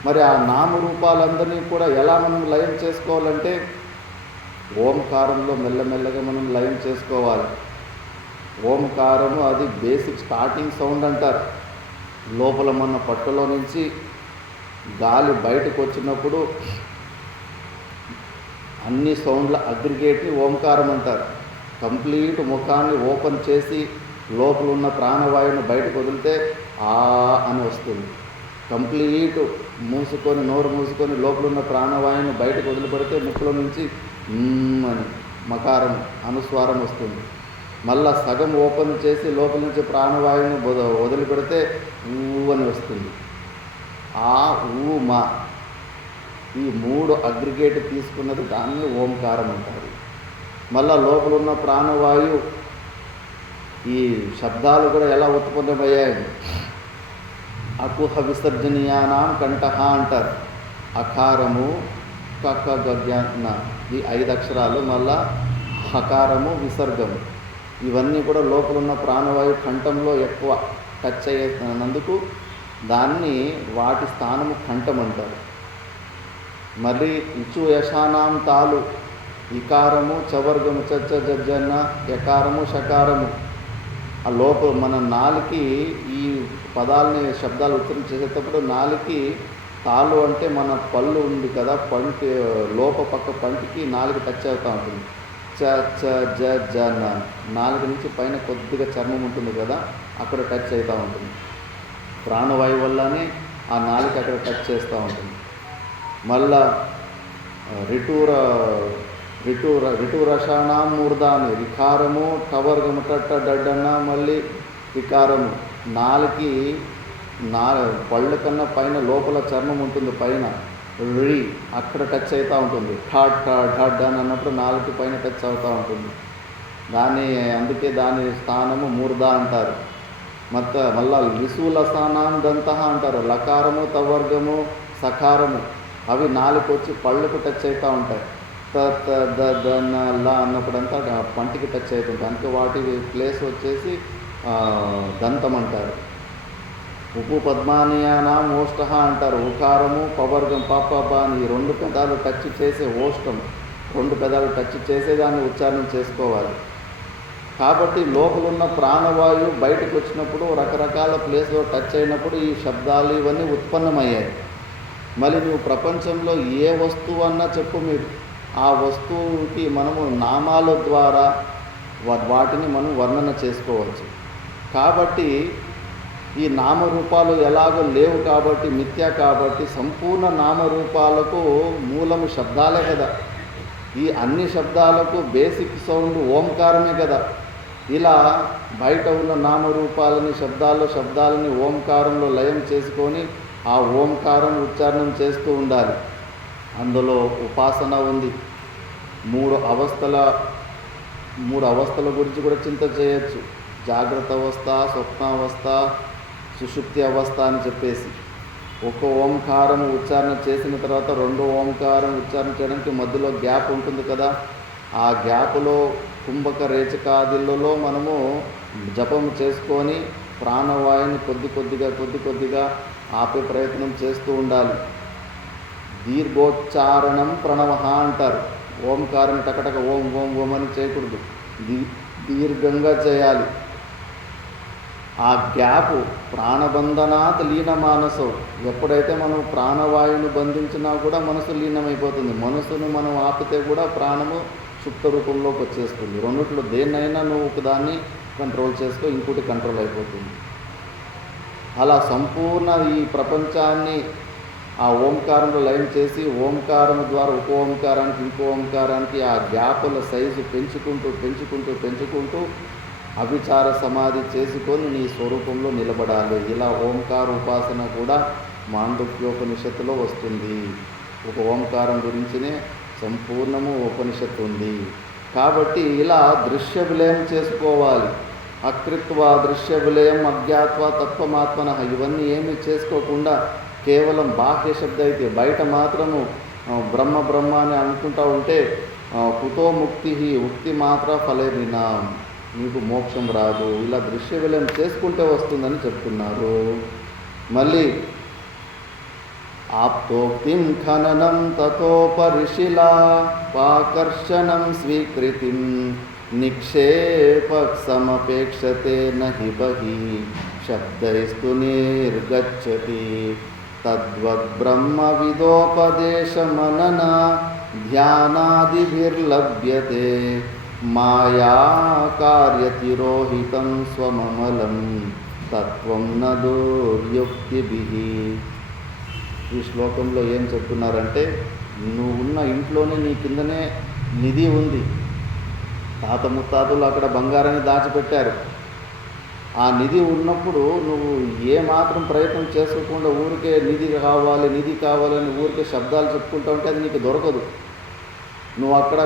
మరి ఆ నామరూపాలందరినీ కూడా ఎలా మనం లయం చేసుకోవాలంటే ఓంకారంలో మెల్లమెల్లగా మనం లయం చేసుకోవాలి. ఓంకారము అది బేసిక్ స్టార్టింగ్ సౌండ్ అంటారు. లోపల మన పట్టులో నుంచి గాలి బయటకు వచ్చినప్పుడు అన్ని సౌండ్ల అగ్రిగేట్ని ఓంకారం అంటారు. కంప్లీట్ ముఖాన్ని ఓపెన్ చేసి లోపల ఉన్న ప్రాణవాయువుని బయటకు వదిలితే ఆ అని వస్తుంది. కంప్లీట్ మూసుకొని నోరు మూసుకొని లోపల ఉన్న ప్రాణవాయువుని బయటకు వదిలిపెడితే ముక్కులో నుంచి అని మకారం అనుస్వారం వస్తుంది. మళ్ళా సగం ఓపెన్ చేసి లోపల నుంచి ప్రాణవాయువుని వదిలిపెడితే ఊ అని వస్తుంది. ఆ ఊ మా ఈ 3 అగ్రిగేట్ తీసుకున్నది దాన్ని ఓంకారం అంటారు. మళ్ళా లోపల ఉన్న ప్రాణవాయువు ఈ శబ్దాలు కూడా ఎలా ఉత్పన్నమయ్యాయి. అకుహ విసర్జనీయానాం కంఠః అంటారు. అకారము కక గజ్ఞ ఈ 5 అక్షరాలు, మళ్ళా హకారము విసర్గము, ఇవన్నీ కూడా లోపల ఉన్న ప్రాణవాయువు కంఠంలో ఎక్కువ టచ్ అయ్యేందుకు దాన్ని వాటి స్థానము కంఠం అంటారు. మరి ఇచు యశానాం తాలు ఇకారము చవర్గము చచ్చ జజ్జన్న యకారము షకారము. ఆ లోపల మన నాలుకి ఈ పదాలని శబ్దాలు ఉచ్చరణ చేసేటప్పుడు నాలుకి తాలు అంటే మన పళ్ళు ఉంది కదా, పంటి పక్క పంటికి నాలుగు టచ్ అవుతూ ఉంటుంది. చ చ జ జ న నాలుగు నుంచి పైన కొద్దిగా చర్మం ఉంటుంది కదా, అక్కడ టచ్ అవుతూ ఉంటుంది. ప్రాణవాయువు వల్లనే ఆ నాలుగు అక్కడ టచ్ చేస్తూ ఉంటుంది. మళ్ళా రిటూరషాణం మూర్ధాని రికారము టవర్గము టట్ట డడ్డన్న మళ్ళీ వికారము. నాలుకి పళ్ళ కన్నా పైన లోపల చర్మం ఉంటుంది, పైన రి అక్కడ టచ్ అవుతూ ఉంటుంది. ఠాడ్ ఠాడ్ అని అన్నప్పుడు నాలుగు పైన టచ్ అవుతూ ఉంటుంది. అందుకే దాని స్థానము మూర్ధ అంటారు. మళ్ళా విశూల స్థానం దంతః అంటారు. లకారము తవర్గము సకారము అవి నాలుగు వచ్చి పళ్ళకు టచ్ అవుతూ ఉంటాయి. లా అన్నప్పుడంతా పంటికి టచ్ అవుతుంటాయి. అందుకే వాటి ప్లేస్ వచ్చేసి దంతం అంటారు. ఉపు పద్మానియానాం ఓష్టః అంటారు. ఉకారము పవర్గం పాప అని 2 పెదాలు టచ్ చేసే ఓష్టం, 2 పెదాలు టచ్ చేసేదాన్ని ఉచ్చారణ చేసుకోవాలి. కాబట్టి లోపల ఉన్న ప్రాణవాయువు బయటకు వచ్చినప్పుడు రకరకాల ప్లేస్లో టచ్ అయినప్పుడు ఈ శబ్దాలు ఇవన్నీ ఉత్పన్నమయ్యాయి. మళ్ళీ నువ్వు ప్రపంచంలో ఏ వస్తువు అన్నా చెప్పు, మీరు ఆ వస్తువుకి మనము నామాల ద్వారా వాటిని మనం వర్ణన చేసుకోవచ్చు. కాబట్టి ఈ నామరూపాలు ఎలాగో లేవు కాబట్టి, మిథ్య కాబట్టి, సంపూర్ణ నామరూపాలకు మూలము శబ్దాలే కదా. ఈ అన్ని శబ్దాలకు బేసిక్ సౌండ్ ఓంకారమే కదా. ఇలా బయట ఉన్న నామరూపాలని శబ్దాలని ఓంకారంలో లయం చేసుకొని ఆ ఓంకారం ఉచ్చారణం చేస్తూ ఉండాలి. అందులో ఉపాసన ఉంది. 3 అవస్థల గురించి కూడా చింత చేయొచ్చు. జాగ్రత్త అవస్థ, స్వప్నావస్థ, సుషుప్తి అవస్థ అని చెప్పేసి. ఒక ఓంకారం ఉచ్చారణ చేసిన తర్వాత 2వ ఓంకారం ఉచ్చారణ చేయడానికి మధ్యలో గ్యాప్ ఉంటుంది కదా. ఆ గ్యాప్లో కుంభక రేచకాదిలలో మనము జపం చేసుకొని ప్రాణవాయుని కొద్ది కొద్దిగా ఆపే ప్రయత్నం చేస్తూ ఉండాలి. దీర్ఘోచ్చారణం ప్రణవః అంటారు. ఓంకారం టకటక ఓం ఓం ఓం అని చేయకూడదు, దీర్ఘంగా చేయాలి. ఆ గ్యాపు ప్రాణబంధనాత్ లీనమానసో. ఎప్పుడైతే మనం ప్రాణవాయువుని బంధించినా కూడా మనసు లీనమైపోతుంది. మనసును మనం ఆపితే కూడా ప్రాణము సుప్త రూపంలోకి వచ్చేస్తుంది. రెండిట్లో దేన్నైనా నువ్వు దాన్ని కంట్రోల్ చేసుకో, ఇంకోటి కంట్రోల్ అయిపోతుంది. అలా సంపూర్ణ ఈ ప్రపంచాన్ని ఆ ఓంకారంలో లయం చేసి ఓంకారం ద్వారా ఒక ఓంకారానికి ఇంకో ఓంకారానికి ఆ గ్యాపుల సైజు పెంచుకుంటూ అభిచార సమాధి చేసుకొని నీ స్వరూపంలో నిలబడాలి. ఇలా ఓంకార ఉపాసన కూడా మాండూక్యోపనిషత్తులో వస్తుంది. ఒక ఓంకారం గురించినే సంపూర్ణము ఉపనిషత్తు ఉంది. కాబట్టి ఇలా దృశ్య విలయం చేసుకోవాలి. అకృత్వ దృశ్య విలయం అజ్ఞాత్వ తత్వమాత్మన, ఇవన్నీ ఏమీ చేసుకోకుండా కేవలం బాహ్య శబ్ద అయితే బయట మాత్రము బ్రహ్మ అని అనుకుంటూ ఉంటే కుతో ముక్తి ఉక్తి మాత్ర ఫలేరినా, నీకు మోక్షం రాదు. ఇలా దృశ్య విలయం చేసుకుంటే వస్తుందని చెప్తున్నారు. మళ్ళీ ఆప్తోక్తిం ఖననం తతోపరిశిలాపాకర్షణం స్వీకృతిం నిక్షేప సమపేక్షతే నహి బహి శబ్దైస్తు నిర్గచ్చతి తద్వద్బ్రహ్మవిదోపదేశమనన ధ్యానాదిభిర్లభ్యతే మాయా కార్యతిరోహితం స్వమమలం తత్వం న దుర్యుక్తిభిః. ఈ శ్లోకంలో ఏం చెప్తున్నారంటే, నువ్వు ఉన్న ఇంట్లోనే నీ కిందనే నిధి ఉంది. తాత ముత్తాతలు అక్కడ బంగారాన్ని దాచిపెట్టారు. ఆ నిధి ఉన్నప్పుడు నువ్వు ఏమాత్రం ప్రయత్నం చేసుకోకుండా ఊరికే నిధి కావాలని ఊరికే శబ్దాలు చెప్పుకుంటూ ఉంటే అది నీకు దొరకదు. నువ్వు అక్కడ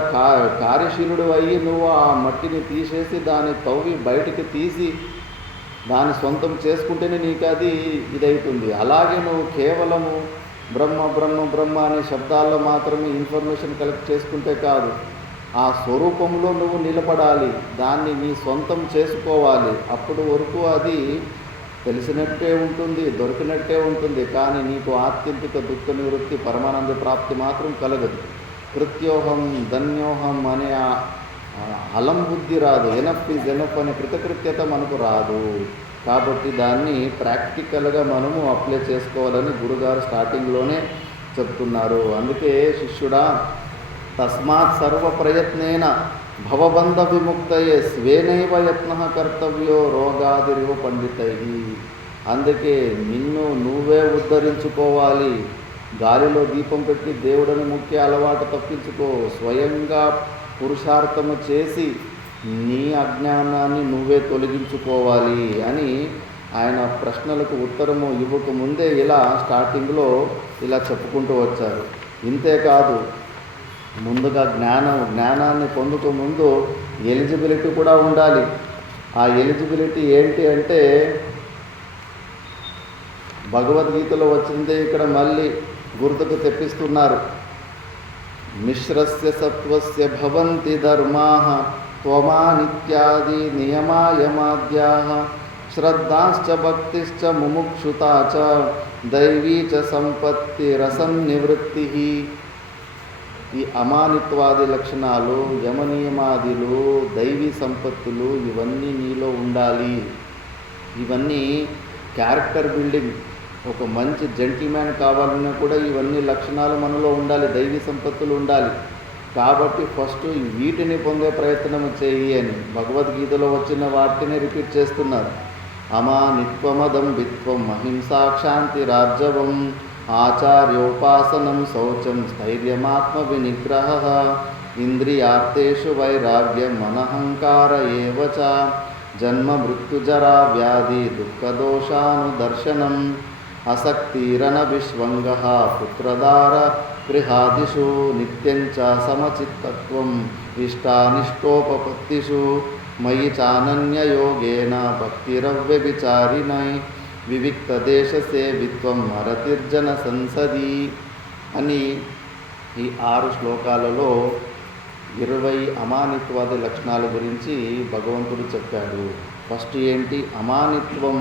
కార్యశీలుడు అయ్యి నువ్వు ఆ మట్టిని తీసేసి దాన్ని తవ్వి బయటికి తీసి దాన్ని సొంతం చేసుకుంటేనే నీకు అది ఇదవుతుంది. అలాగే నువ్వు కేవలము బ్రహ్మ బ్రహ్మ బ్రహ్మ అనే శబ్దాల్లో మాత్రమే ఇన్ఫర్మేషన్ కలెక్ట్ చేసుకుంటే కాదు, ఆ స్వరూపంలో నువ్వు నిలబడాలి, దాన్ని నీ సొంతం చేసుకోవాలి. అప్పుడు వరకు అది తెలిసినట్టే ఉంటుంది, దొరికినట్టే ఉంటుంది, కానీ నీకు ఆత్యంతిక దుఃఖ నివృత్తి పరమానంద ప్రాప్తి మాత్రం కలగదు. కృత్యోహం ధన్యోహం అనే అలం బుద్ధి రాదు, ఎనఫ్ ఈజ్ ఎనఫ్ అనే కృతకృత్యత మనకు రాదు. కాబట్టి దాన్ని ప్రాక్టికల్గా మనము అప్లై చేసుకోవాలని గురుగారు స్టార్టింగ్లోనే చెప్తున్నారు. అందుకే శిష్యుడా, తస్మాత్ సర్వ ప్రయత్నేన భవబంధ విముక్తయే స్వేనైవ యత్నః కర్తవ్యో రోగాదిరివ పండితై. అందుకే నిన్ను నువ్వే ఉద్ధరించుకోవాలి. గాలిలో దీపం పెట్టి దేవుడని ముఖ్య అలవాటు తప్పించుకో. స్వయంగా పురుషార్థము చేసి నీ అజ్ఞానాన్ని నువ్వే తొలగించుకోవాలి అని ఆయన ప్రశ్నలకు ఉత్తరము ఇవ్వకముందే ఇలా స్టార్టింగ్లో ఇలా చెప్పుకుంటూ వచ్చారు. ఇంతేకాదు, ముందుగా జ్ఞానాన్ని పొందుతూ ముందు ఎలిజిబిలిటీ కూడా ఉండాలి. ఆ ఎలిజిబిలిటీ ఏంటి అంటే భగవద్గీతలో వచ్చిందే ఇక్కడ మళ్ళీ గుర్తుకు తెప్పిస్తున్నారు. మిశ్రస్య సత్వస్య భవంతి ధర్మాః త్వమానిత్యాది నియమాయమాద్యాః శ్రద్ధాశ్చ భక్తిశ్చ ముముక్షుతా చ దైవీ చ సంపత్తిరసన్నివృత్తిః. ఈ అమానిత్వాది లక్షణాలు, యమనియమాదులు, దైవీ సంపత్తులు ఇవన్నీ నీలో ఉండాలి. ఇవన్నీ క్యారెక్టర్ బిల్డింగ్. ఒక మంచి జెంటిల్మ్యాన్ కావాలన్నా కూడా ఇవన్నీ లక్షణాలు మనలో ఉండాలి, దైవీ సంపత్తులు ఉండాలి. కాబట్టి ఫస్ట్ వీటిని పొందే ప్రయత్నం చేయి అని భగవద్గీతలో వచ్చిన వాటిని రిపీట్ చేస్తున్నారు. అమానిత్వమదంబిత్వం అహింసా క్షాంతి రాజ్యవం ఆచార్యోపాసనం శౌచం స్థైర్యమాత్మ వినిగ్రహ ఇంద్రియార్థేషు వైరాగ్యం మనహంకార ఏవ చ జన్మ మృత్యుజరా వ్యాధి దుఃఖదోషానుదర్శనం అసక్తిరన విశ్వంగః పుత్రదార గృహాదిషు నిత్యం చ సమచిత్తత్వం ఇష్టానిష్టోపపత్తిషు మయి చానన్యయోగేన భక్తిరవ్యభిచారిణై వివిక్తదేశసేవిత్వం అరతిర్జన సంసది అని ఈ 6 శ్లోకాలలో 20 అమానిత్వాది లక్షణాల గురించి భగవంతుడు చెప్పాడు. ఫస్ట్ ఏంటి? అమానిత్వం.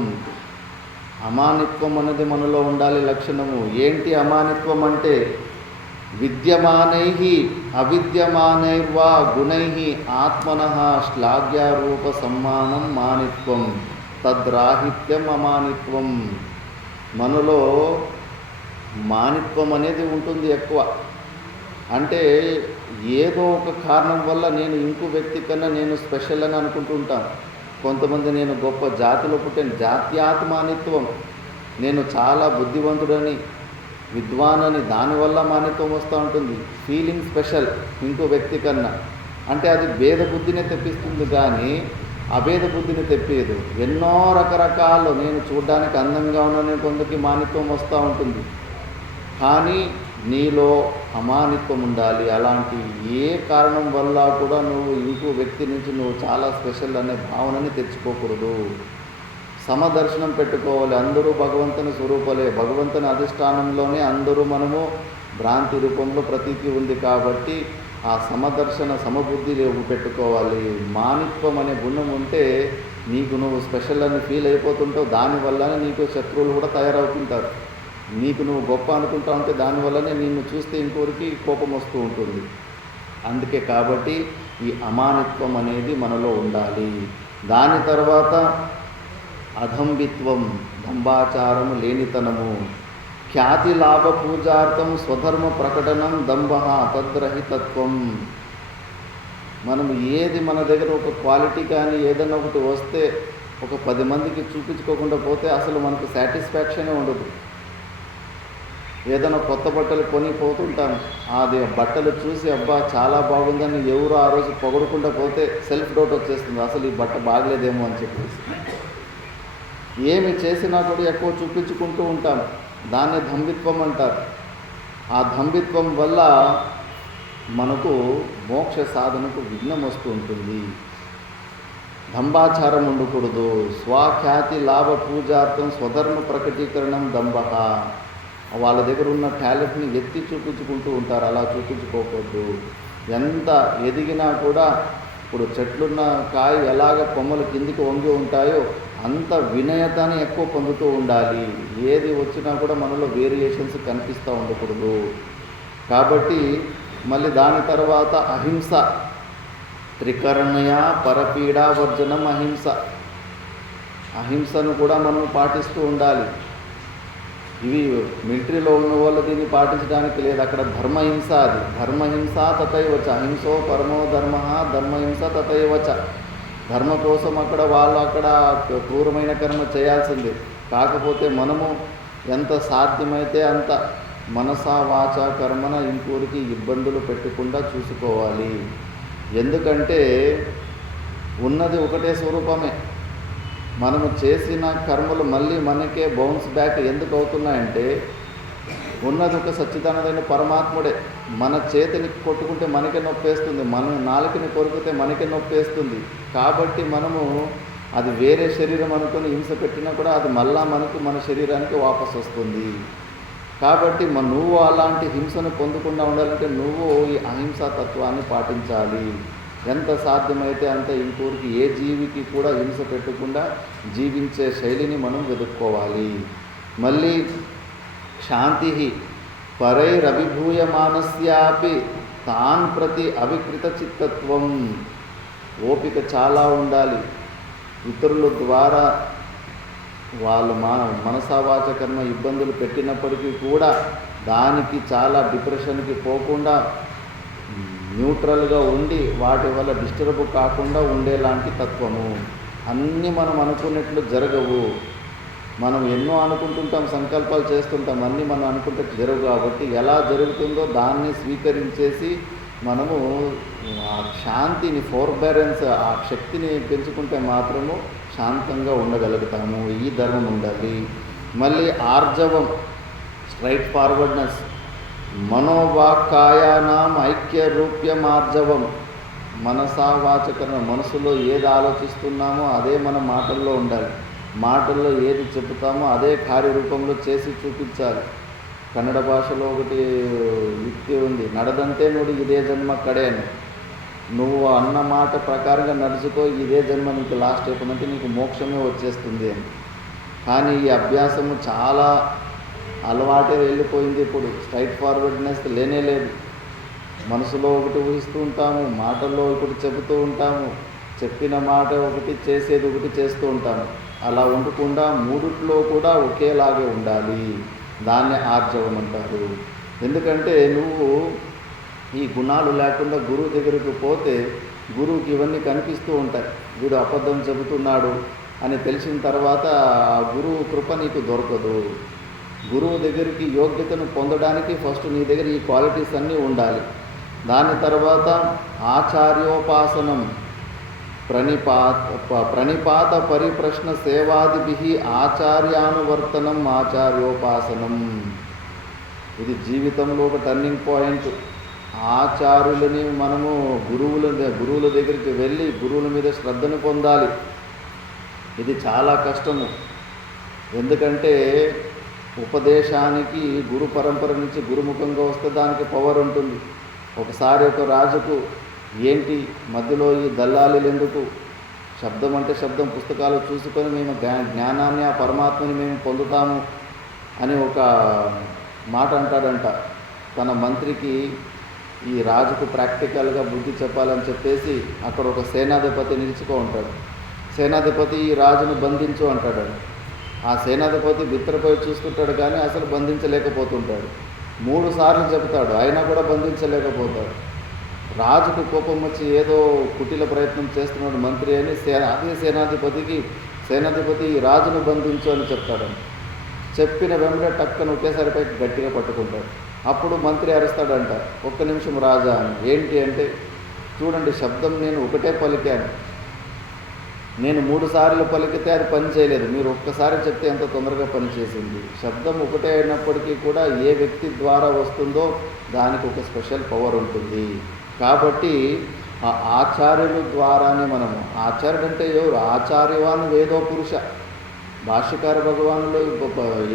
అమానిత్వం అనేది మనలో ఉండాలి లక్షణము. ఏంటి అమానిత్వం అంటే? విద్యమానై అవిద్యమానైర్వా గుణై ఆత్మనః శ్లాఘ్యారూప సమ్మానం మానిత్వం తద్రాహిత్యం అమానిత్వం. మనలో మానిత్వం అనేది ఉంటుంది ఎక్కువ. అంటే ఏదో ఒక కారణం వల్ల నేను ఇంకో వ్యక్తి కన్నా నేను స్పెషల్ అని అనుకుంటుంటాను. కొంతమంది నేను గొప్ప జాతిలో పుట్టాను, జాత్యాత్మానిత్వం, నేను చాలా బుద్ధివంతుడని, విద్వానని, దానివల్ల మానిత్వం వస్తూ ఉంటుంది. ఫీలింగ్ స్పెషల్ ఇంకో వ్యక్తి కన్నా. అంటే అది భేద బుద్ధిని తెప్పిస్తుంది కానీ అభేద బుద్ధిని తెప్పేదు. ఎన్నో రకరకాలు, నేను చూడడానికి అందంగా ఉన్నానని కొందరికి మానిత్వం వస్తూ ఉంటుంది. కానీ నీలో అమానిత్వం ఉండాలి. అలాంటి ఏ కారణం వల్ల కూడా నువ్వు ఇంకో వ్యక్తి నుంచి నువ్వు చాలా స్పెషల్ అనే భావనని తెచ్చుకోకూడదు. సమదర్శనం పెట్టుకోవాలి. అందరూ భగవంతుని స్వరూపలే, భగవంతుని అధిష్టానంలోనే అందరూ మనము భ్రాంతి రూపంలో ప్రతీతి ఉంది. కాబట్టి ఆ సమదర్శన సమబుద్ధి పెట్టుకోవాలి. మానిత్వం అనే గుణం ఉంటే నీకు నువ్వు స్పెషల్ అని ఫీల్ అయిపోతుంటావు. దానివల్లనే నీకు శత్రువులు కూడా తయారవుతుంటారు. నీకు నువ్వు గొప్ప అనుకుంటా ఉంటే దానివల్లనే నిన్ను చూస్తే ఇంకోరికి కోపం వస్తూ ఉంటుంది. అందుకే కాబట్టి ఈ అమానిత్వం అనేది మనలో ఉండాలి. దాని తర్వాత అధంబిత్వం, దంభాచారము లేనితనము. ఖ్యాతి లాభ పూజార్థం స్వధర్మ ప్రకటనం దంభ తద్రహితత్వం. మనం ఏది మన దగ్గర ఒక క్వాలిటీ కానీ ఏదైనా ఒకటి వస్తే ఒక 10 మందికి చూపించుకోకుండా పోతే అసలు మనకు సాటిస్ఫాక్షనే ఉండదు. ఏదైనా కొత్త బట్టలు కొని పోతుంటాం, అది బట్టలు చూసి అబ్బా చాలా బాగుందని ఎవరు ఆ రోజు పొగడకుండా పోతే సెల్ఫ్ డౌట్ వచ్చేస్తుంది, అసలు ఈ బట్ట బాగలేదేమో అని చెప్పేసి. ఏమి చేసినా కూడా ఎక్కువ చూపించుకుంటూ ఉంటాం, దాన్నే దంభిత్వం అంటారు. ఆ దంభిత్వం వల్ల మనకు మోక్ష సాధనకు విఘ్నం వస్తూ ఉంటుంది. దంభాచారం ఉండకూడదు. స్వఖ్యాతి లాభ పూజార్థం స్వధర్మ ప్రకటీకరణం దంభ. వాళ్ళ దగ్గర ఉన్న టాలెంట్ని ఎత్తి చూపించుకుంటూ ఉంటారు, అలా చూపించుకోకూడదు. ఎంత ఎదిగినా కూడా ఇప్పుడు చెట్లున్న కాయ ఎలాగ కొమ్మలు కిందికి వంగి ఉంటాయో అంత వినయతని ఎక్కువ పొందుతూ ఉండాలి. ఏది వచ్చినా కూడా మనలో వేరియేషన్స్ కనిపిస్తూ ఉండకూడదు. కాబట్టి మళ్ళీ దాని తర్వాత అహింస, త్రికరణయ పరపీడావర్జనం అహింస. అహింసను కూడా మనం పాటిస్తూ ఉండాలి. ఇవి మిలిటరీలో ఉన్న వాళ్ళు దీన్ని పాటించడానికి లేదు, అక్కడ ధర్మహింస. అది ధర్మహింస తథైవచ, అహింసో పరమో ధర్మ, ధర్మహింస తథైవచ. ధర్మ కోసం వాళ్ళు అక్కడ క్రూరమైన కర్మ చేయాల్సిందే. కాకపోతే మనము ఎంత సాధ్యమైతే అంత మనసా వాచ కర్మన ఇంకోరికి ఇబ్బందులు పెట్టకుండా చూసుకోవాలి. ఎందుకంటే ఉన్నది ఒకటే స్వరూపమే. మనము చేసిన కర్మలు మళ్ళీ మనకే బౌన్స్ బ్యాక్ ఎందుకు అవుతున్నాయంటే ఉన్నది ఒక సచ్చిదానమైన పరమాత్ముడే. మన చేతిని కొట్టుకుంటే మనకే నొప్పేస్తుంది, మన నాలుకని కొరికితే మనకే నొప్పేస్తుంది. కాబట్టి మనము అది వేరే శరీరం అనుకుని హింస పెట్టినా కూడా అది మళ్ళా మనకు మన శరీరానికి వాపసు వస్తుంది. కాబట్టి నువ్వు అలాంటి హింసను పొందకుండా ఉండాలంటే నువ్వు ఈ అహింసా తత్వాన్ని పాటించాలి. ఎంత సాధ్యమైతే అంత ఇంకోరికి ఏ జీవికి కూడా హింస పెట్టకుండా జీవించే శైలిని మనం వెతుక్కోవాలి. మళ్ళీ శాంతి పరైరభిభూయమానస్యాపి తాన్ ప్రతి అవికృత చిత్తత్వం. ఓపిక చాలా ఉండాలి. ఇతరుల ద్వారా వాళ్ళు మనసావాచ కర్మ ఇబ్బందులు పెట్టినప్పటికీ కూడా దానికి చాలా డిప్రెషన్కి పోకుండా న్యూట్రల్గా ఉండి వాటి వల్ల డిస్టర్బ్ కాకుండా ఉండేలాంటి తత్వము. అన్నీ మనం అనుకున్నట్లు జరగవు. మనం ఎన్నో అనుకుంటుంటాం, సంకల్పాలు చేస్తుంటాం, అన్నీ మనం అనుకుంటే జరగవు. కాబట్టి ఎలా జరుగుతుందో దాన్ని స్వీకరించేసి మనము ఆ శాంతిని, ఫోర్బెరెన్స్, ఆ శక్తిని పెంచుకుంటే మాత్రము శాంతంగా ఉండగలుగుతాము. ఈ ధర్మం ఉండాలి. మళ్ళీ ఆర్జవం, స్ట్రైట్ ఫార్వర్డ్నెస్. మనోవాక్కాయానాం ఐక్య రూప్యం ఆర్జవం. మనసా వాచకరణ, మనసులో ఏది ఆలోచిస్తున్నామో అదే మన మాటల్లో ఉండాలి. మాటల్లో ఏది చెబుతామో అదే కార్యరూపంలో చేసి చూపించాలి. కన్నడ భాషలో ఒకటి యుక్తి ఉంది, నడదంతే నుడి ఇదే జన్మ కడే అని. నువ్వు అన్న మాట ప్రకారంగా నడుచుకో, ఇదే జన్మ నీకు లాస్ట్ అయిపోయిందంటే నీకు మోక్షమే వచ్చేస్తుంది అని. కానీ ఈ అభ్యాసము చాలా అలవాటే వెళ్ళిపోయింది. ఇప్పుడు స్ట్రైట్ ఫార్వర్డ్నెస్ లేనే లేదు. మనసులో ఒకటి ఊహిస్తూ ఉంటాము, మాటల్లో ఒకటి చెబుతూ ఉంటాము, చెప్పిన మాట ఒకటి చేసేది ఒకటి చేస్తూ ఉంటాము. అలా ఉండకుండా మూడిట్లో కూడా ఒకేలాగే ఉండాలి. దాన్ని ఆర్జవం అంటారు. ఎందుకంటే నువ్వు ఈ గుణాలు లేకుండా గురువు దగ్గరకు పోతే గురువుకి ఇవన్నీ కనిపిస్తూ ఉంటాయి. వీడు అబద్ధం చెబుతున్నాడు అని తెలిసిన తర్వాత ఆ గురువు కృప నీకు దొరకదు. గురువు దగ్గరికి యోగ్యతను పొందడానికి ఫస్ట్ నీ దగ్గర ఈ క్వాలిటీస్ అన్నీ ఉండాలి. దాని తర్వాత ఆచార్యోపాసనం, ప్రణిపాత పరిప్రశ్న సేవాదిభి ఆచార్యానువర్తనం ఆచార్యోపాసనం. ఇది జీవితంలో ఒక టర్నింగ్ పాయింట్. ఆచార్యులని మనము గురువుల దగ్గరికి వెళ్ళి గురువుల మీద శ్రద్ధను పొందాలి. ఇది చాలా కష్టము. ఎందుకంటే ఉపదేశానికి గురు పరంపర నుంచి గురుముఖంగా వస్తే దానికి పవర్ ఉంటుంది. ఒకసారి ఒక రాజుకు ఏంటి మధ్యలో ఈ దల్లాలీలు ఎందుకు, శబ్దం అంటే శబ్దం, పుస్తకాలు చూసుకొని మేము జ్ఞానాన్ని ఆ పరమాత్మని మేము పొందుతాము అని ఒక మాట అంటాడంట. తన మంత్రికి ఈ రాజుకు ప్రాక్టికల్గా బుద్ధి చెప్పాలని చెప్పేసి అక్కడ ఒక సేనాధిపతి నిలుచుకో ఉంటాడు. సేనాధిపతి ఈ రాజును బంధించు అంటాడు. ఆ సేనాధిపతి బిత్తరపోయి చూస్తుంటాడు కానీ అసలు బంధించలేకపోతుంటాడు. 3 సార్లు చెబుతాడు, అయినా కూడా బంధించలేకపోతాడు. రాజుకు కోపం వచ్చి ఏదో కుటిల ప్రయత్నం చేస్తున్నాడు మంత్రి అని అదే సేనాధిపతి ఈ రాజును బంధించు అని చెప్తాడు. చెప్పిన వెంబడే టక్కన ఒకేసారిపై గట్టిగా పట్టుకుంటాడు. అప్పుడు మంత్రి అరుస్తాడంట, ఒక్క నిమిషం రాజా అని. ఏంటి అంటే, చూడండి శబ్దం నేను ఒకటే పలికాను, నేను 3 సార్లు పలికితే అది పని చేయలేదు, మీరు ఒక్కసారి చెప్తే ఎంత తొందరగా పనిచేసింది. శబ్దం ఒకటే అయినప్పటికీ కూడా ఏ వ్యక్తి ద్వారా వస్తుందో దానికి ఒక స్పెషల్ పవర్ ఉంటుంది. కాబట్టి ఆ ఆచార్యుల ద్వారానే మనము, ఆచార్యుడు అంటే ఎవరు? ఆచార్యవాన్ వేదో పురుష. భాష్యకార భగవానులు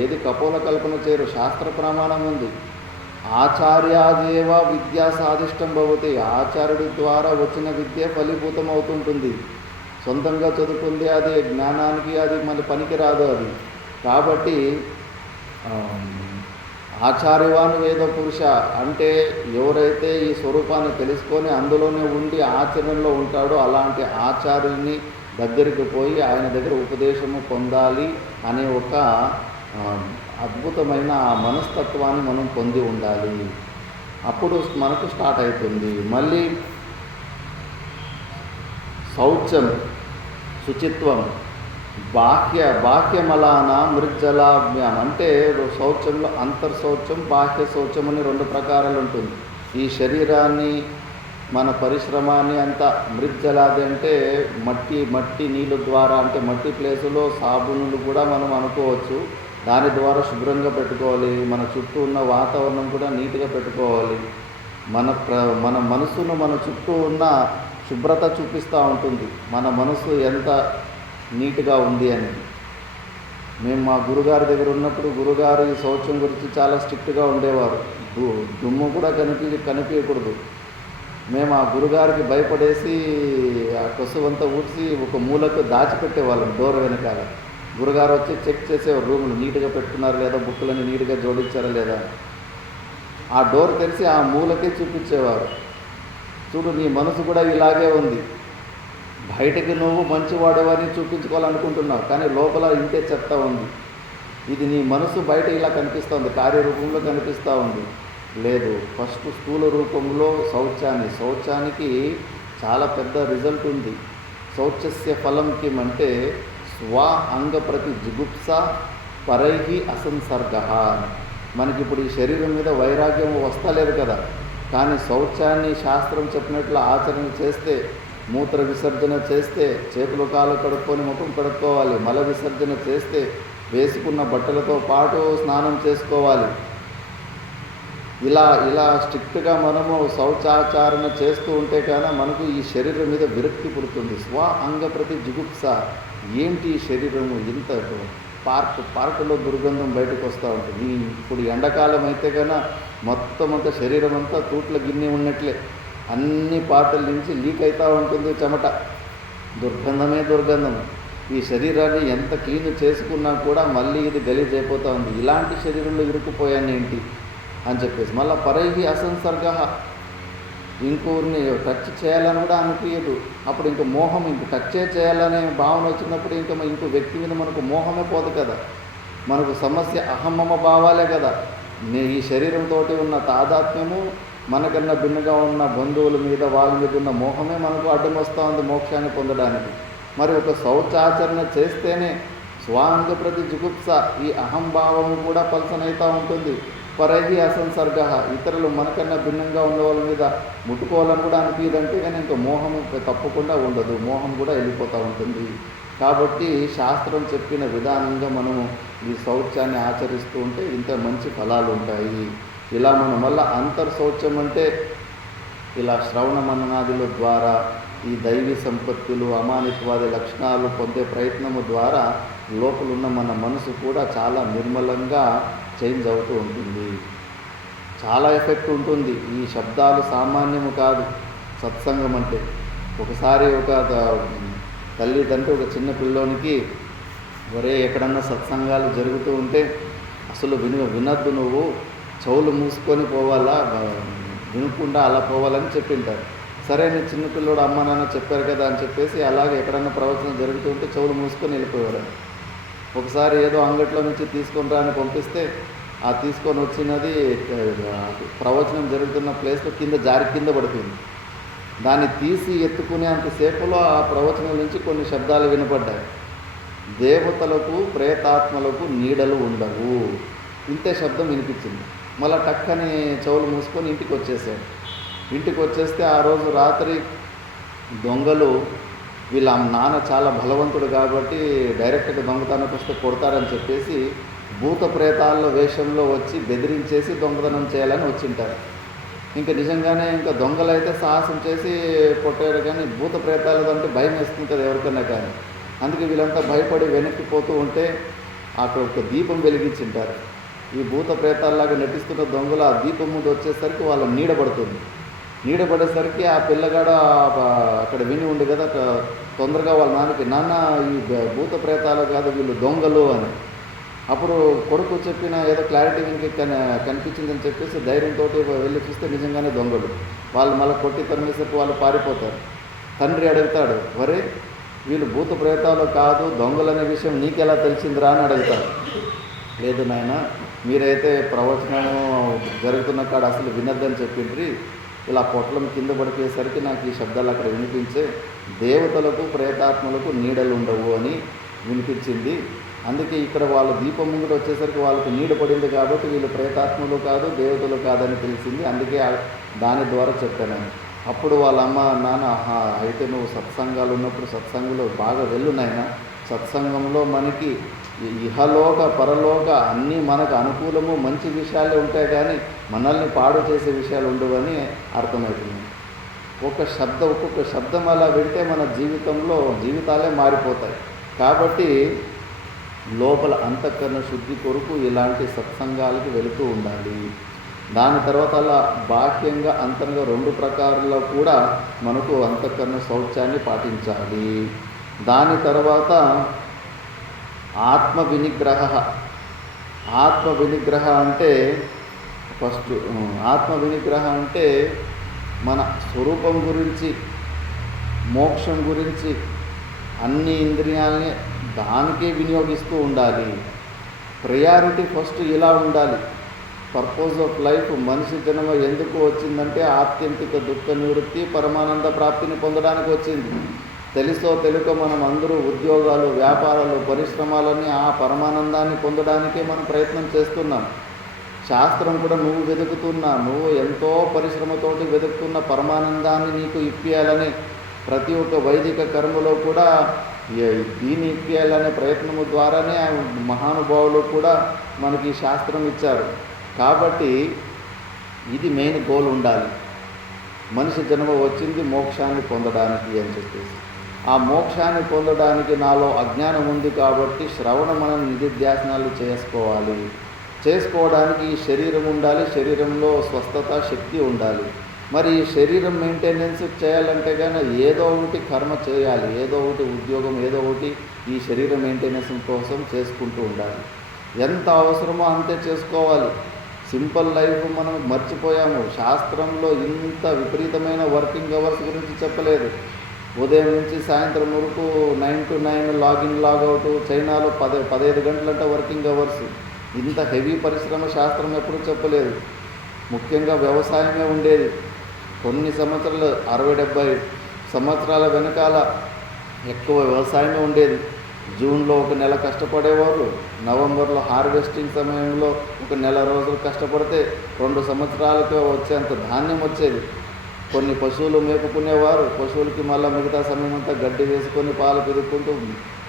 ఏది కపోల కల్పన చేయరు, శాస్త్ర ప్రమాణం ఉంది. ఆచార్యాదేవ విద్యా సాధిష్టం భవతి. ఆచార్యుడి ద్వారా వచ్చిన విద్య ఫలీభూతం అవుతుంటుంది. సొంతంగా చదువుకుంది అది జ్ఞానానికి అది మన పనికి రాదు అది. కాబట్టి ఆచార్యవాన్ వేద పురుష అంటే ఎవరైతే ఈ స్వరూపాన్ని తెలుసుకొని అందులోనే ఉండి ఆచరణలో ఉంటాడో అలాంటి ఆచార్యుని దగ్గరికి పోయి ఆయన దగ్గర ఉపదేశము పొందాలి అనే ఒక అద్భుతమైన ఆ మనస్తత్వాన్ని మనం పొంది ఉండాలి. అప్పుడు మనకు స్టార్ట్ అవుతుంది. మళ్ళీ శౌచం, శుచిత్వం, బాహ్యమలాన మృజ్జలాభ్యాం అంటే శౌచంలో అంతర్శౌచం, బాహ్య శౌచం అని 2 ప్రకారాలు ఉంటుంది. ఈ శరీరాన్ని మన పరిశ్రమాన్ని అంతా మృజ్జలాది అంటే మట్టి నీళ్ళ ద్వారా, అంటే మట్టి ప్లేసులో సాబునులు కూడా మనం అనుకోవచ్చు. దాని ద్వారా శుభ్రంగా పెట్టుకోవాలి. మన చుట్టూ ఉన్న వాతావరణం కూడా నీట్గా పెట్టుకోవాలి. మన మనసును మన చుట్టూ ఉన్న శుభ్రత చూపిస్తూ ఉంటుంది, మన మనసు ఎంత నీట్గా ఉంది అని. మేము మా గురుగారి దగ్గర ఉన్నప్పుడు గురుగారు ఈ శౌచం గురించి చాలా స్ట్రిక్ట్గా ఉండేవారు. దుమ్ము కూడా కనిపించకూడదు. మేము ఆ గురుగారికి భయపడేసి ఆ కొసువంతా ఊడ్చి ఒక మూలకు దాచిపెట్టేవాళ్ళం డోర్ వెనకాల. గురుగారు వచ్చి చెక్ చేసేవారు, రూములు నీట్గా పెట్టుకున్నారు లేదా, బుక్కులని నీట్గా జోడించారా లేదా. ఆ డోర్ తెరిచి ఆ మూలకే చూపించేవారు, చూడు నీ మనసు కూడా ఇలాగే ఉంది, బయటకి నువ్వు మంచివాడవని చూపించుకోవాలనుకుంటున్నావు కానీ లోపల ఇంతే చెప్తా ఉంది. ఇది నీ మనసు బయట ఇలా కనిపిస్తుంది, కార్యరూపంలో కనిపిస్తూ ఉంది. లేదు, ఫస్ట్ స్థూల రూపంలో శౌచానికి చాలా పెద్ద రిజల్ట్ ఉంది. శౌచస్య ఫలం కిం అంటే స్వ అంగ ప్రతి జిగుప్స పరైహి అసంసర్గ. మనకిప్పుడు ఈ శరీరం మీద వైరాగ్యం వస్తలేదు కదా, కానీ శౌచాన్ని శాస్త్రం చెప్పినట్లు ఆచరణ చేస్తే, మూత్ర విసర్జన చేస్తే, చేతులు కాళ్ళు కడుక్కొని ముఖం కడుక్కోవాలి, మల విసర్జన చేస్తే వేసుకున్న బట్టలతో పాటు స్నానం చేసుకోవాలి. ఇలా స్ట్రిక్ట్గా మనము శౌచాచరణ చేస్తూ ఉంటే కానీ మనకు ఈ శరీరం మీద విరక్తి పుడుతుంది. స్వ అంగ ప్రతి జిగుప్స. ఏంటి ఈ శరీరము ఇంత పార్కులో దుర్గంధం బయటకు వస్తూ ఉంటుంది. ఇప్పుడు ఎండాకాలం అయితే కన్నా మొత్తం అంతా శరీరం అంతా తూట్ల గిన్నె ఉన్నట్లే అన్ని పార్టుల నుంచి లీక్ అవుతూ ఉంటుంది చెమట, దుర్గంధమే దుర్గంధం. ఈ శరీరాన్ని ఎంత క్లీన్ చేసుకున్నా కూడా మళ్ళీ ఇది గలీజ్ అయిపోతూ ఉంది. ఇలాంటి శరీరంలో ఇరుక్కుపోయాను ఏంటి అని చెప్పేసి మళ్ళీ పరైహి అసంసర్గ. ఇంకోరిని టచ్ చేయాలని కూడా అనిపించదు. అప్పుడు ఇంక మోహం, ఇంక టచ్ చేయాలనే భావన వచ్చినప్పుడు ఇంకో వ్యక్తి మీద మనకు మోహమే పోదు కదా. మనకు సమస్య అహమ్మమ భావాలే కదా. ఈ శరీరంతో ఉన్న తాదాత్మ్యము, మనకన్నా భిన్నగా ఉన్న బంధువుల మీద వాళ్ళ మీద ఉన్న మోహమే మనకు అడ్డం వస్తూ ఉంది మోక్షాన్ని పొందడానికి. మరి ఒక శౌచాచరణ చేస్తేనే స్వాంగ ప్రతి జిగుప్స, ఈ అహంభావము కూడా పలసనవుతూ ఉంటుంది. పరైహి అసంసర్గ, ఇతరులు మనకన్నా భిన్నంగా ఉన్న వాళ్ళ మీద ముట్టుకోవాలని కూడా అనిపించదంటే కానీ ఇంకా మోహం తప్పకుండా ఉండదు, మోహం కూడా వెళ్ళిపోతూ ఉంటుంది. కాబట్టి శాస్త్రం చెప్పిన విధానంగా మనము ఈ శౌచాన్ని ఆచరిస్తూ ఉంటే ఇంత మంచి ఫలాలు ఉంటాయి. ఇలా మనం మళ్ళీ అంతర్శౌచం అంటే ఇలా శ్రవణ మననాదుల ద్వారా ఈ దైవీ సంపత్తులు, అమానిత్వాది లక్షణాలు పొందే ప్రయత్నము ద్వారా లోపలున్న మన మనసు కూడా చాలా నిర్మలంగా చేంజ్ అవుతూ ఉంటుంది. చాలా ఎఫెక్ట్ ఉంటుంది. ఈ శబ్దాలు సామాన్యము కాదు. సత్సంగం అంటే ఒకసారి ఒక తల్లిదండ్రులు ఒక చిన్న పిల్లోనికి, ఒరే ఎక్కడన్నా సత్సంగాలు జరుగుతూ ఉంటే అసలు వినద్దు నువ్వు, చెవులు మూసుకొని పోవాలా, వినకుండా అలా పోవాలని చెప్పింటారు. సరే నీ చిన్నపిల్లడు అమ్మ నాన్న చెప్పారు కదా అని చెప్పేసి అలాగే ఎక్కడన్నా ప్రవచనం జరుగుతుంటే చెవులు మూసుకొని వెళ్ళిపోయాడు. ఒకసారి ఏదో అంగట్లో నుంచి తీసుకొని రాని పంపిస్తే ఆ తీసుకొని వచ్చినది ప్రవచనం జరుగుతున్న ప్లేస్లో కింద పడుతుంది. దాన్ని తీసి ఎత్తుకునే అంతసేపులో ఆ ప్రవచనం నుంచి కొన్ని శబ్దాలు వినపడ్డాయి. దేవతలకు ప్రేతాత్మలకు నీడలు ఉండవు, ఇంతే శబ్దం వినిపించింది. మళ్ళీ టక్కని చెవులు మూసుకొని ఇంటికి వచ్చేసాడు. ఇంటికి వచ్చేస్తే ఆ రోజు రాత్రి దొంగలు, వీళ్ళ నాన్న చాలా బలవంతుడు కాబట్టి డైరెక్ట్గా దొంగతనానికి వస్తే కొడతారని చెప్పేసి భూత ప్రేతాల వేషంలో వచ్చి బెదిరించేసి దొంగతనం చేయాలని వచ్చింటారు. ఇంకా నిజంగానే ఇంకా దొంగలు అయితే సాహసం చేసి కొట్టారు, కానీ భూత ప్రేతాలు అంటే భయం వేస్తుంటుంది ఎవరికైనా కానీ. అందుకే వీళ్ళంతా భయపడి వెనక్కిపోతూ ఉంటే అక్కడ ఒక దీపం వెలిగించింటారు. ఈ భూత ప్రేతాల్లాగా నటిస్తున్న దొంగలు ఆ దీపం ముందు వచ్చేసరికి వాళ్ళ నీడబడేసరికి ఆ పిల్లగాడ అక్కడ విని ఉండి కదా, తొందరగా వాళ్ళ నాన్నకి, నాన్న ఈ భూత ప్రేతాలు కాదు వీళ్ళు దొంగలు అని. అప్పుడు కొడుకు చెప్పిన ఏదో క్లారిటీ వీనికి కనిపించిందని చెప్పేసి ధైర్యంతో వెళ్ళి చూస్తే నిజంగానే దొంగలు. వాళ్ళు మళ్ళీ కొట్టి తరిమేసరికి వాళ్ళు పారిపోతారు. తండ్రి అడుగుతాడు, వరే వీళ్ళు భూత ప్రేతాలు కాదు దొంగలనే విషయం నీకెలా తెలిసిందిరా అని అడుగుతాడు. లేదు నాయన, మీరైతే ప్రవచనం జరుగుతున్న కాడ అసలు వినద్దని చెప్పిండ్రి, ఇలా పొట్లం కింద పడిపోయేసరికి నాకు ఈ శబ్దాలు అక్కడ వినిపించే, దేవతలకు ప్రేతాత్మలకు నీడలు ఉండవు అని వినిపించింది. అందుకే ఇక్కడ వాళ్ళు దీపం ముందు వచ్చేసరికి వాళ్ళకి నీడ పడింది కాబట్టి వీళ్ళు ప్రేతాత్మలు కాదు దేవతలు కాదని తెలిసింది, అందుకే దాని ద్వారా చెప్పాను. అప్పుడు వాళ్ళ అమ్మ నాన్న, అయితే నువ్వు సత్సంగాలు ఉన్నప్పుడు సత్సంగంలో బాగా వెళ్ళు నాయన, సత్సంగంలో మనకి ఇహలోక పరలోక అన్నీ మనకు అనుకూలము మంచి విషయాలే ఉంటాయి, కానీ మనల్ని పాడు చేసే విషయాలు ఉండవని అర్థమవుతుంది. ఒక్కొక్క శబ్దం అలా వింటే మన జీవితాలే మారిపోతాయి. కాబట్టి లోపల అంతఃకరణ శుద్ధి కొరకు ఇలాంటి సత్సంగాలకి వెళుతూ ఉండాలి. దాని తర్వాత అలా బాహ్యంగా అంతరంగా 2 ప్రకారాల్లో కూడా మనకు అంతఃకరణ శౌచాన్ని పాటించాలి. దాని తర్వాత ఆత్మ వినిగ్రహ అంటే ఫస్ట్ ఆత్మ వినిగ్రహ అంటే మన స్వరూపం గురించి, మోక్షం గురించి అన్ని ఇంద్రియాలని దానికే వినియోగిస్తూ ఉండాలి. ప్రయారిటీ ఫస్ట్ ఇలా ఉండాలి. పర్పస్ ఆఫ్ లైఫ్, మనిషి జన్మ ఎందుకు వచ్చిందంటే ఆత్యంతిక దుఃఖ నివృత్తి పరమానంద ప్రాప్తిని పొందడానికి వచ్చింది. తెలుసో తెలుకో మనం అందరూ ఉద్యోగాలు, వ్యాపారాలు, పరిశ్రమాలని ఆ పరమానందాన్ని పొందడానికే మనం ప్రయత్నం చేస్తున్నాం. శాస్త్రం కూడా నువ్వు ఎంతో పరిశ్రమతోటి వెతుకుతున్న పరమానందాన్ని నీకు ఇప్పియాలని ప్రతి ఒక్క వైదిక కర్మలో కూడా దీన్ని ఇప్పియాలనే ప్రయత్నము ద్వారానే మహానుభావులు కూడా మనకి శాస్త్రం ఇచ్చారు. కాబట్టి ఇది మెయిన్ గోల్ ఉండాలి. మనిషి జన్మ వచ్చింది మోక్షాన్ని పొందడానికి అని చెప్పేసి, ఆ మోక్షాన్ని పొందడానికి నాలో అజ్ఞానం ఉంది కాబట్టి శ్రవణ మనం నిధిధ్యాసనాలు చేసుకోవడానికి ఈ శరీరం ఉండాలి, శరీరంలో స్వస్థత శక్తి ఉండాలి. మరి ఈ శరీరం మెయింటెనెన్స్ చేయాలంటే కానీ ఏదో ఒకటి కర్మ చేయాలి, ఏదో ఒకటి ఉద్యోగం, ఏదో ఒకటి ఈ శరీరం మెయింటెనెన్స్ కోసం చేసుకుంటూ ఉండాలి. ఎంత అవసరమో అంతే చేసుకోవాలి. సింపుల్ లైఫ్ మనం మర్చిపోయాము. శాస్త్రంలో ఇంత విపరీతమైన వర్కింగ్ అవర్స్ గురించి చెప్పలేదు. ఉదయం నుంచి సాయంత్రం వరకు 9 to 9 లాగిన్ లాగౌట్, చైనాలో 15 గంటలంట వర్కింగ్ అవర్స్. ఇంత హెవీ పరిశ్రమ శాస్త్రం ఎప్పుడూ చెప్పలేదు. ముఖ్యంగా వ్యవసాయమే ఉండేది. కొన్ని సంవత్సరాలు 60-70 సంవత్సరాల వెనకాల ఎక్కువ వ్యవసాయమే ఉండేది. జూన్లో 1 నెల కష్టపడేవారు, నవంబర్లో హార్వెస్టింగ్ సమయంలో 1 నెల రోజులు కష్టపడితే 2 సంవత్సరాలకు వచ్చేంత ధాన్యం వచ్చేది. కొన్ని పశువులు మేపుకునేవారు, పశువులకి మళ్ళీ మిగతా సమయం అంతా గడ్డి వేసుకొని పాలు పెరుగుకుంటూ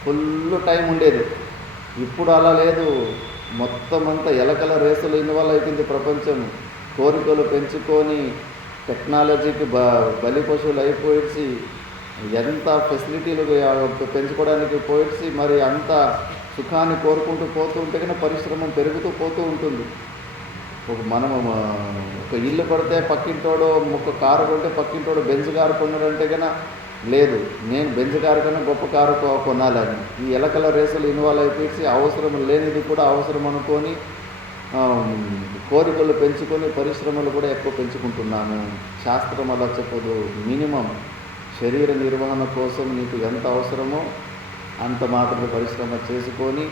ఫుల్ టైం ఉండేది. ఇప్పుడు అలా లేదు. మొత్తం అంతా ఎలకల రేసులు ఇన్వాల్వ్ అయిపోయింది ప్రపంచం. కోరికలు పెంచుకొని టెక్నాలజీకి బలి పశువులు అయిపోయి ఎంత ఫెసిలిటీలు పెంచుకోవడానికి పోయి మరి అంత సుఖాన్ని కోరుకుంటూ పోతూ ఉంటే కన్నా పరిశ్రమ పెరుగుతూ పోతూ ఉంటుంది. ఒక ఇల్లు పడితే పక్కింటోడు ఒక కారు కొంటే పక్కింటోడు బెంజ్ కారు కొన్నాడంటే కన్నా లేదు, నేను బెంజ్ కారు కన్నా గొప్ప కారు కొనాలని ఈ ఎలకల రేసులు ఇన్వాల్వ్ అయిపోయి అవసరం లేనిది కూడా అవసరం అనుకొని కోరికలు పెంచుకొని పరిశ్రమలు కూడా ఎక్కువ పెంచుకుంటున్నాము. శాస్త్రం అలా చెప్పదు. మినిమం శరీర నిర్వహణ కోసం నీకు ఎంత అవసరమో అంత మాత్రమే పరిశ్రమ చేసుకొని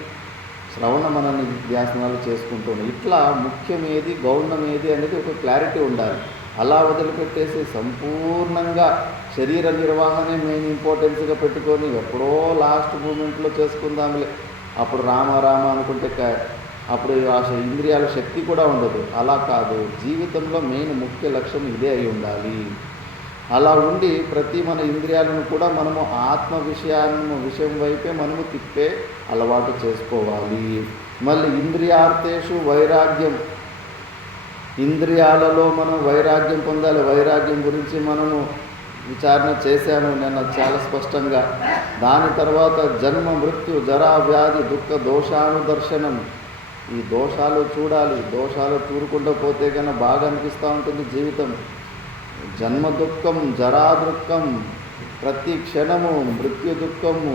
శ్రవణ మనన ధ్యాసనాలు చేసుకుంటున్నాం. ఇట్లా ముఖ్యమేది గౌణమేది అనేది ఒక క్లారిటీ ఉండాలి. అలా వదిలిపెట్టేసి సంపూర్ణంగా శరీర నిర్వహణే మెయిన్ ఇంపార్టెన్స్గా పెట్టుకొని ఎప్పుడో లాస్ట్ మూమెంట్లో చేసుకుందాంలే, అప్పుడు రామ రామ అనుకుంటే అప్పుడు ఆ ఇంద్రియాల శక్తి కూడా ఉండదు. అలా కాదు, జీవితంలో మెయిన్ ముఖ్య లక్ష్యం ఇదే అయి ఉండాలి. అలా ఉండి ప్రతి మన ఇంద్రియాలను కూడా మనము ఆత్మ విషయం వైపే మనము తిప్పే అలవాటు చేసుకోవాలి. మళ్ళీ ఇంద్రియార్థేషు వైరాగ్యం, ఇంద్రియాలలో మనం వైరాగ్యం పొందాలి. వైరాగ్యం గురించి మనము విచారణ చేశాము నిన్న చాలా స్పష్టంగా. దాని తర్వాత జన్మ మృత్యు జరా వ్యాధి దుఃఖ దోషానుదర్శనం, ఈ దోషాలు చూడాలి. దోషాలు చూడకుండా పోతే కన్నా బాగా అనిపిస్తూ ఉంటుంది జీవితం. జన్మ దుఃఖం జరా దుఃఖం, ప్రతి క్షణము మృత్యు దుఃఖము,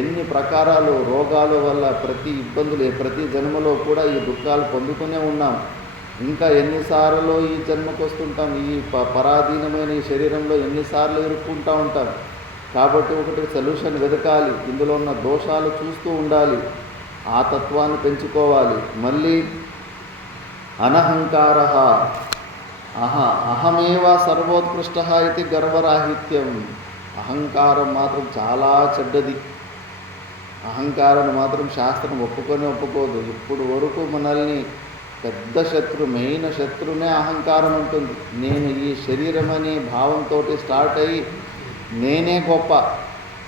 ఎన్ని ప్రకారాలు రోగాల వల్ల ప్రతి ఇబ్బందులు ప్రతి జన్మలో కూడా ఈ దుఃఖాలు పొందుతూనే ఉన్నాం. ఇంకా ఎన్నిసార్లు ఈ జన్మకు వస్తుంటాం, ఈ పరాధీనమైన ఈ శరీరంలో ఎన్నిసార్లు ఇరుక్కుంటూ ఉంటాం. కాబట్టి ఒకటి సొల్యూషన్ వెతకాలి. ఇందులో ఉన్న దోషాలు చూస్తూ ఉండాలి, ఆ తత్వాన్ని పెంచుకోవాలి. మళ్ళీ అనహంకార, అహమేవ సర్వోత్కృష్ట ఇది గర్వరాహిత్యం. అహంకారం మాత్రం చాలా చెడ్డది. అహంకారాన్ని మాత్రం శాస్త్రం ఒప్పుకోదు. ఇప్పుడు వరకు మనల్ని పెద్ద మెయిన్ శత్రునే అహంకారం ఉంటుంది. నేను ఈ శరీరం అనే భావంతో స్టార్ట్ అయ్యి నేనే గొప్ప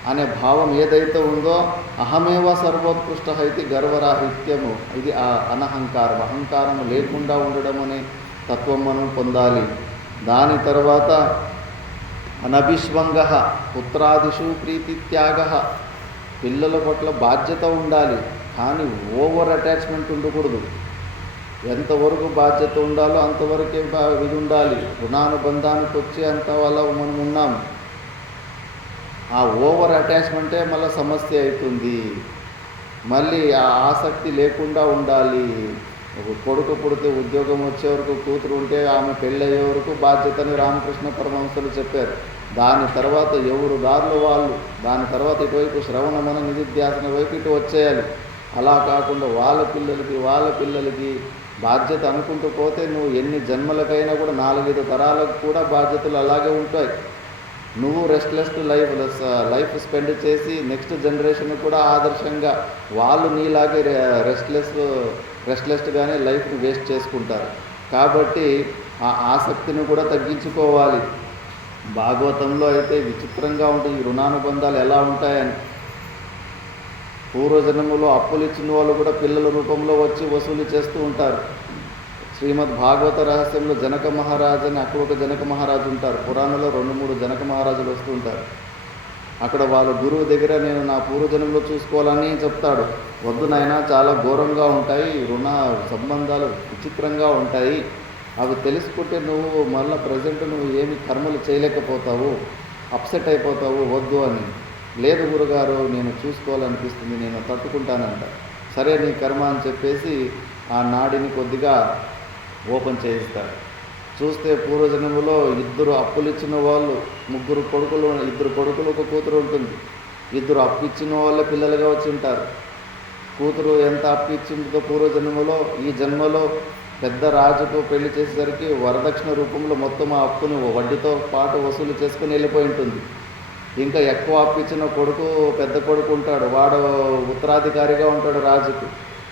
అనే భావం ఏదైతే ఉందో, అహమేవ సర్వోత్కృష్ట ఇది గర్వరాహిత్యము, ఇది ఆ అనహంకారం. అహంకారం లేకుండా ఉండడం అనే తత్వం మనం పొందాలి. దాని తర్వాత అనభిష్వంగ పుత్రాదిషు ప్రీతిత్యాగ, పిల్లల పట్ల బాధ్యత ఉండాలి, కానీ ఓవర్ అటాచ్మెంట్ ఉండకూడదు. ఎంతవరకు బాధ్యత ఉండాలో అంతవరకే ఇది ఉండాలి. రుణానుబంధానికి వచ్చే అంత వల్ల మనం ఉన్నాం. ఆ ఓవర్ అటాచ్మెంటే మళ్ళీ సమస్య అవుతుంది. మళ్ళీ ఆ ఆసక్తి లేకుండా ఉండాలి. ఒక కొడుకు పుడితే ఉద్యోగం వచ్చే వరకు, కూతురు ఉంటే ఆమె పెళ్ళయ్యే వరకు బాధ్యతని రామకృష్ణ పరమహంసలు చెప్పారు. దాని తర్వాత ఎవరు దారిలో వాళ్ళు, దాని తర్వాత ఇటువైపు శ్రవణ మన నిధిధ్యాసన వైపు ఇటు వచ్చేయాలి. అలా కాకుండా వాళ్ళ పిల్లలకి బాధ్యత అనుకుంటూ పోతే నువ్వు ఎన్ని జన్మలకైనా కూడా 4-5 తరాలకు కూడా బాధ్యతలు అలాగే ఉంటాయి. నువ్వు రెస్ట్లెస్ లైఫ్ స్పెండ్ చేసి నెక్స్ట్ జనరేషన్ కూడా ఆదర్శంగా వాళ్ళు నీలాగే రెస్ట్లెస్గానే లైఫ్ని వేస్ట్ చేసుకుంటారు. కాబట్టి ఆ ఆసక్తిని కూడా తగ్గించుకోవాలి. భాగవతంలో అయితే విచిత్రంగా ఉంటుంది ఈ రుణానుబంధాలు ఎలా ఉంటాయని. పూర్వజన్మలో అప్పులు ఇచ్చిన వాళ్ళు కూడా పిల్లల రూపంలో వచ్చి వసూలు చేస్తూ ఉంటారు. శ్రీమద్ భాగవత రహస్యంలో జనక మహారాజు అని అక్కడ ఒక జనక మహారాజు ఉంటారు. పురాణంలో 2-3 జనక మహారాజులు వస్తూ ఉంటారు. అక్కడ వాళ్ళ గురువు దగ్గర నేను నా పూర్వజన్మలో చూసుకోవాలని చెప్తాడు. వద్దు నాయన, చాలా ఘోరంగా ఉంటాయి, రుణ సంబంధాలు విచిత్రంగా ఉంటాయి, అవి తెలుసుకుంటే నువ్వు మళ్ళీ ప్రజెంట్ నువ్వు ఏమి కర్మలు చేయలేకపోతావు, అప్సెట్ అయిపోతావు, వద్దు అని. లేదు గురుగారు, నేను చూసుకోవాలనిపిస్తుంది, నేను తట్టుకుంటానంట. సరే నీ కర్మ అని చెప్పేసి ఆ నాడిని కొద్దిగా ఓపెన్ చేయిస్తాడు. చూస్తే పూర్వజన్మలో 2 అప్పులు ఇచ్చిన వాళ్ళు, 3 కొడుకులు, 2 కొడుకులు 1 కూతురు ఉంటుంది. 2 అప్పు ఇచ్చిన వాళ్ళే పిల్లలుగా వచ్చి ఉంటారు. కూతురు ఎంత అప్పు ఇచ్చిందో పూర్వజన్మలో, ఈ జన్మలో పెద్ద రాజుకు పెళ్లి చేసేసరికి వరదక్షిణ రూపంలో మొత్తం ఆ అప్పును వడ్డీతో పాటు వసూలు చేసుకుని వెళ్ళిపోయి ఉంటుంది. ఇంకా ఎక్కువ అప్పు ఇచ్చిన కొడుకు, పెద్ద కొడుకు ఉంటాడు, వాడు ఉత్తరాధికారిగా ఉంటాడు రాజుకు.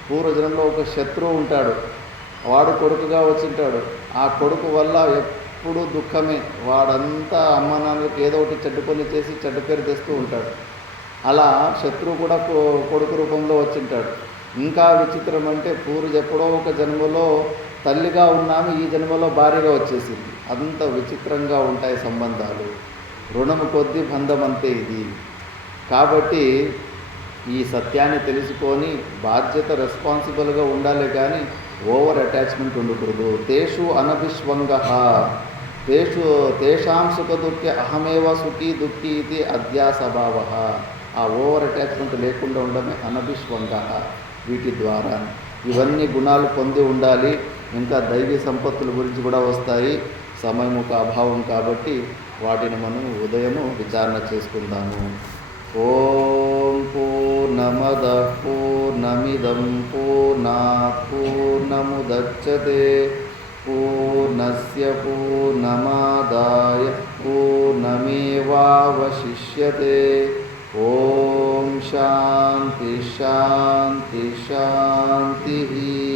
పూర్వజన్మలో ఒక శత్రువు ఉంటాడు, వాడు కొడుకుగా వచ్చింటాడు. ఆ కొడుకు వల్ల ఎప్పుడూ దుఃఖమే. వాడంతా అమ్మ నాన్నలకు ఏదో ఒకటి చెడ్డ పని చేసి చెడ్డ పేరు తెస్తూ ఉంటాడు. అలా శత్రువు కూడా కొడుకు రూపంలో వచ్చింటాడు. ఇంకా విచిత్రం అంటే ఎప్పుడో ఒక జన్మలో తల్లిగా ఉన్నాము, ఈ జన్మలో భార్యగా వచ్చేసింది. అంత విచిత్రంగా ఉంటాయి సంబంధాలు. రుణము కొద్దీ బంధం అంతే ఇది. కాబట్టి ఈ సత్యాన్ని తెలుసుకొని బాధ్యత రెస్పాన్సిబుల్గా ఉండాలి, కానీ ఓవర్ అటాచ్మెంట్ ఉండకూడదు. తేషు అనభిష్వంగ తేషాం సుఖ దుఃఖే అహమేవ సుఖీ దుఃఖీ ఇది అధ్యాసభావ. ఆ ఓవర్ అటాచ్మెంట్ లేకుండా ఉండడమే అనభిష్వంగ. వీటి ద్వారా ఇవన్నీ గుణాలు పొంది ఉండాలి. ఇంకా దైవీ సంపత్తుల గురించి కూడా వస్తాయి. సమయం ఒక అభావం కాబట్టి వాటిని మనం ఉదయము విచారణ చేసుకుందాము. ఓం పూర్ణమద పూర్ణమిదం పూర్ణాత్ పూర్ణముదచ్యతే పూర్ణస్య పూర్ణమాదాయ పూర్ణమేవావశిష్యతే. ఓం శాంతి శాంతి శాంతి.